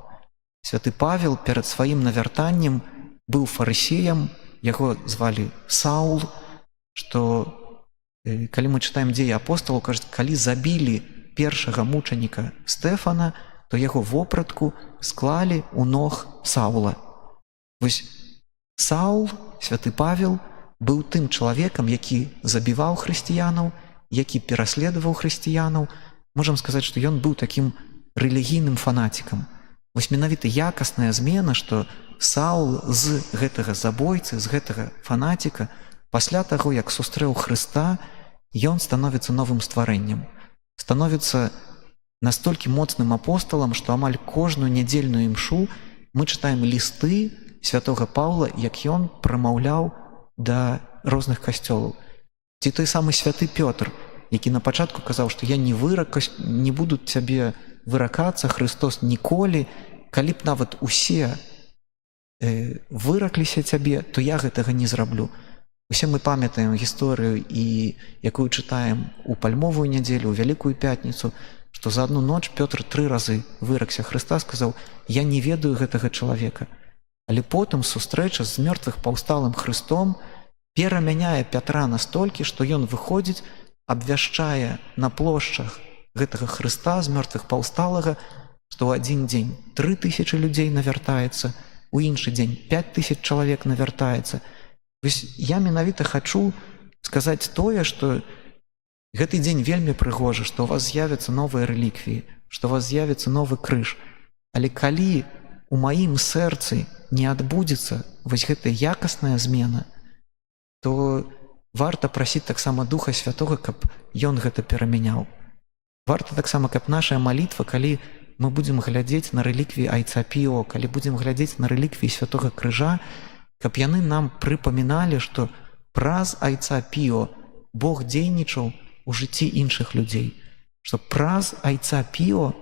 Святы Павел перад сваім навяртаннем быў фарысеем, яго звалі Саул, што калі мы чытаем дзеі апосталаў, кажуць, калі забілі першага мучаніка Стэфана, то яго вопратку склалі ў ног Саула. Вось Саул, святы Павел, быў тым чалавекам, які забіваў хрысціянаў, які пераследаваў хрысціянаў. Можам сказаць, што ён быў такім рэлігійным фанатікам. Вось менавіта якасная змена, што Саул з гэтага забойцы, з гэтага фанатіка, пасля таго, як сустрэў Хрыста, ён становіцца новым стварэннем. Становіцца настолькі моцным апосталам, што амаль кожную нядзельную імшу мы чытаем лісты святога Паўла, як ён прамаўляў да розных касцёлаў. Ці той самы святы Пётр, які на пачатку казаў, што я не буду цябе выракацца, Христос ніколі, калі б нават усе выракліся цябе, то я гэтага не зраблю. Усе мы памятаем гісторыю, і якую чытаем у пальмовую нядзелю, у Вялікую пятніцу, што за адну ноч Пётр 3 разы выракся Хрыста, сказаў: я не ведаю гэтага чалавека. Але потым сустрэча з мёртвых паўсталым Хрыстом перамяняе Пятра настолькі, што ён выходзіць, абвяшчае на плошчах гэтага Хрыста з мёртвых паўсталага, што ў адзін дзень 3000 людзей навяртаецца, у іншы дзень 5000 чалавек навяртаецца. Вось я менавіта хачу сказаць тое, што Гэты дзень вельмі прыгожы, што ў вас з'явяцца новыя рэліквіі, што ў вас з'явіцца новы крыж. Але калі у маім сэрцы не адбудзецца вось гэтая якасная змена, то варта прасіць таксама Духа Святога, каб ён гэта перамяняў. Варта таксама, каб наша малітва, калі мы будзем глядзець на рэліквіі Айца Піо, калі будзем глядзець на рэліквіі Святога Крыжа, каб яны нам прыпаміналі, што праз Айца Піо Бог дзейнічаў у жыцці іншых людзей, што праз Айца Піо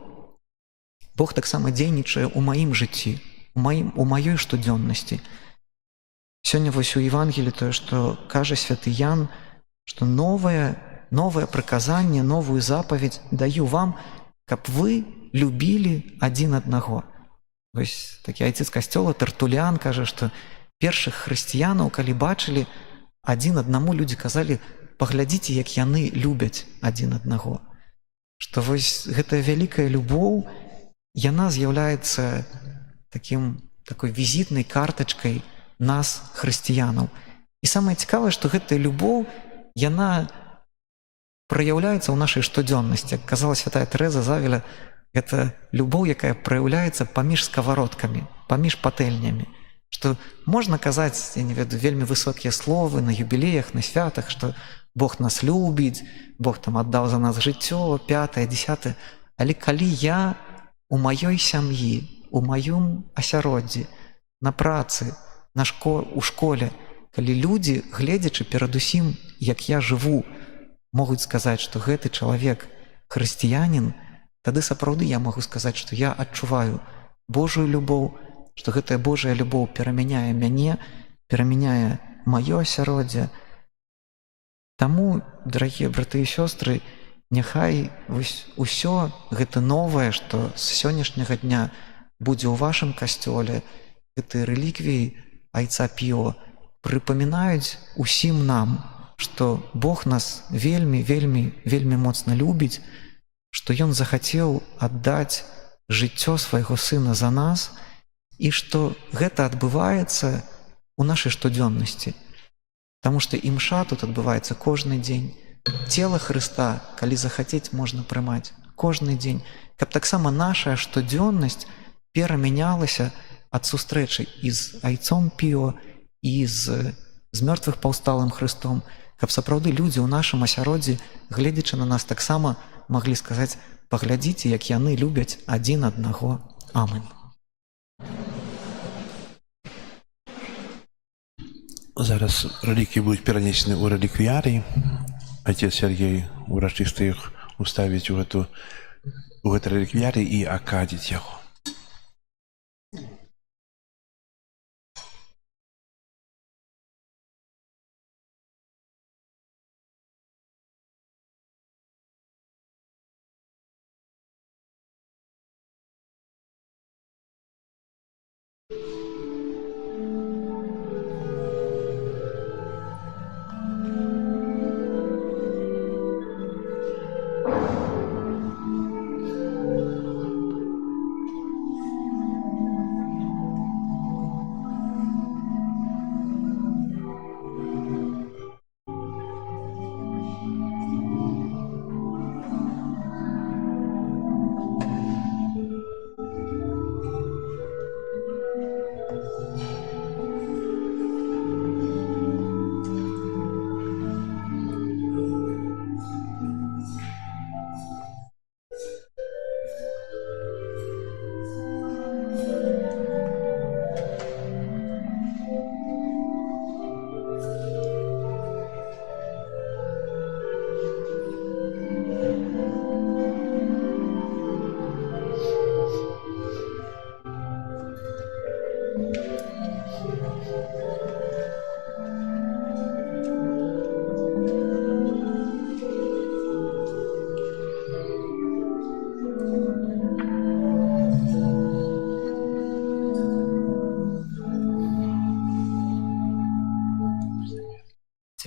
Бог таксама дзейнічае ў маім жыцці, у маёй штодзённасці. Сёння вось у Евангелі тое, што кажа святы Ян, што новае прыказанне, новую запаведь даю вам, каб вы любілі адзін аднаго. Вось такі айцец касцёла Тартулян кажа, што першых хрысціянаў, калі бачылі, адзін аднаму людзі казалі: паглядзіце, як яны любяць адзін аднаго. Што вось гэтая вялікая любоў, яна з'яўляецца такой візітнай картачкай нас, хрысціянаў. І самае цікавае, што гэтая любоў, яна праяўляецца ў нашай штодзённасці. Як казала святая Тэрэза з Авеля, гэта любоў, якая праяўляецца паміж скавародкамі, паміж патэльнямі. Што можна казаць, я не ведаю, вельмі высокія словы на юбілеях, на святах, што Бог нас любіць, Бог там аддаў за нас жыццё, 5-е, 10-е. Але калі я у маёй сям'і, у маём асяроддзі, на працы, у школе, калі людзі, гледзячы перадусім, як я жыву, могуць сказаць, што гэты чалавек хрысціянін, тады сапраўды я магу сказаць, што я адчуваю Божую любоў, што гэтая Божая любоў перамяняе мяне, перамяняе маё асяроддзе. Таму, дарагія браты і сёстры, няхай вось усё гэта новае, што з сённяшняга дня будзе ў вашым касцёле, гэтыя рэліквіі Айца Піо прыпамінаюць усім нам, што Бог нас вельмі, вельмі, вельмі моцна любіць, што Ён захацеў аддаць жыццё свайго Сына за нас, і што гэта адбываецца ў нашай штодзённасці. Таму што імша тут адбываецца кожны дзень. Цела Хрыста, калі захацець, можна прымаць кожны дзень, каб таксама наша штодзённасць перамянялася ад сустрэчы і з Айцом Піо, і з мёртвых паўсталым Хрыстом, каб сапраўды людзі ў нашым асяроддзі, гледзячы на нас, таксама маглі сказаць: паглядзіце, як яны любяць адзін аднаго. Амэн. Зараз рэліквіі будуць перанесены ў рэліквіярый. Отец Сергей урачыста іх уставіць у гэты рэліквіярый і акадзіць яго.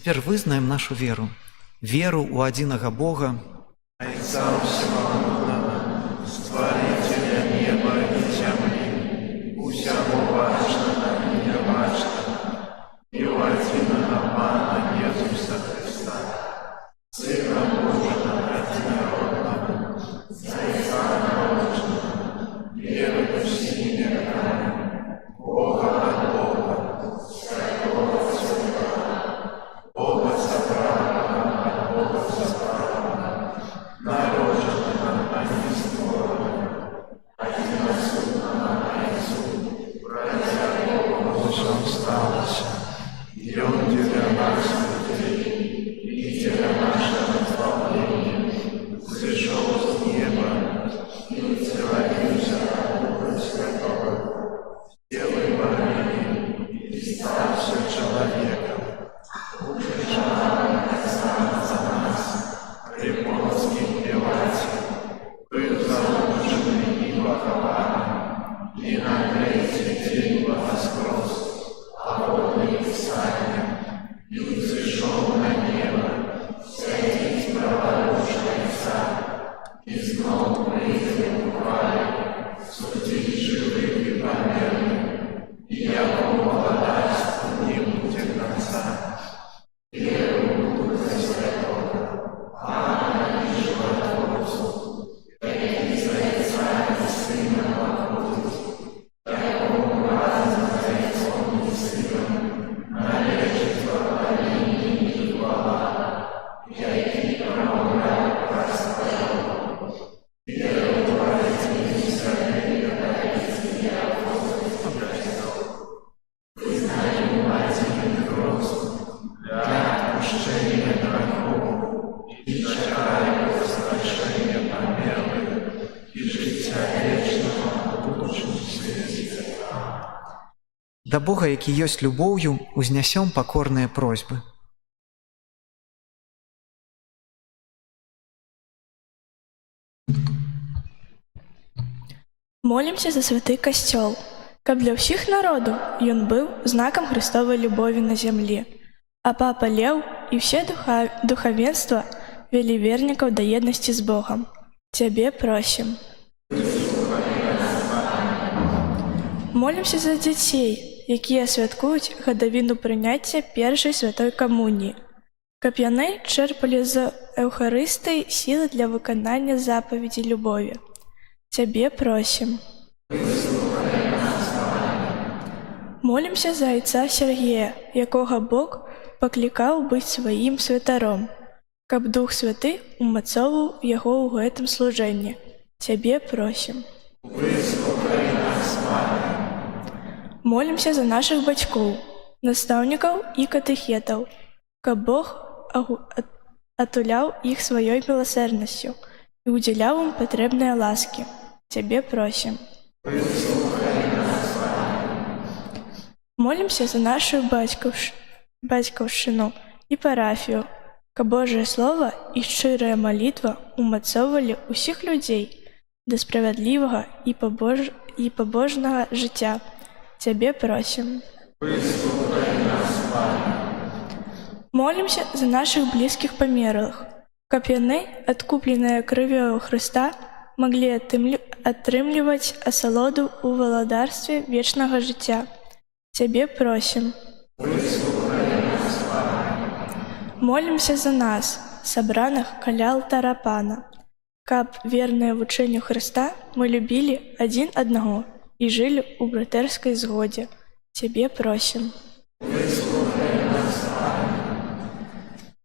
Цяпер вызнаем нашу веру. Веру ў адзінага Бога, Айца Всемогутного, Стварителя неба и земли, усяго важного и неважного, и у единого Пана Иисуса Христа, Сына Божьего, сталося, ён дзеля нас людзей і дзеля нашага збавлення зышоў з неба і з'явіўся ад Духа Святого, Девы Марии і стаўся чалавекам. Укрыжаваны сам за нас, прыморскім певаце, быў залучаны і пахаваны, і на трэці дзень воскрес, а водных саням, і зышоў на неба, сядзіць праварушаецца, і зноў прыйдзе ў хвалі, судзіць жывых і памерлых, і яго владарству не будзе канца. Веру ў Духа Святого, Пана і Жыватворцу, які з Отца і Сына паходзіць, якому разам з Отцом і Сыном належыць пахваленне і хвала, які прамаўляў праз пророкаў. Веру ў Бацьку Святых каталіцкіх апостолів, вызнаем адзін Хрост для адпушчэння грахоў і чакаем воскрэшэння памерлых і жыцця вечнага ў будучым свеце. Да Бога, які ёсць любоўю, узнясём пакорныя просьбы. Молімся за святы касцёл, каб для ўсіх народаў ён быў знакам Христовай любові на зямлі, а папа Леў і ўсе духавенства вялі вернікаў да еднасці з Богам. Цябе просім. Молімся за дзяцей, якія святкуюць гадавіну прыняцця першай святой камуніі, каб яны чэрпалі з Эўхарыстыі сілы для выканання запаведзі любові. Цябе просім. Молімся за айца Сергея, якога Бог паклікаў быць сваім святаром, каб Дух Святы умацоўваў яго ў гэтым служэнні. Цябе просім. Молімся за нашых бацькоў, настаўнікаў і катэхетаў, каб Бог атуляў іх сваёй міласэрнасцю і удзяляў ім патрэбныя ласкі. Цябе просім. Молімся за нашу бацькаўшчыну і парафію, каб Божае Слова і шчырая малітва умацоўвалі ўсіх людзей да справядлівага і пабожнага жыцця. Цябе просім. Молімся за нашых блізкіх памерлых, каб яны, адкупленыя крывёю Хрыста, маглі атрымліваць асалоду ў валадарстве вечнага жыцця. Цябе просім. Молімся за нас, сабраных каля алтара Пана, каб, верныя вучэнню Хрыста, мы любілі адзін аднаго і жылі ў братэрскай згодзе. Цябе просім.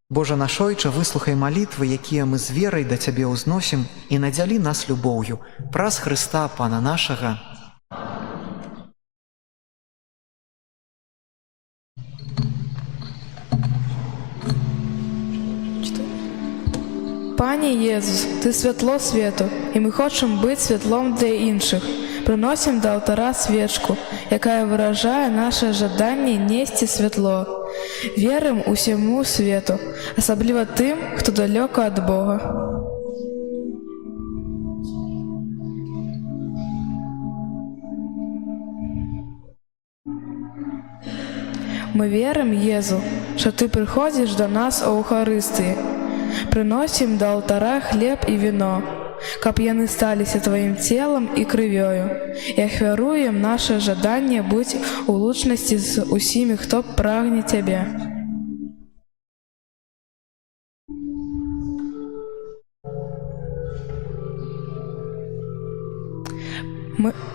Божа наш Ойча, выслухай малітвы, якія мы з верай да Цябе ўзносім, і надзялі нас любоўю праз Хрыста, Пана нашага. Пане Єзус, Ти світло світу, і ми хочемо бути світлом для інших. Приносим до алтара свечку, яка виражає наше жадання нести світло. Віримо усьому світу, особливо тим, хто далеко від Бога. Ми віримо, Єзу, що Ти приходиш до нас у Евхаристії. Приносим до алтара хлеб и вино, каб яны сталіся Твоим телом и крывёю, и ахвяруем наше жаданне быть у лучнасці з усімі, хто прагне Цябе.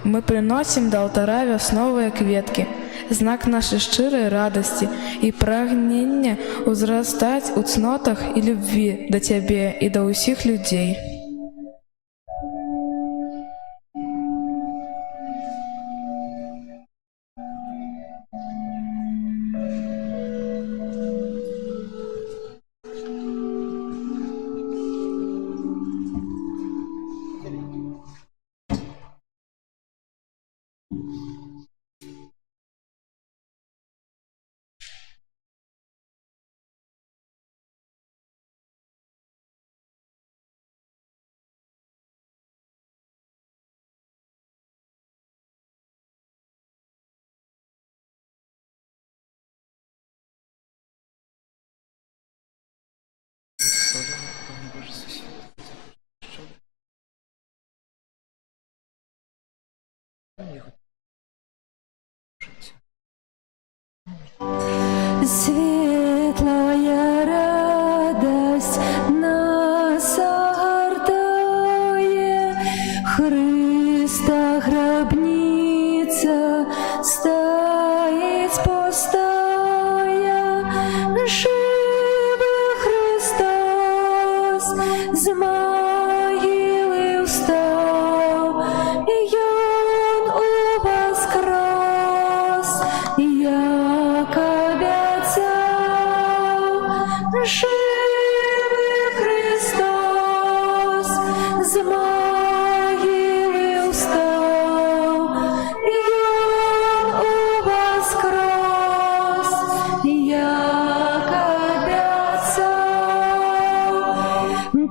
Мы приносим до алтара вясновыя кветкі, знак нашай шчырай радасці і прагнення ўзрастаць у цнотах і любві да Цябе і да ўсіх людзей. Светлая радость нас огортает, Христа гробница стоит пустая, живый Христос з могилы встал, и Он воскрес, як обещал. Живый Христос з могилы встал, и Он воскрес, як обещал.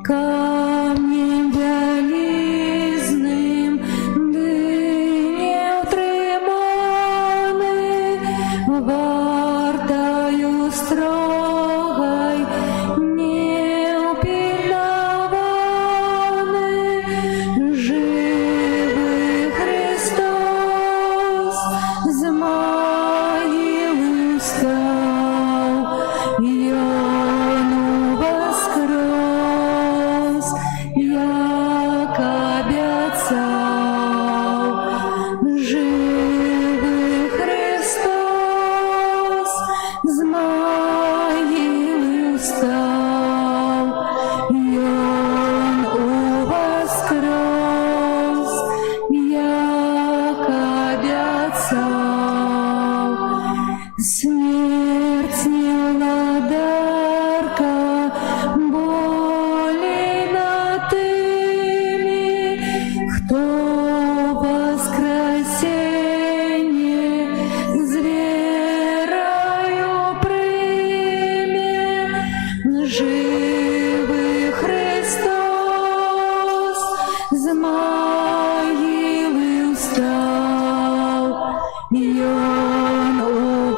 Камнем вялізным дынем триманий, вартою строгой не упільнований. Живий Христос з могили встав, і Он воскрес, як обіцяв. Живий Христос з могили встав, і Он воскрес, як обіцяв. Смерть не владарка, болей над тими, хто воскресенье з вірою прийме. Живий Христос з могили встав, і Он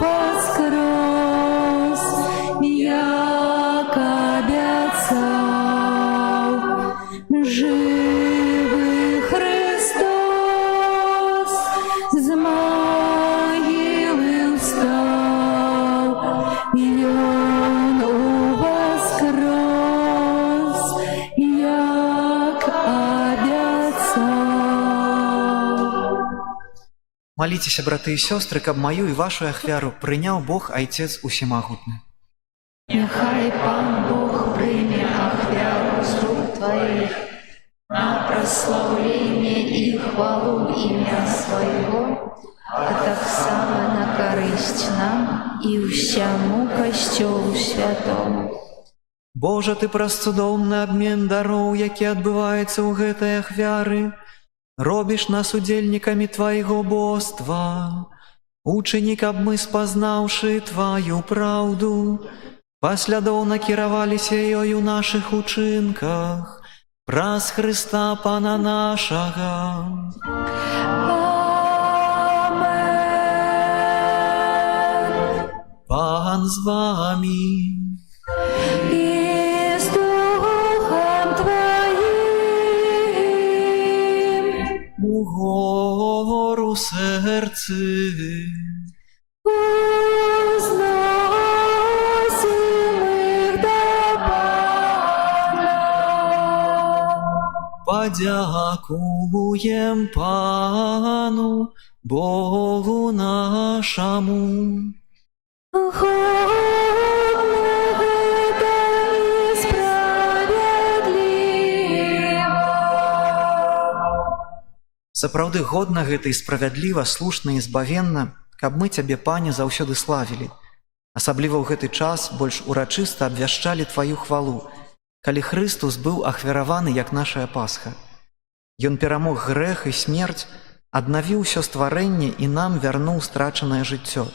воскрес, як обіцяв. Живий Христос з могили встав, і Он воскрес, як обіцяв. Молитесь, браты и сестры, каб мою и вашу ахвяру принял Бог Отец Усемогутный. Нехай Пан Бог прийме ахвяру з рук Твоїх на прославлення і хвалу ім'я Своєго, а так само на користь нам і всьому Костьолу Святому. Боже, Ты прасцудоўны абмен дароў, які адбываецца ў гэтай ахвяры, робіш нас удзельнікамі Твайго боства. Учыні, каб мы, спазнаўшы Тваю праўду, паслядоўна кіраваліся ёй у нашых учынках, праз Хрыста Пана нашага. Пан з вами. І з Духом Твоїм Угору серці. узносим їх до Пана. Подякуєм Пану, Богу нашому. Сапраўды годна гэта і справядліва, слушна і збавенна, каб мы Цябе, Пане, заўсёды славілі. Асабліва ў гэты час больш урачыста абвяшчалі Тваю хвалу, калі Хрыстус быў ахвяраваны як нашая Пасха. Ён перамог грэх і смерць, аднавіў усё стварэнне і нам вярнуў страчанае жыццё.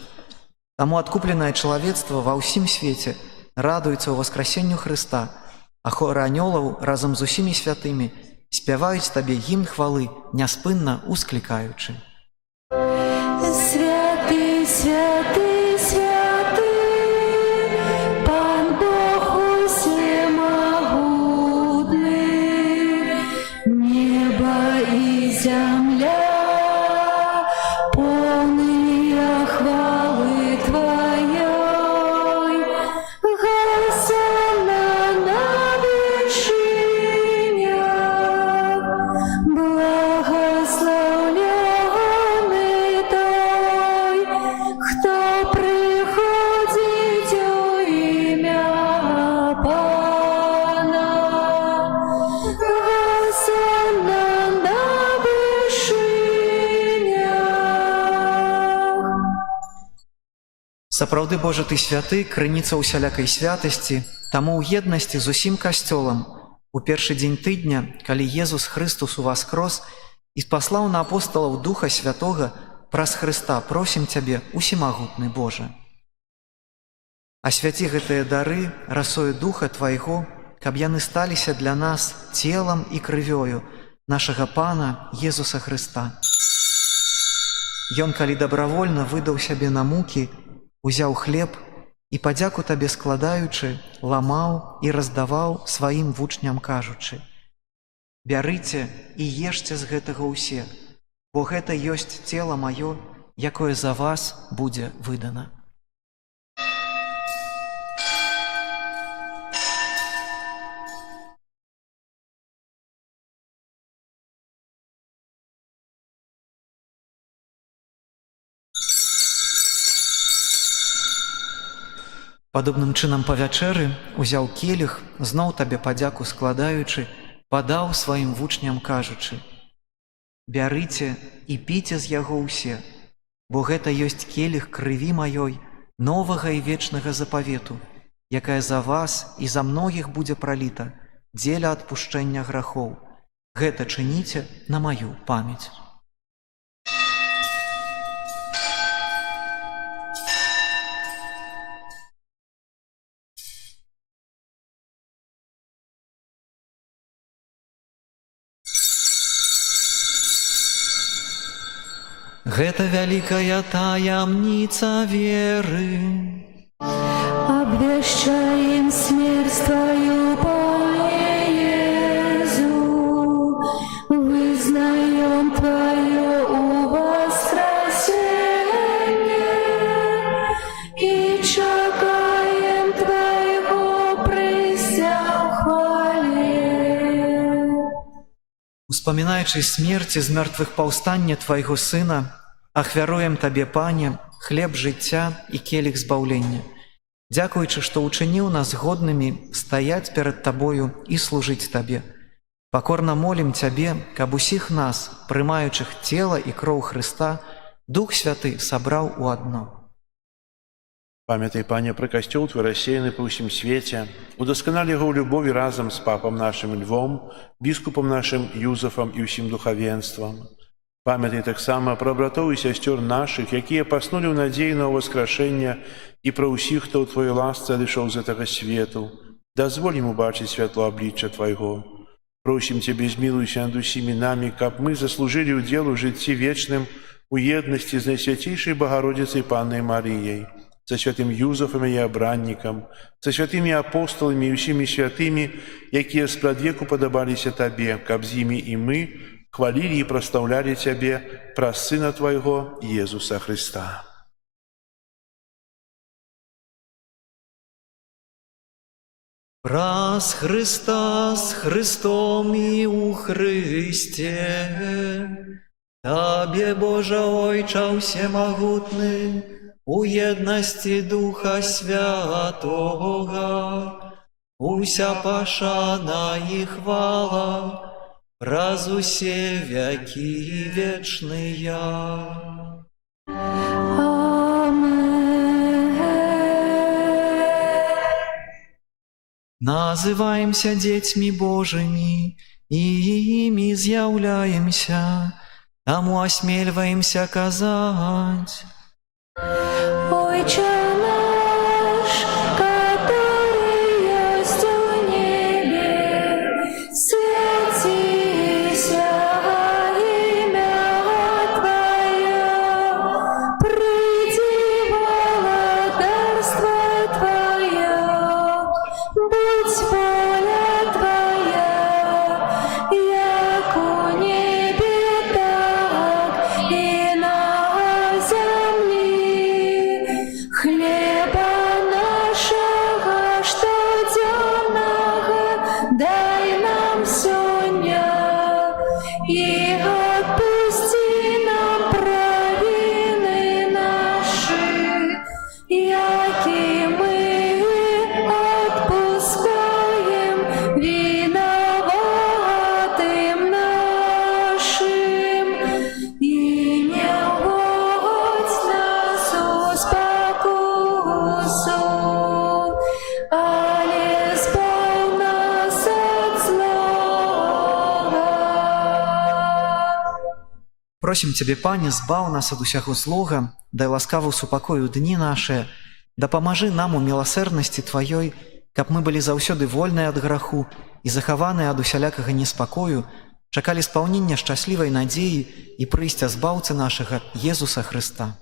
Таму адкупленае чалавецтва ва ўсім свеце радуецца ў васкрасенню Хрыста, а хоры анёлаў разам з усімі святымі спяваюць Табе гімн хвалы, няспынна усклікаючы. Святый, святый, святый, Пан Бог усемогутный, небо и земля, полные хвалы Твоя. Сапраўды, Божа, ты святы, крыніца усялякай святасці, таму ў еднасці з усім касцёлам у першы дзень тыдня, калі Езус Христус уваскрос і спаслаў на апосталаў Духа Святога праз Хрыста, просім Цябе, усімагутны Божа. Асвяці гэтыя дары расою Духа Твайго, каб яны сталіся для нас целам і крывёю нашага Пана Езуса Хрыста. Ён, калі дабравольна выдаў сябе на мукі, узяў хлеб і, падзяку Табе складаючы, ламаў і раздаваў сваім вучням, кажучы: «Бярыце і ешце з гэтага ўсе, бо гэта ёсць цела маё, якое за вас будзе выдана». Падобным чынам па вячэры узяў келіх, зноў Табе падзяку складаючы, падаў сваім вучням, кажучы: «Бярыце і піце з яго ўсе, бо гэта ёсць келіх крыві маёй, новага і вечнага запавету, якая за вас і за многіх будзе праліта дзеля адпушчэння грахоў. Гэта чыніце на маю памяць». Гэта вялікая таямніца веры. Обвещаем смерть Твою, Пане Иисус, вызнаем Твое воскресение и чекаем Твоего прыся в хвале. Успамінаючы смерці з мёртвых паўстання Твайго Сына, ахвяруем Табе, Пане, хлеб жыцця і келіх збаўлення. Дзякуючы, што ўчыніў нас годнымі стаяць перад Табою і служыць Табе. Пакорна молім Цябе, каб усіх нас, прымаючых цела і кроў Хрыста, Дух Святы сабраў у адно. Памятай, Пане, пра касцёл Твой рассеяны па ўсім свеце, удасканал яго ў любові разам з папам нашым Львом, біскупам нашым Юзафам і ўсім духавенствам. Памятай таксама пра братоў і сясцёр нашых, якія паснулі ў надзеі на ўваскрашэнне, і пра ўсіх, хто ў Твоёй ласцы адышоў з гэтага свету. Дазволь ім убачыць святло аблічча Твайго. Просім Цябе, змілуйся над усімі намі, каб мы заслужылі ўдзел у жыцці вечным у еднасці з Найсвяцейшай Багародзіцай Паннай Марыяй, за святым Юзафам і абраннікам, за святымі апостоламі і ўсімі святымі, якія спрадвеку падабаліся Табе, каб з імі і мы хвалілі і прастаўлялі Цябе праз Сына Твайго Езуса Хрыста. Праз Хрыста з Христом і ў Христе, Табе, Божа Ойча всемогутны, у еднасці Духа Святого, уся пашана і хвала, праз усе вякі вечныя. Называемся дзецьмі Божымі і імі з'яўляемся, таму асмельваемся казаць: Ойче наш, который есть в небе, святися имя Твое, приди владарство Твое, будь воля Твоя, як у небе, так и на земле. Просім Цябе, Пане, збаў нас ад усяго злога, дай ласкаву супакою дні нашыя, дапамажы нам у міласэрнасці Тваёй, каб мы былі заўсёды вольныя ад граху і захаваныя ад усялякага неспакою, чакалі спаўнення шчаслівай надзеі і прыйсця збаўцы нашага Езуса Хрыста.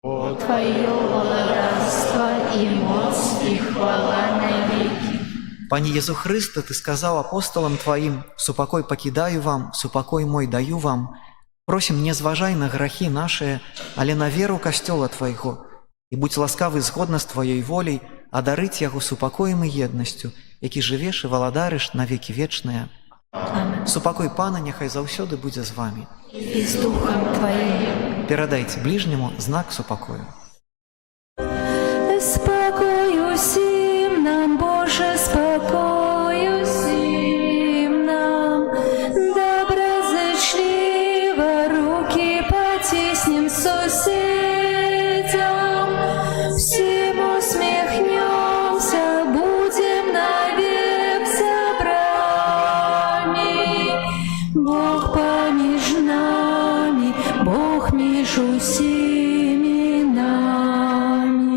Твое владарство и моц и хвала навеки. Пане Езу Хрысте, Ты сказаў апостолам Тваім: «Супакой пакідаю вам, супакой мой даю вам». Просім, не зважай на грахі нашыя, але на веру касцёла Твайго, і будь ласкавы згодна з Тваёй воляй адарыць яго супакоем і еднасцю, які жывеш і валадарыш на векі вечныя. Супакой Пана няхай заўсёды будзе з вамі. И с духом Твоим. Перадайце бліжняму знак супакою. Спокою всім нам, Боже, спокою всім нам. Доброзичливо руки потиснем соседям. Всем усмехнемся, будем навек собрани. Бог помеж нами, Бог меж усіми нами.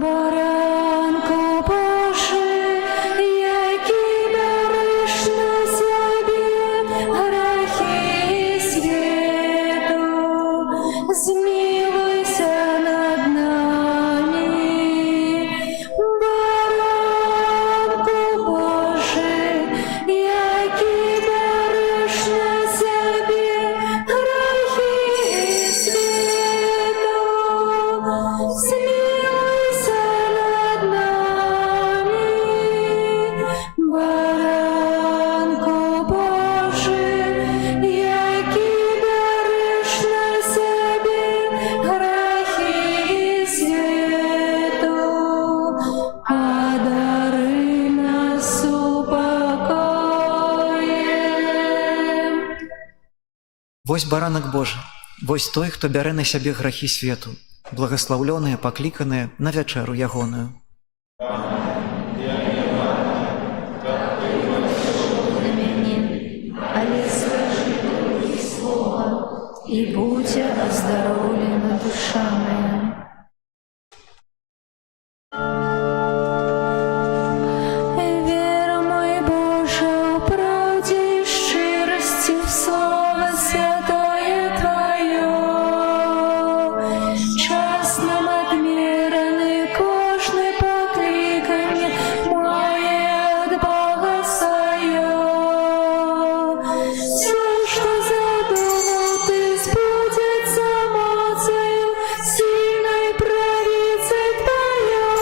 Баранку Божий, який береш на себе грехи світу, змилуйся над нами. Баранку Божий, який береш на себе грехи світу, змилуйся над нами. Баранку Божий, який береш на себе грехи світу, одари нас упокоєм. Вось баранак Божы, вось той, хто бярэ на сябе грахі свету, благаслаўлёныя, пакліканыя на вячэру ягоную. Але слыши Твои слова, и будь оздоровлена душа моя. Вера, мой Боже, в правде и щирости в Слово святое Твое. Час нам отмеренный, кожный покликанье мое от Бога свое. Все, что задумал Ты, сбудется моцею сильной правицей Твоей.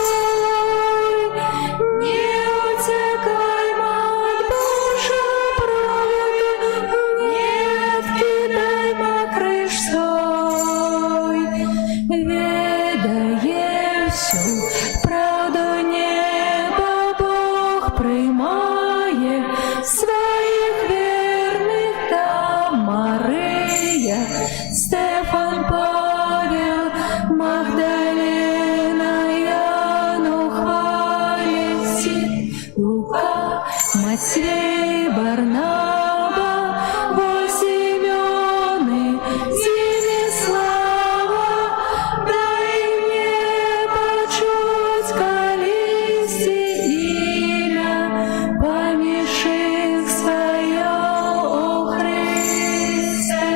Не утекаймо от Божьей правды, не откидаймо крыш свой. Ведає всю правду неба, Бог приймає своїх вірних та Мария, Стефан, Павел, Магдалина, Яну хвалить, Лука, Матвей, Барнаба, Восемёны, Зимислава. Дай мне почуть колисти имя, поміж их своє, о Христе.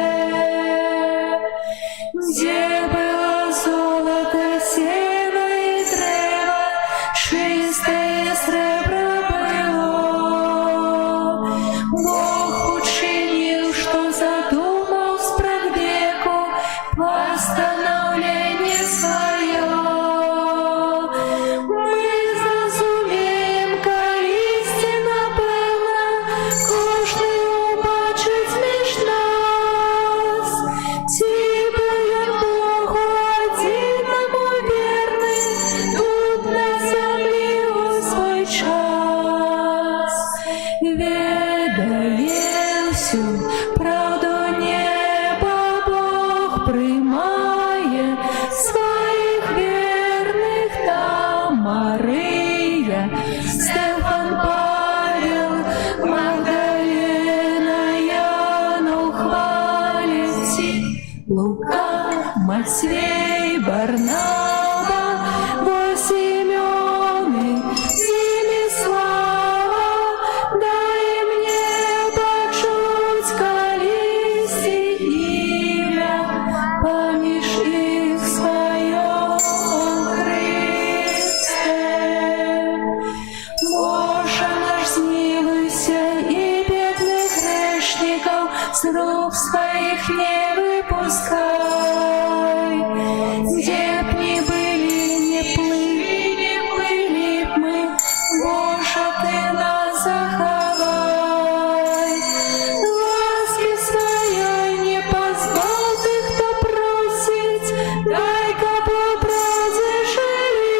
Где было золото, сено и древо, чистое сребро было. Бог учинил, что задумал справедливо восстановление свое. Мы зразумеем, коли истина певна, кожний убачить між нас. Тебе Богу одиному верный, тут на землі у свой час. Ведає всю правду неба, Бог приймає своїх вірних та Мария, Стефан, Павел, Магдалина, Яну хвалить. Матвей, Барнаба, во Симеоны, Зимислава, дай мне почуть колести имя, поміж их свое, Христе. Боже наш, змилуйся, и бедных грешников с рук своих не выпускай. Где б ни были, не плыли б мы, Боже, ты нас заховай. Ласки своей не позвал ты, кто просить, дай-ка побразе жили,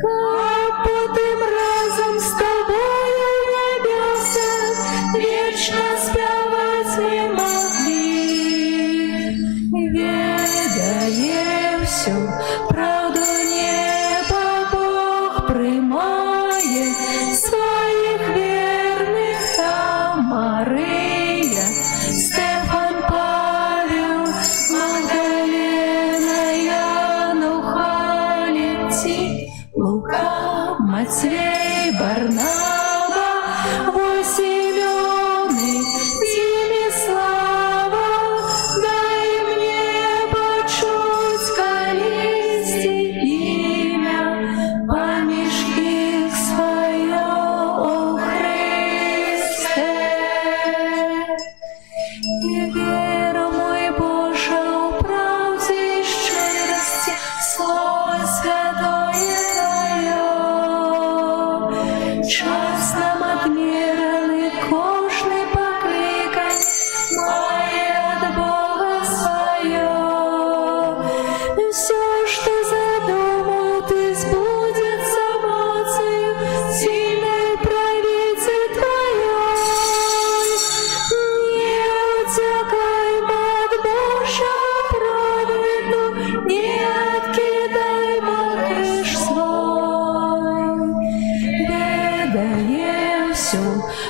капотым разом с тобою в небесах вечно спевать мы могли. Ведає всю правду неба, Бог приймає своїх вірних там Мария, Стефан, Павел, Магдалена, Януха, Алексей, Лука, Матвей, Барнаба, во Симеоны, Зимислава, дай мне почуть колести имя, поміж их свое, о Христе. И веру, мой Боже, у правде и щирости, Слово святое Твое. Час нам отмерили, кожний покликань, має от Бога свое. Все, что задумал, ты сбудется мocою сильной правицы Твоей. Не утекай от Божьего праведну, не откидай макриш свой. Ведає всю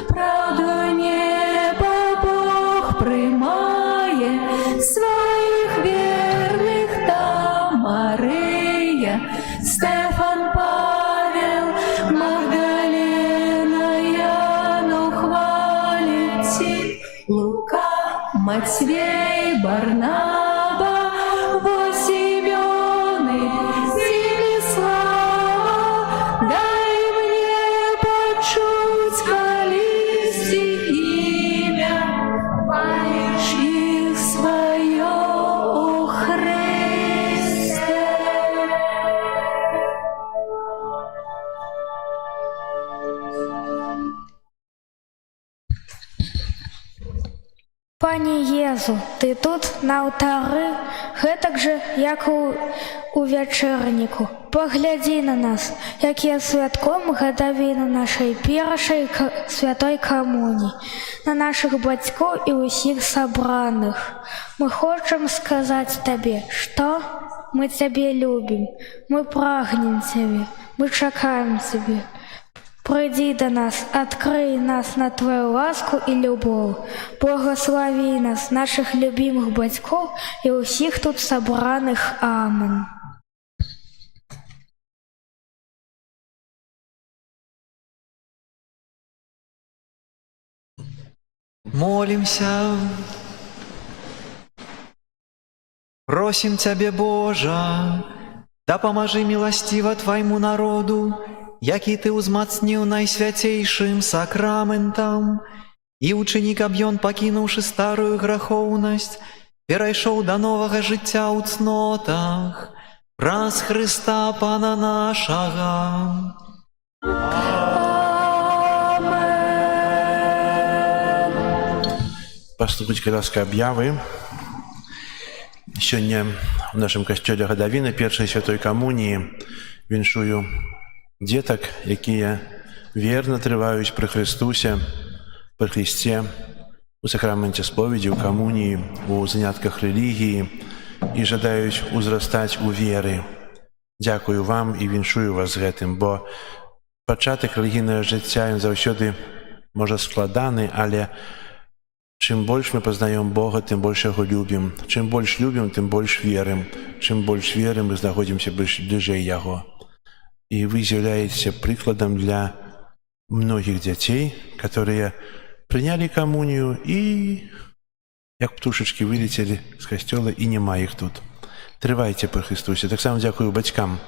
правду неба, Бог приймає своїх вірних там Мария, Стефан, Павел, Магдалена, Янух, Алексей, Лука, Матвей, Барнаба, во Симеоны, Зимислава, дай мне почуть колести имя, поміж их свое, о Христе. Пане Езу, ты тут на алтары, гэтак же, як у вячэрніку. Паглядзі на нас, якія святком гадавіну нашай першай святой камуні, на нашых бацькоў і ўсіх сабраных. Мы хочам сказаць табе, што мы цябе любім, мы прагнем цябе, мы чакаем цябе. Прыйдзі да нас, адкрый нас на твою ласку і любоў. Благослови нас, наших любимых бацькоў і ўсіх тут сабраных. Амен. Молимся. Просим Тебе, Божа, да поможи милостиво Твоему народу, який Ты узмацнил найсвятейшим сакраментом, и ученик Абьон, покинувши старую граховность, перейшов до нового життя у цнотах, праз Христа Пана нашого. Паступить ласка об'яви. Сьогодні в нашому костьолі гадавіни першої святої комунії віншую діток, які вірно тривають при Христусі, при Христі, у сакраменті сповіді, у комунії, у занятках релігії і жадають узростати у вірі. Дякую вам і віншую вас з гэтым, бо початок релігійного життя він завжди може складаний, але Чем больше мы познаем Бога, тем больше Его любим. Чем больше любим, тем больше верим. Чем больше верим, мы находимся ближе Его. И вы являетесь прикладом для многих детей, которые приняли коммунию и, як птушечки, вылетели з костела, і нема їх тут. Тривайте при Христусі. Так само дякую батькам,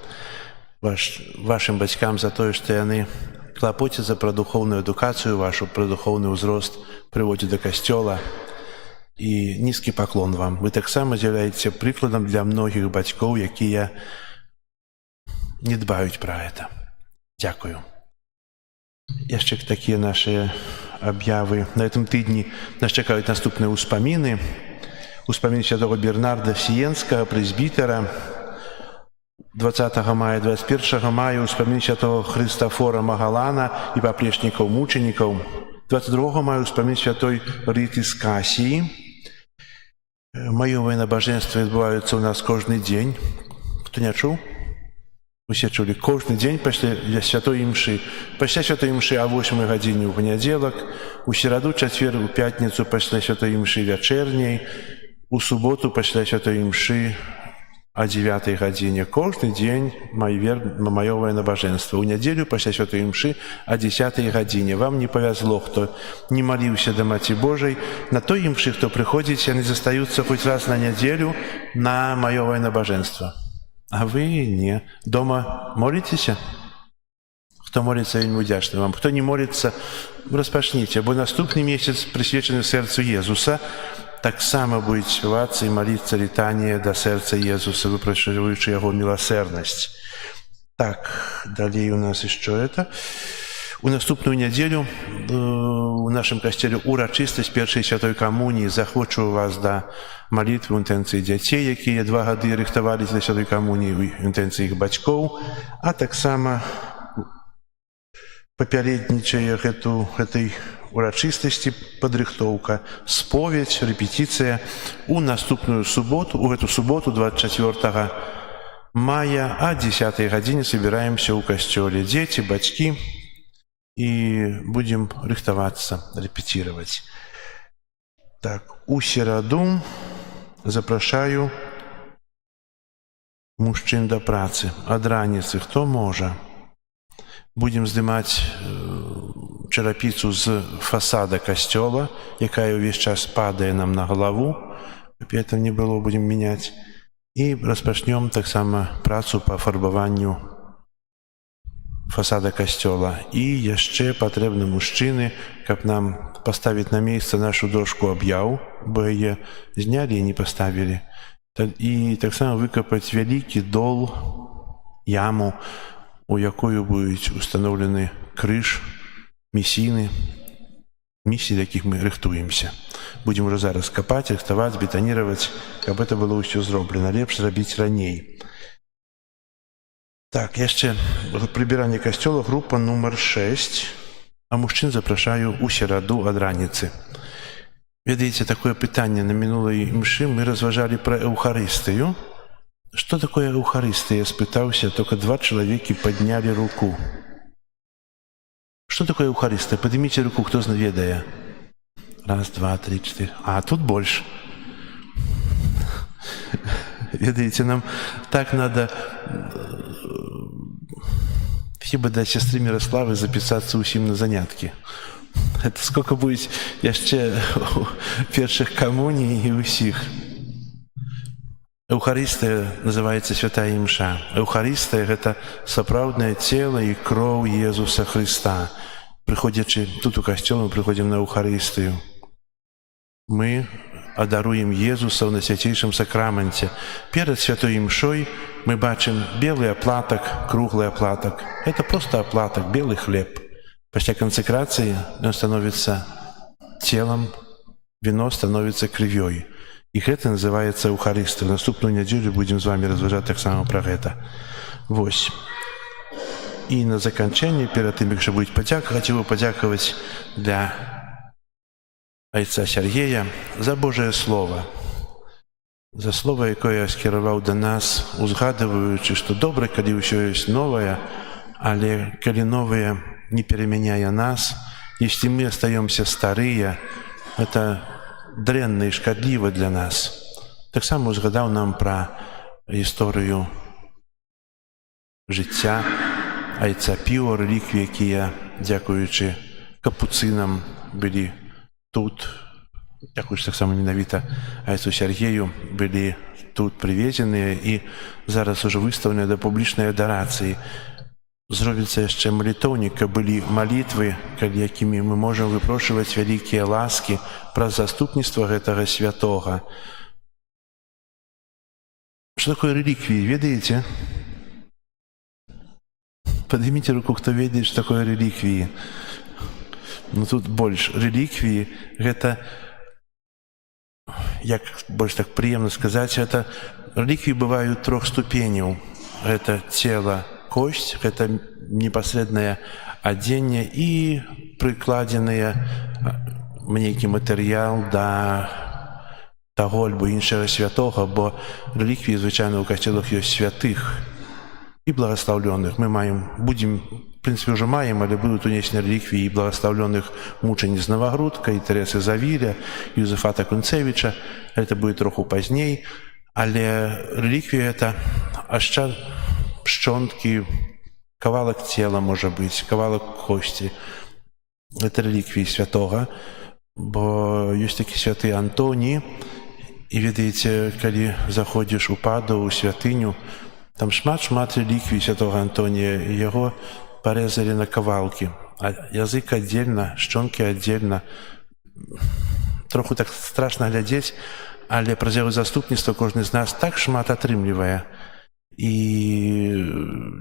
вашим батькам за те, що вони клопотяться про духовную эдукацию вашу, про духовный узрост, приводят до костела. И низкий поклон вам. Вы так само являетесь прикладом для многих батьков, які не дбають про это. Дякую. Яшчэ такія наши объявы. На этом тыдні нас чекають наступні успаміны. Успамін святого Бернарда Сиенского, пресбітера. 20 мая, 21 мая успамін святого Христофора Магалана і поплечников-мучеников. 22 мая успамін святой Риты з Касії. Маёвыя набажэнствы адбываюцца ў нас кожны дзень. Хто не чуў? Усе чулі. Кожны дзень пасля святой імшы. Пасля святой імшы о 8 гадзіне ў панядзелак, у сераду, чацвер, у пятніцу пасля святой імшы вячэрняй, у суботу пасля святой імшы о 9 гадзіне. Кожны дзень маёвае набажэнства. У нядзелю пасля святой імшы о 10 гадзіне. Вам не павязло, хто не маліўся да Маці Божай. На той імшы, хто прыходзіць, яны застаюцца хоць раз на нядзелю на маёвае набажэнства. А вы не. Дома молитеся? Хто молится, вельмі удзячны вам. Хто не молится, распачніце, бо наступны месяц прысвечаны сэрцу Езуса. Так само будет спеваться и молиться летание до сердца Иисуса, выпрашивающий Его милосердность. Так, далее у нас еще это. У наступную неделю у нашем костеле урочистость першей святой коммунии. Захочу вас до молитвы в интенции детей, якія 2 года рихтовались до святой коммунии, в интенции их батьков, а так само папярэднічае этой урочистости подрыхтовка, споведь, репетиция у наступную субботу, у эту субботу 24 мая о 10 гадзіне собираемся у костеле. Дети, батьки, и будем рыхтоваться, репетировать. Так, у сераду запрашаю мужчин до працы. Ад раніцы, хто можа? Будем здымаць чарапіцу з фасада касцёла, якая ўвесь час падае нам на галаву, каб это не было, будем меняць. І распачнём таксама працу па фарбаванню фасада касцёла. І яшчэ патрэбны мужчыны, каб нам паставіць на месца нашу дошку аб'яў, бо яе знялі і не паставілі. І таксама выкапаць вялікі дол, яму, у якую будуць установлены крыж, місіны, місій, для якіх мы рыхтуемся. Будем уже зараз капаць, рыхтаваць, бетонировать, каб это было ўсё зроблена. Лепш зрабіць раней. Так, яшчэ прыбіранне касцёла, група нумар 6. А мужчин запрашаю у сераду ад раніцы. Ведаеце, такое пытанне на мінулай імшы мы разважалі пра эўхарыстыю. Что такое Эўхарыстия? Я спытаўся, только 2 человека подняли руку. Что такое Эўхарыстия? Поднимите руку, кто ведае. 1, 2, 3, 4. А тут больше. Ведаете, нам так надо хіба до сестры Мирославы записаться усім на занятки. Это сколько будет яшчэ першых коммуний и усіх. Эўхарыстыя называецца святая імша. Эўхарыстыя – гэта сапраўднае цела і кроў Езуса Христа. Прыходзячы тут у касцёл, мы прыходзім на Эўхарыстыю. Мы адаруем Езуса ў найсвяцейшым сакраменце. Перад святой імшой мы бачым белы аплатак, круглы аплатак. Это просто аплатак, белый хлеб. Пасля кансакрацыі ён становіцца целом, вино становіцца крывёй. И это называется Эўхарыстыя. В наступную неделю будем с вами разважаць таксама про это. Вось. И на заканчэнне, перед тем, как будет падзяка, хотел бы падзякаваць для айца Сергея за Божие Слово. За слово, якое скіраваў да нас, узгадываючы, што добра, калі ўсё ёсць новае, але калі новое не переменяя нас, если мы остаемся старые, это дрэнна і шкадліва для нас. Таксама узгадаў нам пра гісторыю жыцця айца Піо, рэліквіі, якія, дзякуючы капуцынам, былі тут, дзякуючы таксама менавіта айцу Сергею, былі тут прывезеныя і зараз ужо выстаўленыя да публічнай адарацыі. Зробіцца яшчэ малітоўнік, каб былі малітвы, якімі мы можам выпрошваць вялікія ласкі праз заступніцтва гэтага святога. Што такое рэліквіі, ведаеце? Падыміце руку, хто ведае, што такое рэліквіі. Ну тут больш. Рэліквіі – гэта, як больш так прыемна сказаць, гэта рэліквіі бываюць 3 ступеняў. Гэта цела, косць, гэта непасрэднае адзенне і прыкладзеныя нейкі матэрыял да таго альбо іншага святога, бо рэліквіі звычайна ў касцёлах ёсць святых і благаслаўлёных. Мы будзем, в прынцыпе, ўжо маем, але будуць унесены рэліквіі благаслаўлёных мучаніц Навагрудка і Тэрэсы Завіля, Юзефата Кунцевіча. Гэта будзе троху пазней, але рэліквія гэта шчонкі, кавалак цела можа быць, кавалак косці. Гэта рэліквіі святога, бо ёсць такі святы Антоній, і ведаеце, калі заходзіш у Паду, у святыню, там шмат рэліквій святога Антонія, і яго парэзалі на кавалкі. А язык аддзельна, шчонкі аддзельна. Троху так страшна глядзець, але праз яго заступніцтва кожны з нас так шмат атрымлівае. І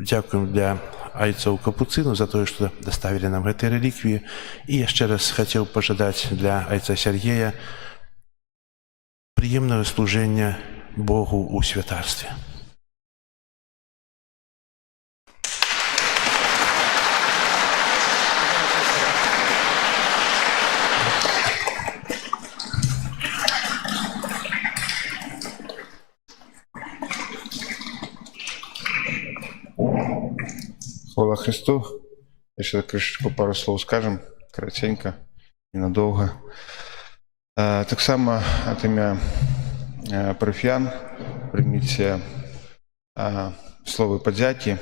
дзякуем для айцоў капуцыну за тое, што даставілі нам гэтыя рэліквіі. І яшчэ раз хацеў пажадаць для айца Сергея прыемнага служэння Богу ў святарстве. Слава Христу. Еще крышечку пару слов скажем, коротенько, ненадолго. Так само от имя парафіян прийміце словы падзякі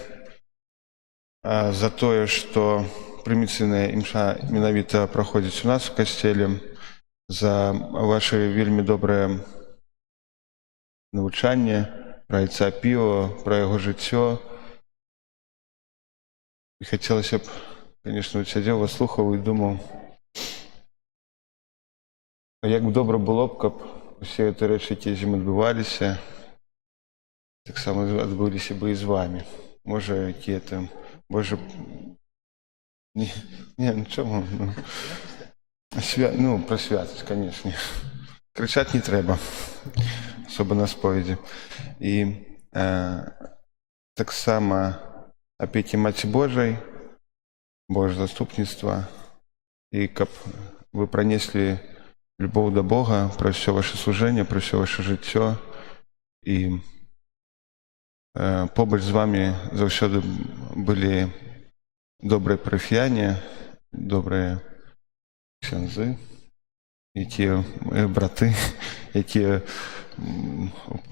за тое, што прыміцыйная імша менавіта праходзіць у нас у касцеле, за ваше вельмі добрае навучанне пра айца Піо, пра яго жыццё. І хацелася б, конечно, сядзеў, вас слухаў і думаў, як добра было б, каб усе гэтыя рэчы, якія з ім адбываліся, таксама адбыліся бы і з вамі. Можа, якія там, Боже, ну чаму? Ну, пра святасць, канешне. Крычаць не трэба, асоба на споведзі. І таксама апекі Маці Божай, Божае заступніцтва, і каб вы пранеслі любоў да Бога пра ўсё ваше служэнне, пра ўсё ваше жыццё, і побач з вамі заўсёды былі добрыя парафіяне, добрыя ксяндзы, якія браты, якія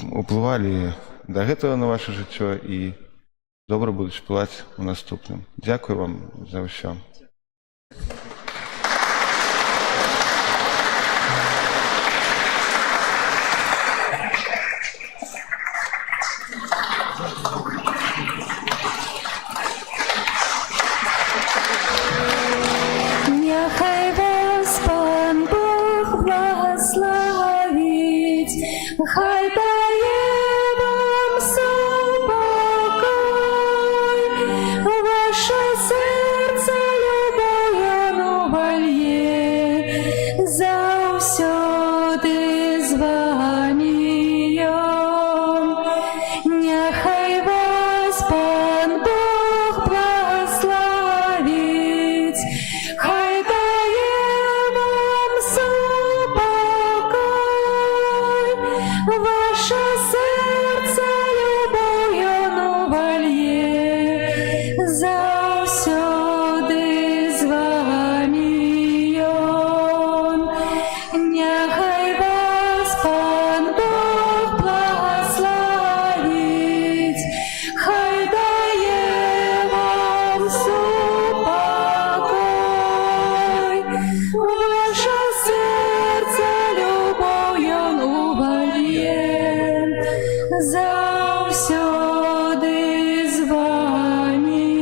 уплывалі да гэтага на ваше жыццё і добра будуць уплываць у наступным. Дзякую вам за ўсё. Няхай вас Пан Бог благословить, хай дае вам спокой, ваше серце всюди звания.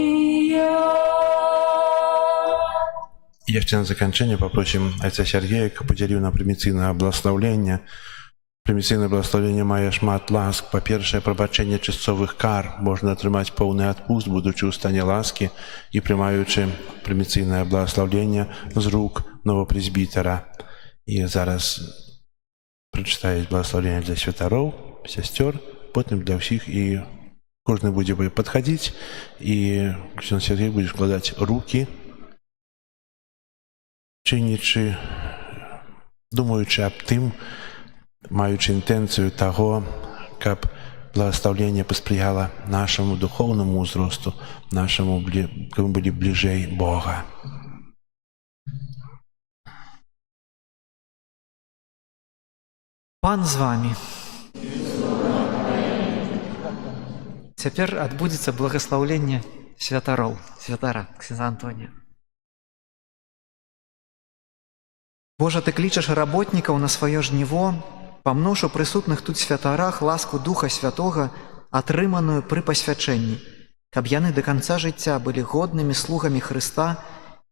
Яшчэ на заканчэнне папросім айца Сергея, каб падзяліў нам прыміцыйнае бласлаўленне. Прыміцыйнае бласлаўленне мае шмат ласк. Па-першае, прабачэнне часцовых кар. Можна атрымаць поўны адпуст, будучы ў стане ласкі і прымаючы прыміцыйнае бласлаўленне з рук новапрэзбітара. І зараз прачытаюць бласлаўленне для святароў, сясцёр, потым для ўсіх, і кожны будзе падхадзіць, і ксёндз Сергей будзе складаць рукі, чынячы, думаючы аб тым, маючы інтэнцыю таго, каб благаслаўленне паспрыяла нашаму духоўнаму ўзросту, каб мы былі бліжэй Бога. Пан з вамі. Цяпер адбудзецца благаслаўленне святароў, святара ксяндза Антонія. Божа, ты клічаш работнікаў на сваё жніво, памнож у прысутных тут святарах ласку Духа Святога, атрыманую пры пасвячэнні, каб яны да канца жыцця былі годнымі слугамі Хрыста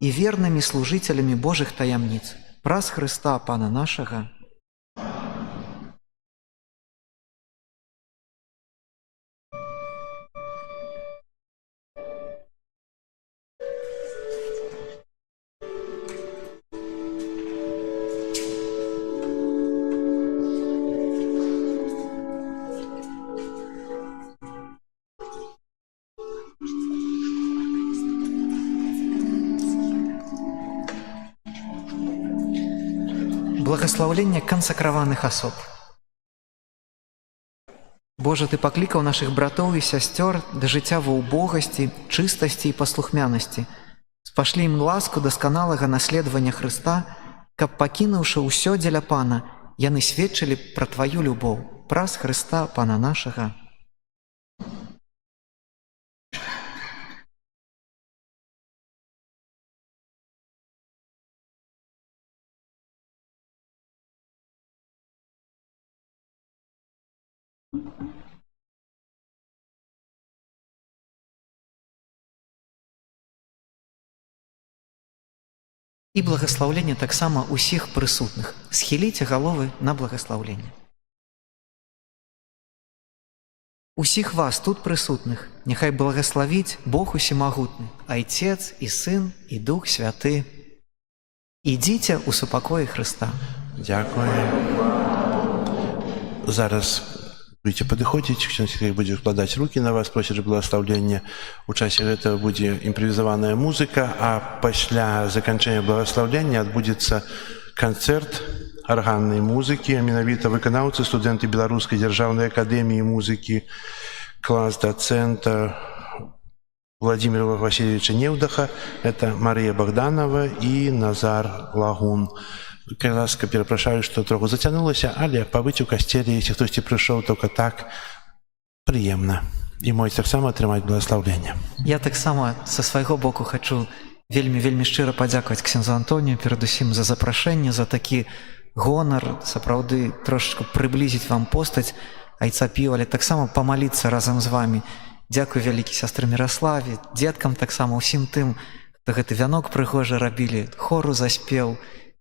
і вернымі служыцелямі Божых таямніц. Праз Хрыста, Пана нашага. Благаслаўленне кансакраваных асоб. Божа, ты паклікаў нашых братоў і сясцёр да жыцця ва ўбогасці, чыстасці і паслухмянасці. Спашлі ім ласку дасканалага наследавання Хрыста, каб, пакінуўшы ўсё дзеля Пана, яны сведчылі пра тваю любоў. Праз Хрыста, Пана нашага. І благаслаўленне таксама ўсіх прысутных. Схіліце галовы на благаслаўленне. Усіх вас тут прысутных няхай благаславіць Бог усімагутны, Айцец і Сын і Дух Святы. Ідзіце ў супакоі Хрыста. Дзякую. Зараз будете падыходзіць, ксёндз Сергей будзе складаць рукі на вас, просячы благаслаўлення. У часе гэтага будзе імправізаваная музыка, а пасля заканчэння благаслаўлення адбудзецца канцэрт арганнай музыкі, а менавіта выканаўцы, студэнты Беларускай дзяржаўнай акадэміі музыкі, клас дацэнта Владимира Васильевича Неўдаха, это Марія Богданова і Назар Лагун. Калі ласка, перапрашаю, што троху зацянулася, але пабыць у касцеле, якщо хтосьці прыйшоў толькі так, прыемна. І можете таксама атрымаць благаслаўленне. Я таксама са свайго боку хачу вельмі шчыра падзякаваць ксяндзу Антонію, перадусім за запрашэнне, за такі гонар, сапраўды трошачку прыблізіць вам постаць айца Піва, але таксама памаліцца разам з вамі. Дзякуй вялікі сястры Міраславе, дзеткам таксама, усім тым, хто гэты вянок прыгожа рабілі, хору заспеў,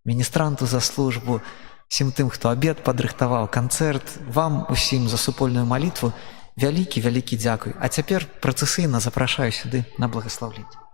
міністранту за службу, всім тым, хто абед падрыхтаваў, канцэрт, вам усім за супольную малітву вялікі дзякуй. А цяпер працэсійна запрашаю сюды на благаслаўленне.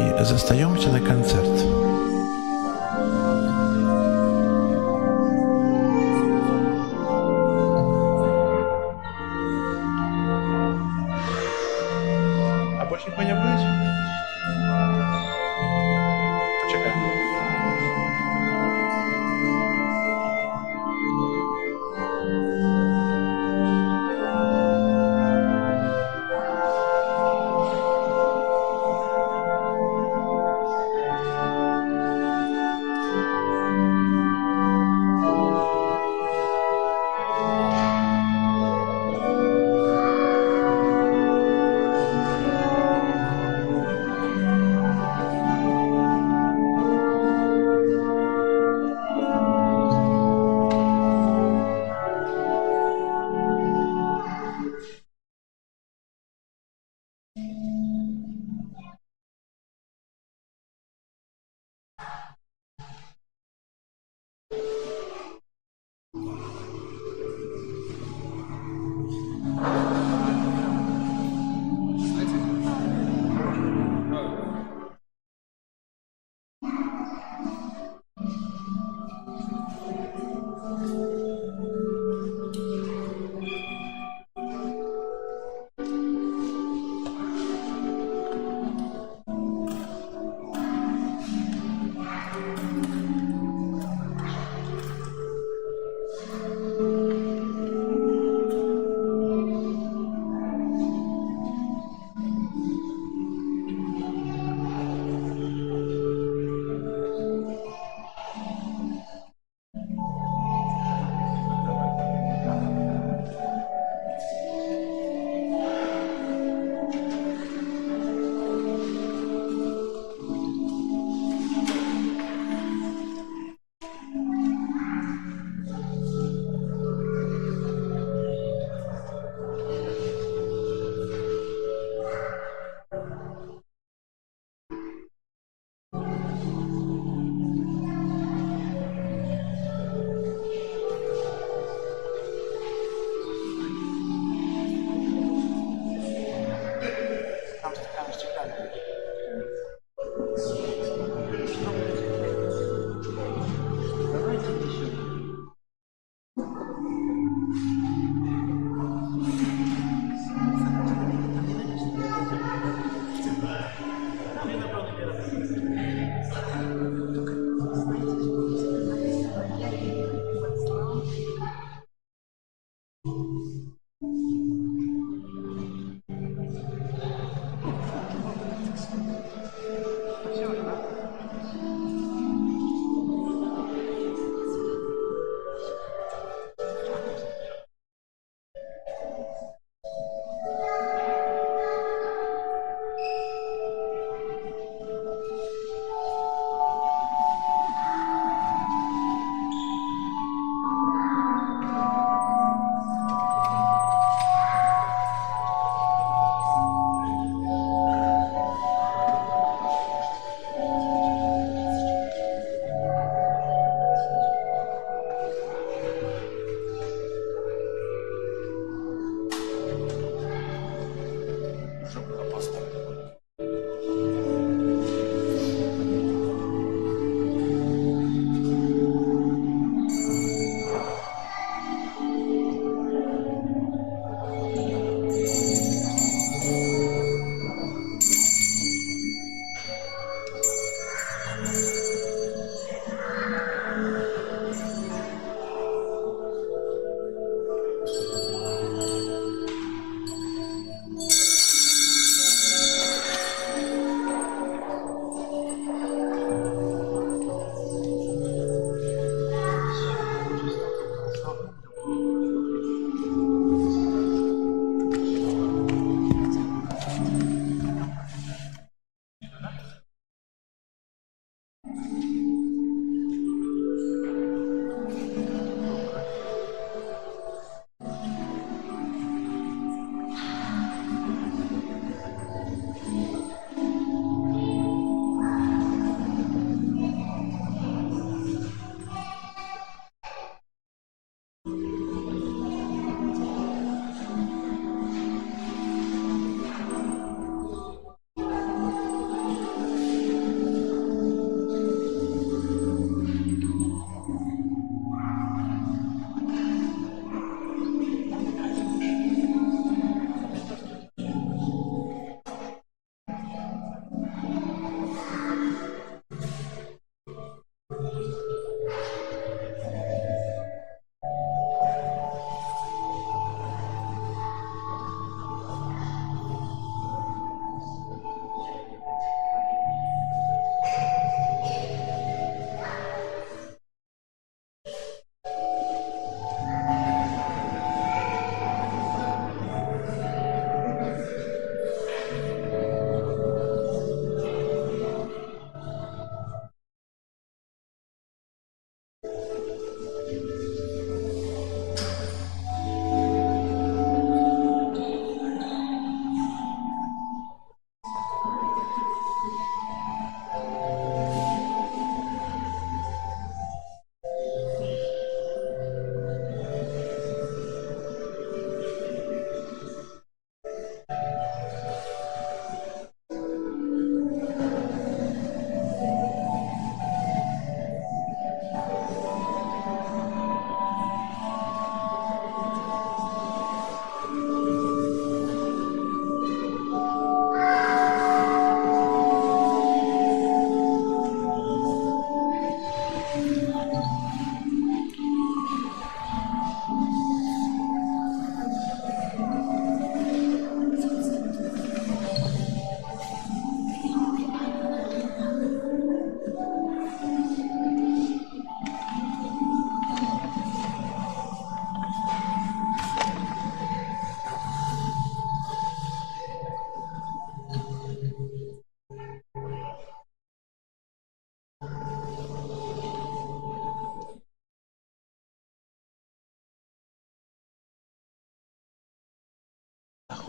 и застаемся на концерт. А больше никого не будет? Почекаем.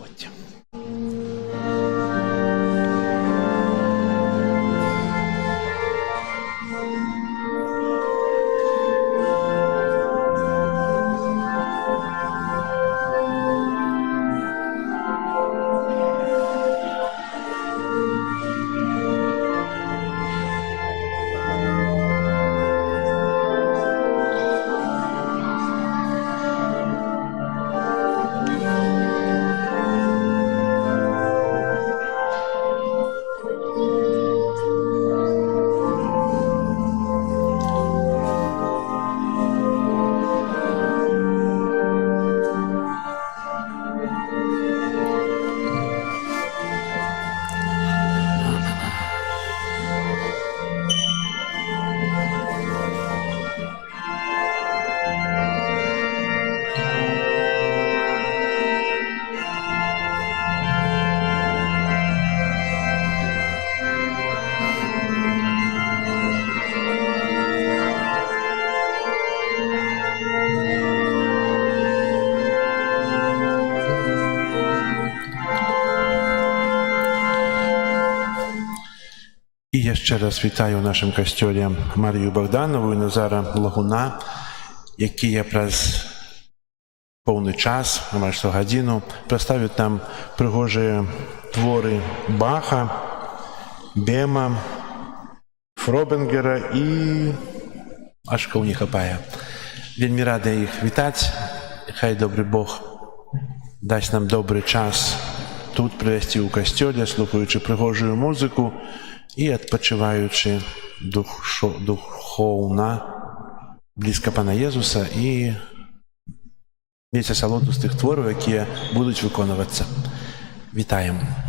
Заходьте. І я ще раз вітаю в нашому костьолі Марію Богданову і Назара Лагуна, які якраз повний час, майже 100 годину, представлять нам пригожі твори Баха, Бема, Фробенгера і аж кого не хапає. Вельми рада їх вітати. Хай добрий Бог дасть нам добрий час тут провести у костьолі, слухаючи пригожу музику і відпочиваючи духовно близько Пана Єзуса і весь асалоду з тих творів, які будуть виконуватися. Вітаємо!